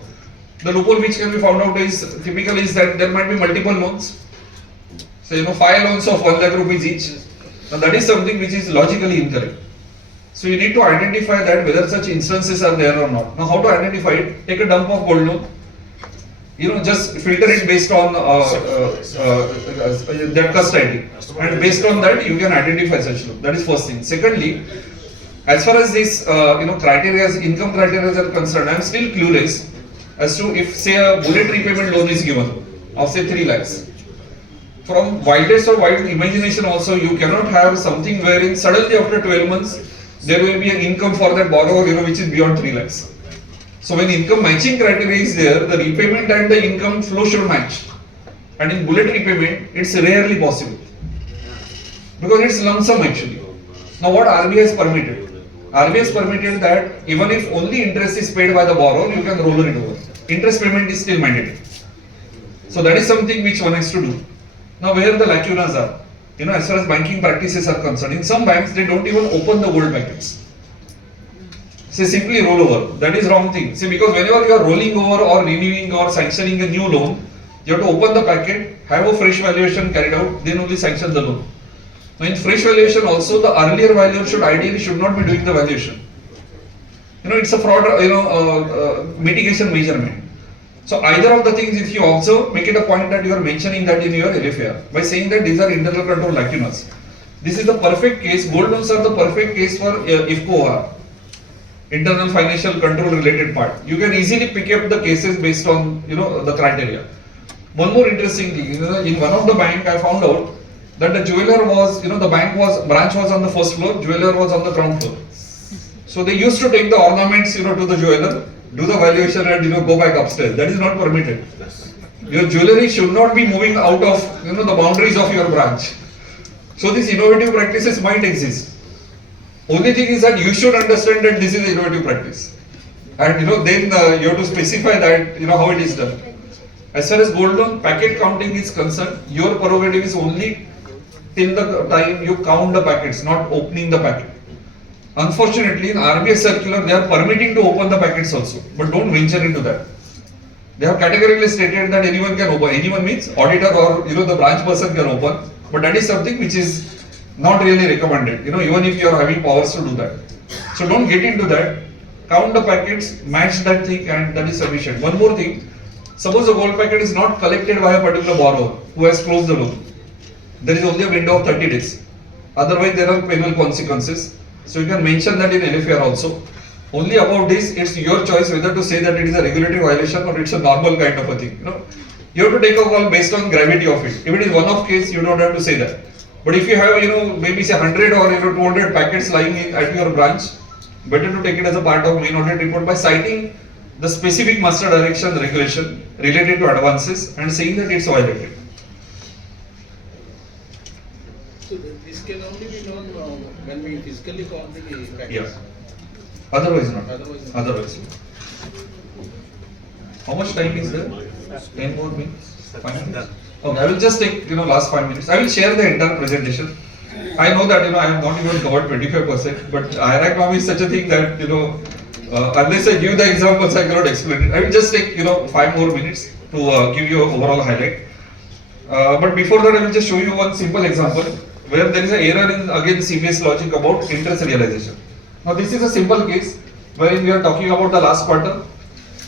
The loophole which can be found out is typically is that there might be multiple loans. So 5 loans of 1 lakh rupees each. Now that is something which is logically incorrect. So you need to identify that whether such instances are there or not. Now how to identify it? Take a dump of gold loan. Just filter it based on that cust ID, and based on that you can identify such loan. That is first thing. Secondly, as far as this criteria, income criteria are concerned, I am still clueless as to if say a bullet repayment loan is given of say 3 lakhs. From wildest of wild imagination also, you cannot have something wherein suddenly after 12 months there will be an income for that borrower which is beyond 3 lakhs. So when income matching criteria is there, the repayment and the income flow should match. And in bullet repayment, it's rarely possible. Because it's lump sum actually. Now what RBI has permitted? RBI has permitted that even if only interest is paid by the borrower, you can roll it over. Interest payment is still mandatory. So that is something which one has to do. Now where the lacunas are, as far as banking practices are concerned, in some banks they don't even open the gold packets. Say simply roll over. That is wrong thing. See, because whenever you are rolling over or renewing or sanctioning a new loan, you have to open the packet, have a fresh valuation carried out, then only sanction the loan. Now in fresh valuation also, the earlier valuer should not be doing the valuation. It's a fraud, mitigation measurement. So either of the things, if you observe, make it a point that you are mentioning that in your LFR by saying that these are internal control lacunas. This is the perfect case. Gold loans are the perfect case for IFCO, internal financial control related part. You can easily pick up the cases based on the criteria. One more interesting thing, in one of the bank I found out that the jeweler was, branch was on the first floor, jeweler was on the ground floor. So they used to take the ornaments, to the jeweler, do the valuation and go back upstairs. That is not permitted. Your jewelry should not be moving out of the boundaries of your branch. So these innovative practices might exist. Only thing is that you should understand that this is innovative practice, and then you have to specify that how it is done. As far as gold loan packet counting is concerned, your prerogative is only till the time you count the packets, not opening the packet. Unfortunately, in RBI circular, they are permitting to open the packets also, but don't venture into that. They have categorically stated that anyone can open. Anyone means auditor or the branch person can open, but that is something which is not really recommended. Even if you are having powers to do that, so don't get into that. Count the packets, match that thing, and that is sufficient. One more thing: suppose the gold packet is not collected by a particular borrower who has closed the loan. There is only a window of 30 days. Otherwise, there are penal consequences. So you can mention that in LFR also. Only about this, it's your choice whether to say that it is a regulatory violation or it's a normal kind of a thing. You have to take a call based on gravity of it. If it is one-off case, you don't have to say that. But if you have, maybe say 100 or 200 packets lying at your branch, better to take it as a part of main audit report by citing the specific master direction regulation related to advances and saying that it's violated. So this can only be known when we physically count the packets. Yeah. Otherwise not. Otherwise not. Otherwise. How much time is there? 10 more minutes? 5 minutes? Okay, I will just take last 5 minutes. I will share the entire presentation. I know that I have not even covered 25%, but IRAC norm is such a thing that unless I give the examples, I cannot explain it. I will just take 5 more minutes to give you an overall highlight. But before that, I will just show you one simple example where there is an error in again CBS logic about interest realization. Now this is a simple case wherein we are talking about the last quarter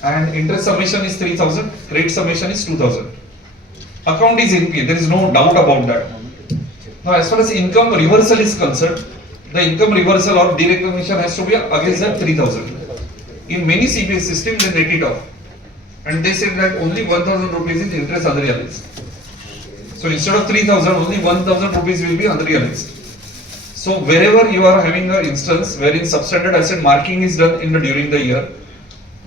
and interest summation is 3,000, credit summation is 2,000. Account is NPA, there is no doubt about that. Now as far as income reversal is concerned, the income reversal or derecognition has to be against that 3,000. In many CBS systems they net it off and they said that only 1,000 rupees is interest unrealized. So instead of 3,000, only 1,000 rupees will be unrealized. So wherever you are having an instance wherein substandard asset marking is done during the year,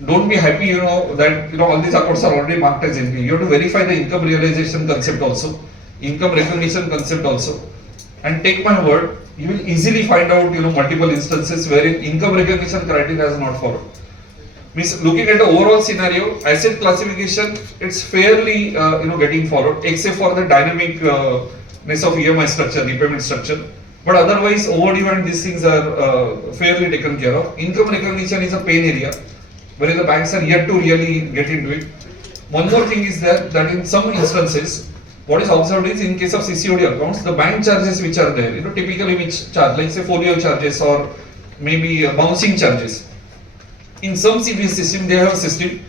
don't be happy that all these accounts are already marked as NPA. You have to verify the income realization concept also, income recognition concept also, and take my word, you will easily find out multiple instances wherein income recognition criteria is not followed. Means looking at the overall scenario, asset classification it's fairly getting followed except for the dynamicness of EMI structure, repayment structure. But otherwise, overdue and these things are fairly taken care of. Income recognition is a pain area, wherein the banks are yet to really get into it. One more thing is that in some instances, what is observed is in case of CCOD accounts, the bank charges which are there, typically which charge, like say folio charges or maybe bouncing charges. In some CBS system, they have a system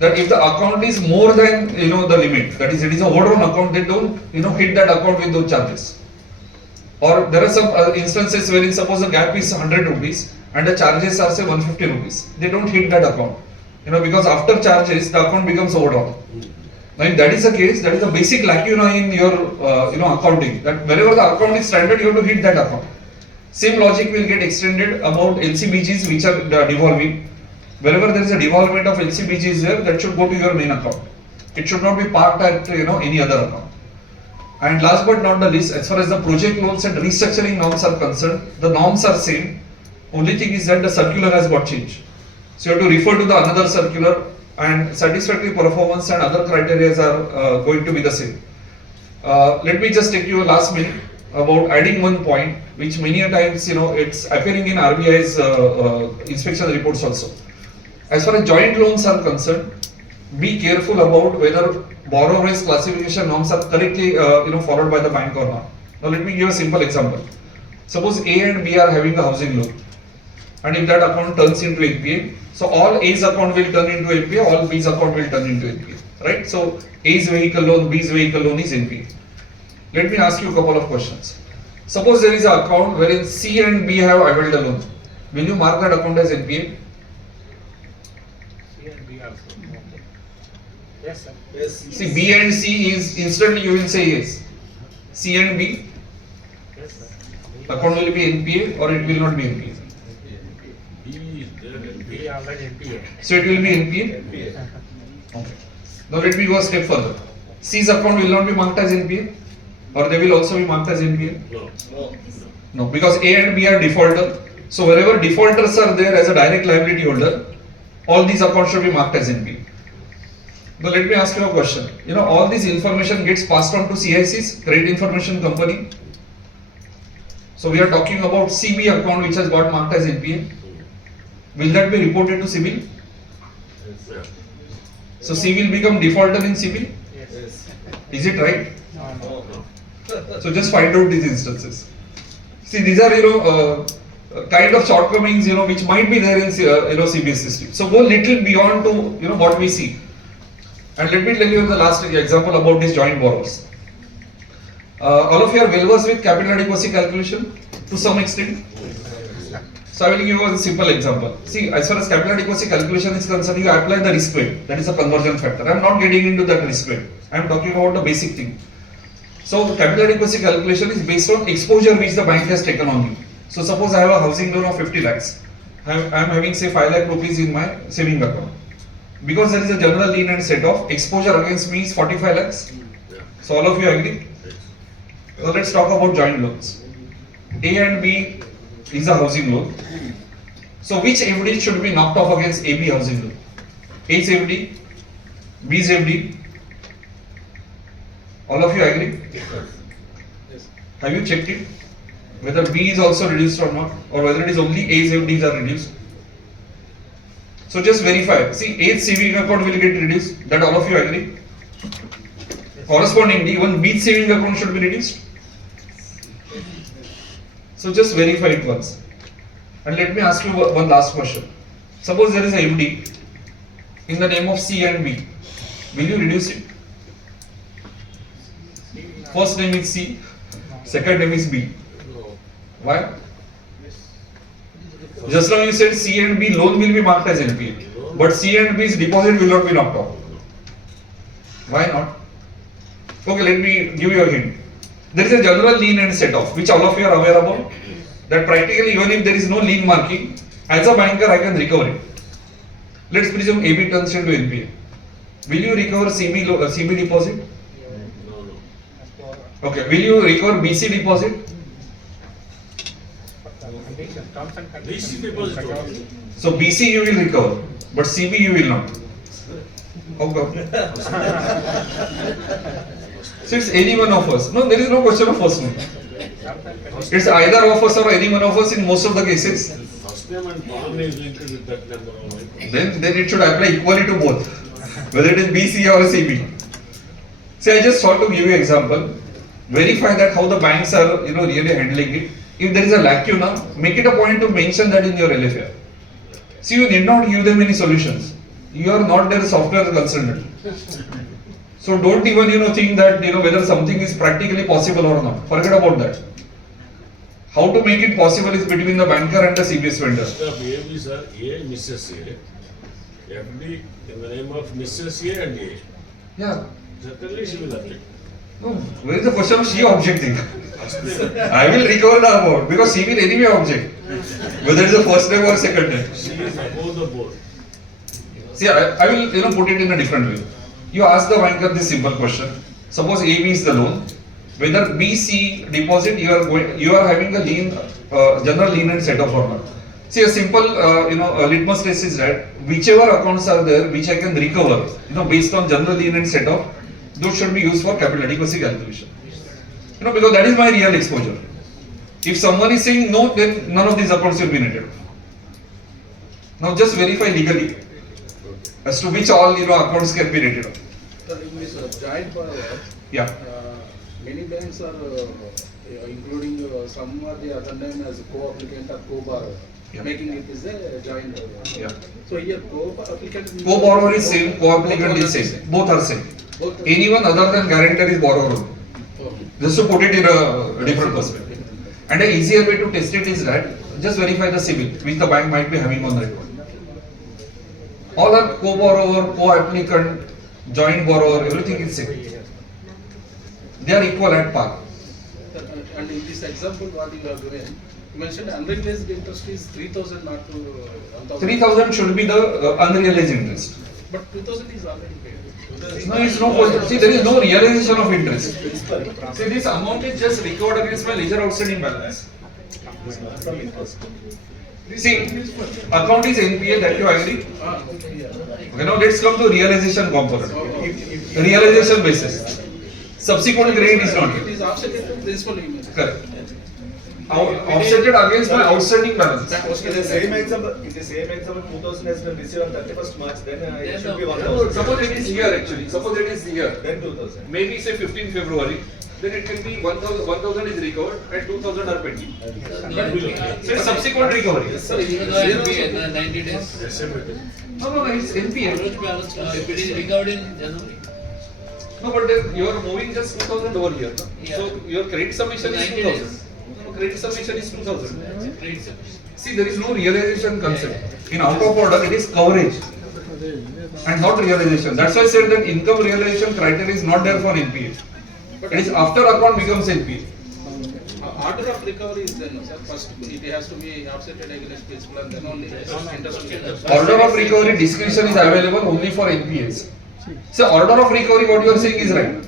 that if the account is more than the limit, that is it is a overdrawn account, they don't hit that account with those charges. Or there are some instances wherein suppose the gap is 100 rupees and the charges are say 150 rupees. They don't hit that account, because after charges the account becomes overdrawn. Now if that is the case, that is a basic lacuna in your accounting, that wherever the account is standard, you have to hit that account. Same logic will get extended about LCBGs which are devolving. Wherever there is a devolvement of LCBGs there, that should go to your main account. It should not be parked at any other account. And last but not the least, as far as the project loans and restructuring norms are concerned, the norms are same. Only thing is that the circular has got changed. So you have to refer to the another circular, and satisfactory performance and other criteria are going to be the same. Let me just take you a last minute about adding one point, which many a times it's appearing in RBI's inspection reports also. As far as joint loans are concerned, be careful about whether borrower's classification norms are correctly followed by the bank or not. Now let me give a simple example. Suppose A and B are having a housing loan, and if that account turns into NPA, so all A's account will turn into NPA, all B's account will turn into NPA, right? So A's vehicle loan, B's vehicle loan is NPA. Let me ask you a couple of questions. Suppose there is an account wherein C and B have availed a loan. Will you mark that account as NPA? C and B also. Yes, sir. Yes. See, B and C is instantly you will say yes. C and B, Yes, sir. account will be NPA or it will not be NPA. B already NPA. So it will be NPA. Okay. Now let me go a step further. C's account will not be marked as NPA, or they will also be marked as NPA. No, because A and B are defaulter. So wherever defaulters are there as a direct liability holder, all these accounts should be marked as NPA. Now let me ask you a question. All this information gets passed on to CICs, Credit Information Company. So we are talking about CB account which has got marked as NPA. Will that be reported to CIBIL? So C will become defaulter in CIBIL? Yes. Is it right? No. So just find out these instances. See, these are kind of shortcomings which might be there in CBS system. So go little beyond to what we see. And let me tell you the last example about these joint borrowers. All of you are well versed with capital adequacy calculation to some extent. So I will give you a simple example. See, as far as capital adequacy calculation is concerned, you apply the risk weight, that is a conversion factor. I am not getting into that risk weight. I am talking about the basic thing. So capital adequacy calculation is based on exposure which the bank has taken on you. So suppose I have a housing loan of 50 lakhs. I am having say 5 lakh rupees in my saving account. Because there is a general lien and set off, exposure against me is 45 lakhs. So all of you agree? So let's talk about joint loans. A and B is a housing loan. So which FD should be knocked off against AB housing loan? A's FD, B's FD. All of you agree? Yes. Have you checked it? Whether B is also reduced or not, or whether it is only A's FDs are reduced. So just verify. See, A's saving account will get reduced. That all of you agree? Correspondingly, even B's saving account should be reduced. So just verify it once. And let me ask you one last question. Suppose there is a FD in the name of C and B. Will you reduce it? First name is C, second name is B. Why? Just now you said C and B loan will be marked as NPA, but C and B's deposit will not be knocked off. Why not? Okay, let me give you a hint. There is a general lien and set off, which all of you are aware about. That practically, even if there is no lien marking, as a banker I can recover it. Let's presume AB turns into NPA. Will you recover CB deposit? Okay. Will you recover BC deposit? BC deposit only. So BC you will recover, but CB you will not. How come? So it's any one of us. No, there is no question of first name. It's either of us or any one of us in most of the cases. First name and bond is linked with that number only. Then it should apply equally to both, whether it is BC or CB. See, I just thought to give you an example. Verify that how the banks are really handling it. If there is a lacuna, make it a point to mention that in your LFR. See, you need not give them any solutions. You are not their software consultant. So don't even think that whether something is practically possible or not. Forget about that. How to make it possible is between the banker and the CBS vendor. Instead of AB, sir, A, Mrs. A. FD in the name of Mrs. A and A. Yeah. Certainly she will object. No, where is the question of she objecting? I will recover the amount because she will anyway object, whether it is the first name or second name. She is above the board. See, I will put it in a different way. You ask the banker this simple question. Suppose AB is the loan, whether BC deposit you are having a lien, general lien and set off or not. See, a simple litmus test is that whichever accounts are there which I can recover, based on general lien and set off, those should be used for capital adequacy calculation. Because that is my real exposure. If someone is saying no, then none of these accounts will be netted. Now just verify legally as to which all accounts can be netted off. Sir, in this joint borrower, Yeah. many banks are including some or the other name as co-applicant or co-borrower, Yeah. making it is a joint borrower. Yeah. So here co-applicant. Co-borrower is same, co-applicant is same. Both are same. Both are- Anyone other than guarantor is borrower only. Okay. Just to put it in a different perspective. And an easier way to test it is that just verify the CIBIL which the bank might be having on the record. All are co-borrower, co-applicant, joint borrower, everything is same. They are equal at par. And in this example, what you have given, you mentioned unrealized interest is 3,000, not to 1,000. 3,000 should be the unrealized interest. But 2,000 is already paid. No, it's no question. See, there is no realization of interest. See, this amount is just recovered against my ledger outstanding balance. See, account is NPA, that you agree? Okay, now let's come to realization component. Realization basis. Subsequent grade is not It here. is offset to principal limit. Correct. offsetted against my outstanding balance. In the same example, 2000 has been received on 31st March, then it should be 1000. Suppose it is here actually, suppose it is here. Then 2000. Maybe say 15 February, then it can be 1000 is recovered and 2000 are pending. So subsequent recovery. Yes, sir. 90 days. No, it's NPA. If it is recovered in January. No, but then you are moving just 2000 over here. No? Yeah. So your credit submission is 90 2000. days. No, credit submission is 2000. Trade submission. See, there is no realization concept. In out of order, it is coverage and not realization. That's why I said that income realization criteria is not there for NPA. It is after account becomes NPA. Order of recovery is then, sir. First, it has to be offsetted against principal and then only interest will get deducted. Order of recovery discretion is available only for NPAs. So order of recovery, what you are saying is right.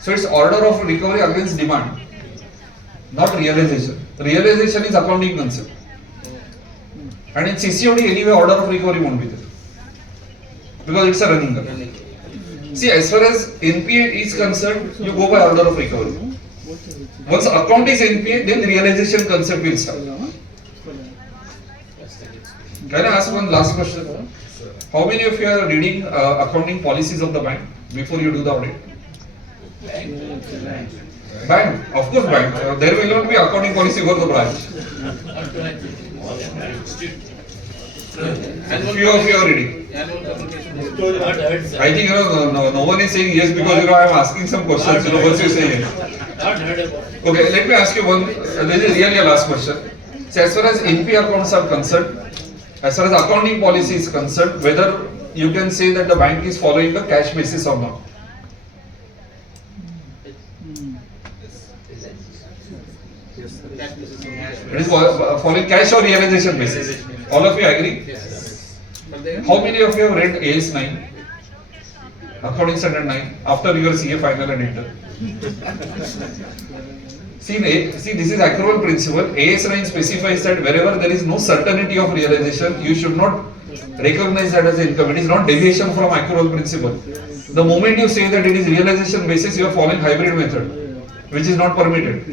So it's order of recovery against demand, not realization. Realization is accounting concept. And in CCOD anyway order of recovery won't be there. Because it's a running account. See, as far as NPA is concerned, you go by order of recovery. Once account is NPA, then realization concept will start. Can I ask one last question? How many of you are reading accounting policies of the bank before you do the audit? Bank, of course bank. There will not be accounting policy for the branch. Few of you are reading. Annual communication. I think no one is saying yes because I am asking some questions. Once you say yes. Okay, let me ask you one. This is really a last question. So as far as NPA accounts are concerned, as far as accounting policy is concerned, whether you can say that the bank is following the cash basis or not. It is following cash or realization basis. All of you agree? Yes. How many of you have read AS 9? Accounting Standard 9 after your CA final and inter? See, this is accrual principle. AS 9 specifies that wherever there is no certainty of realization, you should not recognize that as income. It is not deviation from accrual principle. The moment you say that it is realization basis, you are following hybrid method, which is not permitted.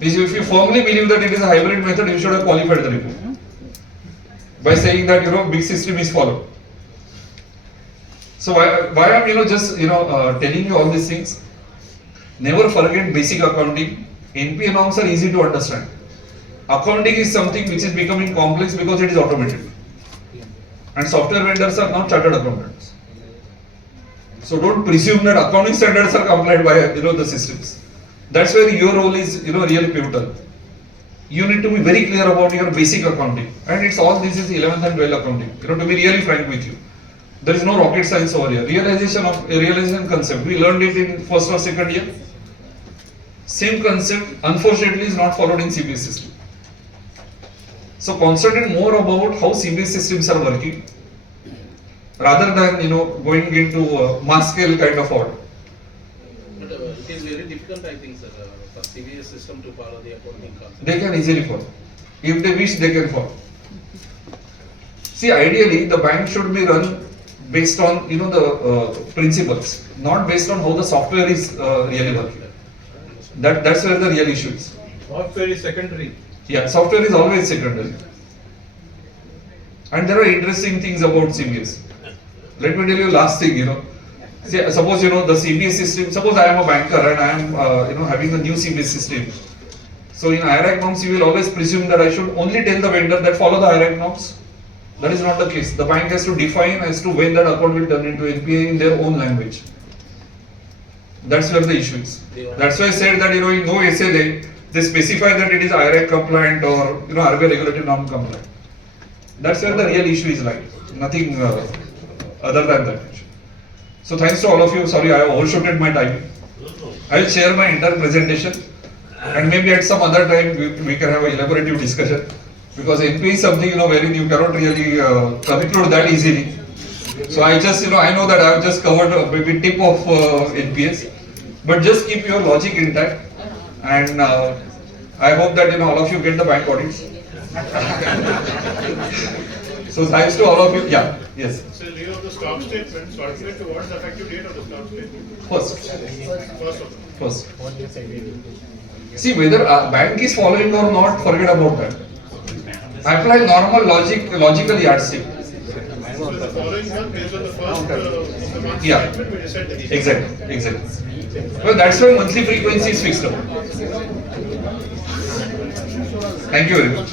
If you firmly believe that it is a hybrid method, you should have qualified the report by saying that big system is followed. So why I'm just telling you all these things. Never forget basic accounting. NPA norms are easy to understand. Accounting is something which is becoming complex because it is automated, and software vendors are now chartered accountants. So don't presume that accounting standards are complied by the systems. That's where your role is really pivotal. You need to be very clear about your basic accounting, and it's all this is 11th and 12th accounting. To be really frank with you, there is no rocket science over here. Realization concept, we learned it in first or second year. Same concept, unfortunately, is not followed in CBS system. So concentrate more about how CBS systems are working, rather than going into mass scale kind of audit. But it is very difficult, I think, sir, for CBS system to follow the accounting concept. They can easily follow. If they wish, they can follow. See, ideally, the bank should be run based on the principles, not based on how the software is really working. That's where the real issue is. Software is secondary. Yeah, software is always secondary. And there are interesting things about CBS. Let me tell you last thing. See, suppose the CBS system. Suppose I am a banker and I am having a new CBS system. So in IRAC norms, you will always presume that I should only tell the vendor that follow the IRAC norms. That is not the case. The bank has to define as to when that account will turn into NPA in their own language. That's where the issue is. That's why I said that in no SLA they specify that it is IRAC compliant or RBI regulatory norm compliant. That's where the real issue is lying. Nothing other than that. So thanks to all of you. Sorry, I overshooted my time. I will share my entire presentation, and maybe at some other time we can have a elaborative discussion, because NPA is something wherein you cannot really conclude that easily. So I just I know that I have just covered a maybe tip of NPS, but just keep your logic intact, and I hope that all of you get the bank audits. So thanks to all of you. Yeah. Yes. So you have the stock statement. Calculate towards the effective date of the stock statement. First. First of all. First. See, whether a bank is following or not, forget about that. Apply normal logical yardstick. The following one based on the first of the month Yeah. statement, we decide the. Exactly. Well, that's why monthly frequency is fixed up. Thank you very much.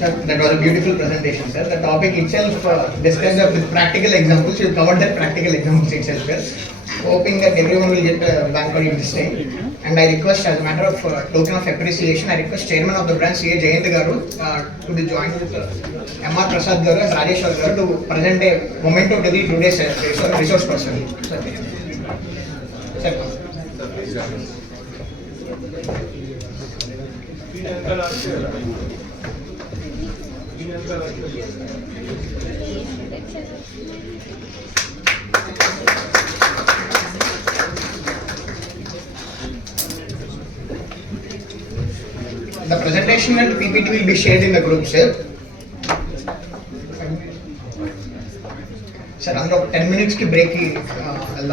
Sir, that was a beautiful presentation, sir. The topic itself discussed with practical examples. You covered that practical examples itself, sir. Hoping that everyone will get a bank audit this time. And I request, as a matter of token of appreciation, I request Chairman of the branch, CA Jayanth Garu, to be joined with M.R. Prasad Garu and Rajeshwar Garu to present a memento to the today's resource person. Sir. The presentation and PPT will be shared in the group, sir. Sir, under 10 minutes ki break వెళ్దాం.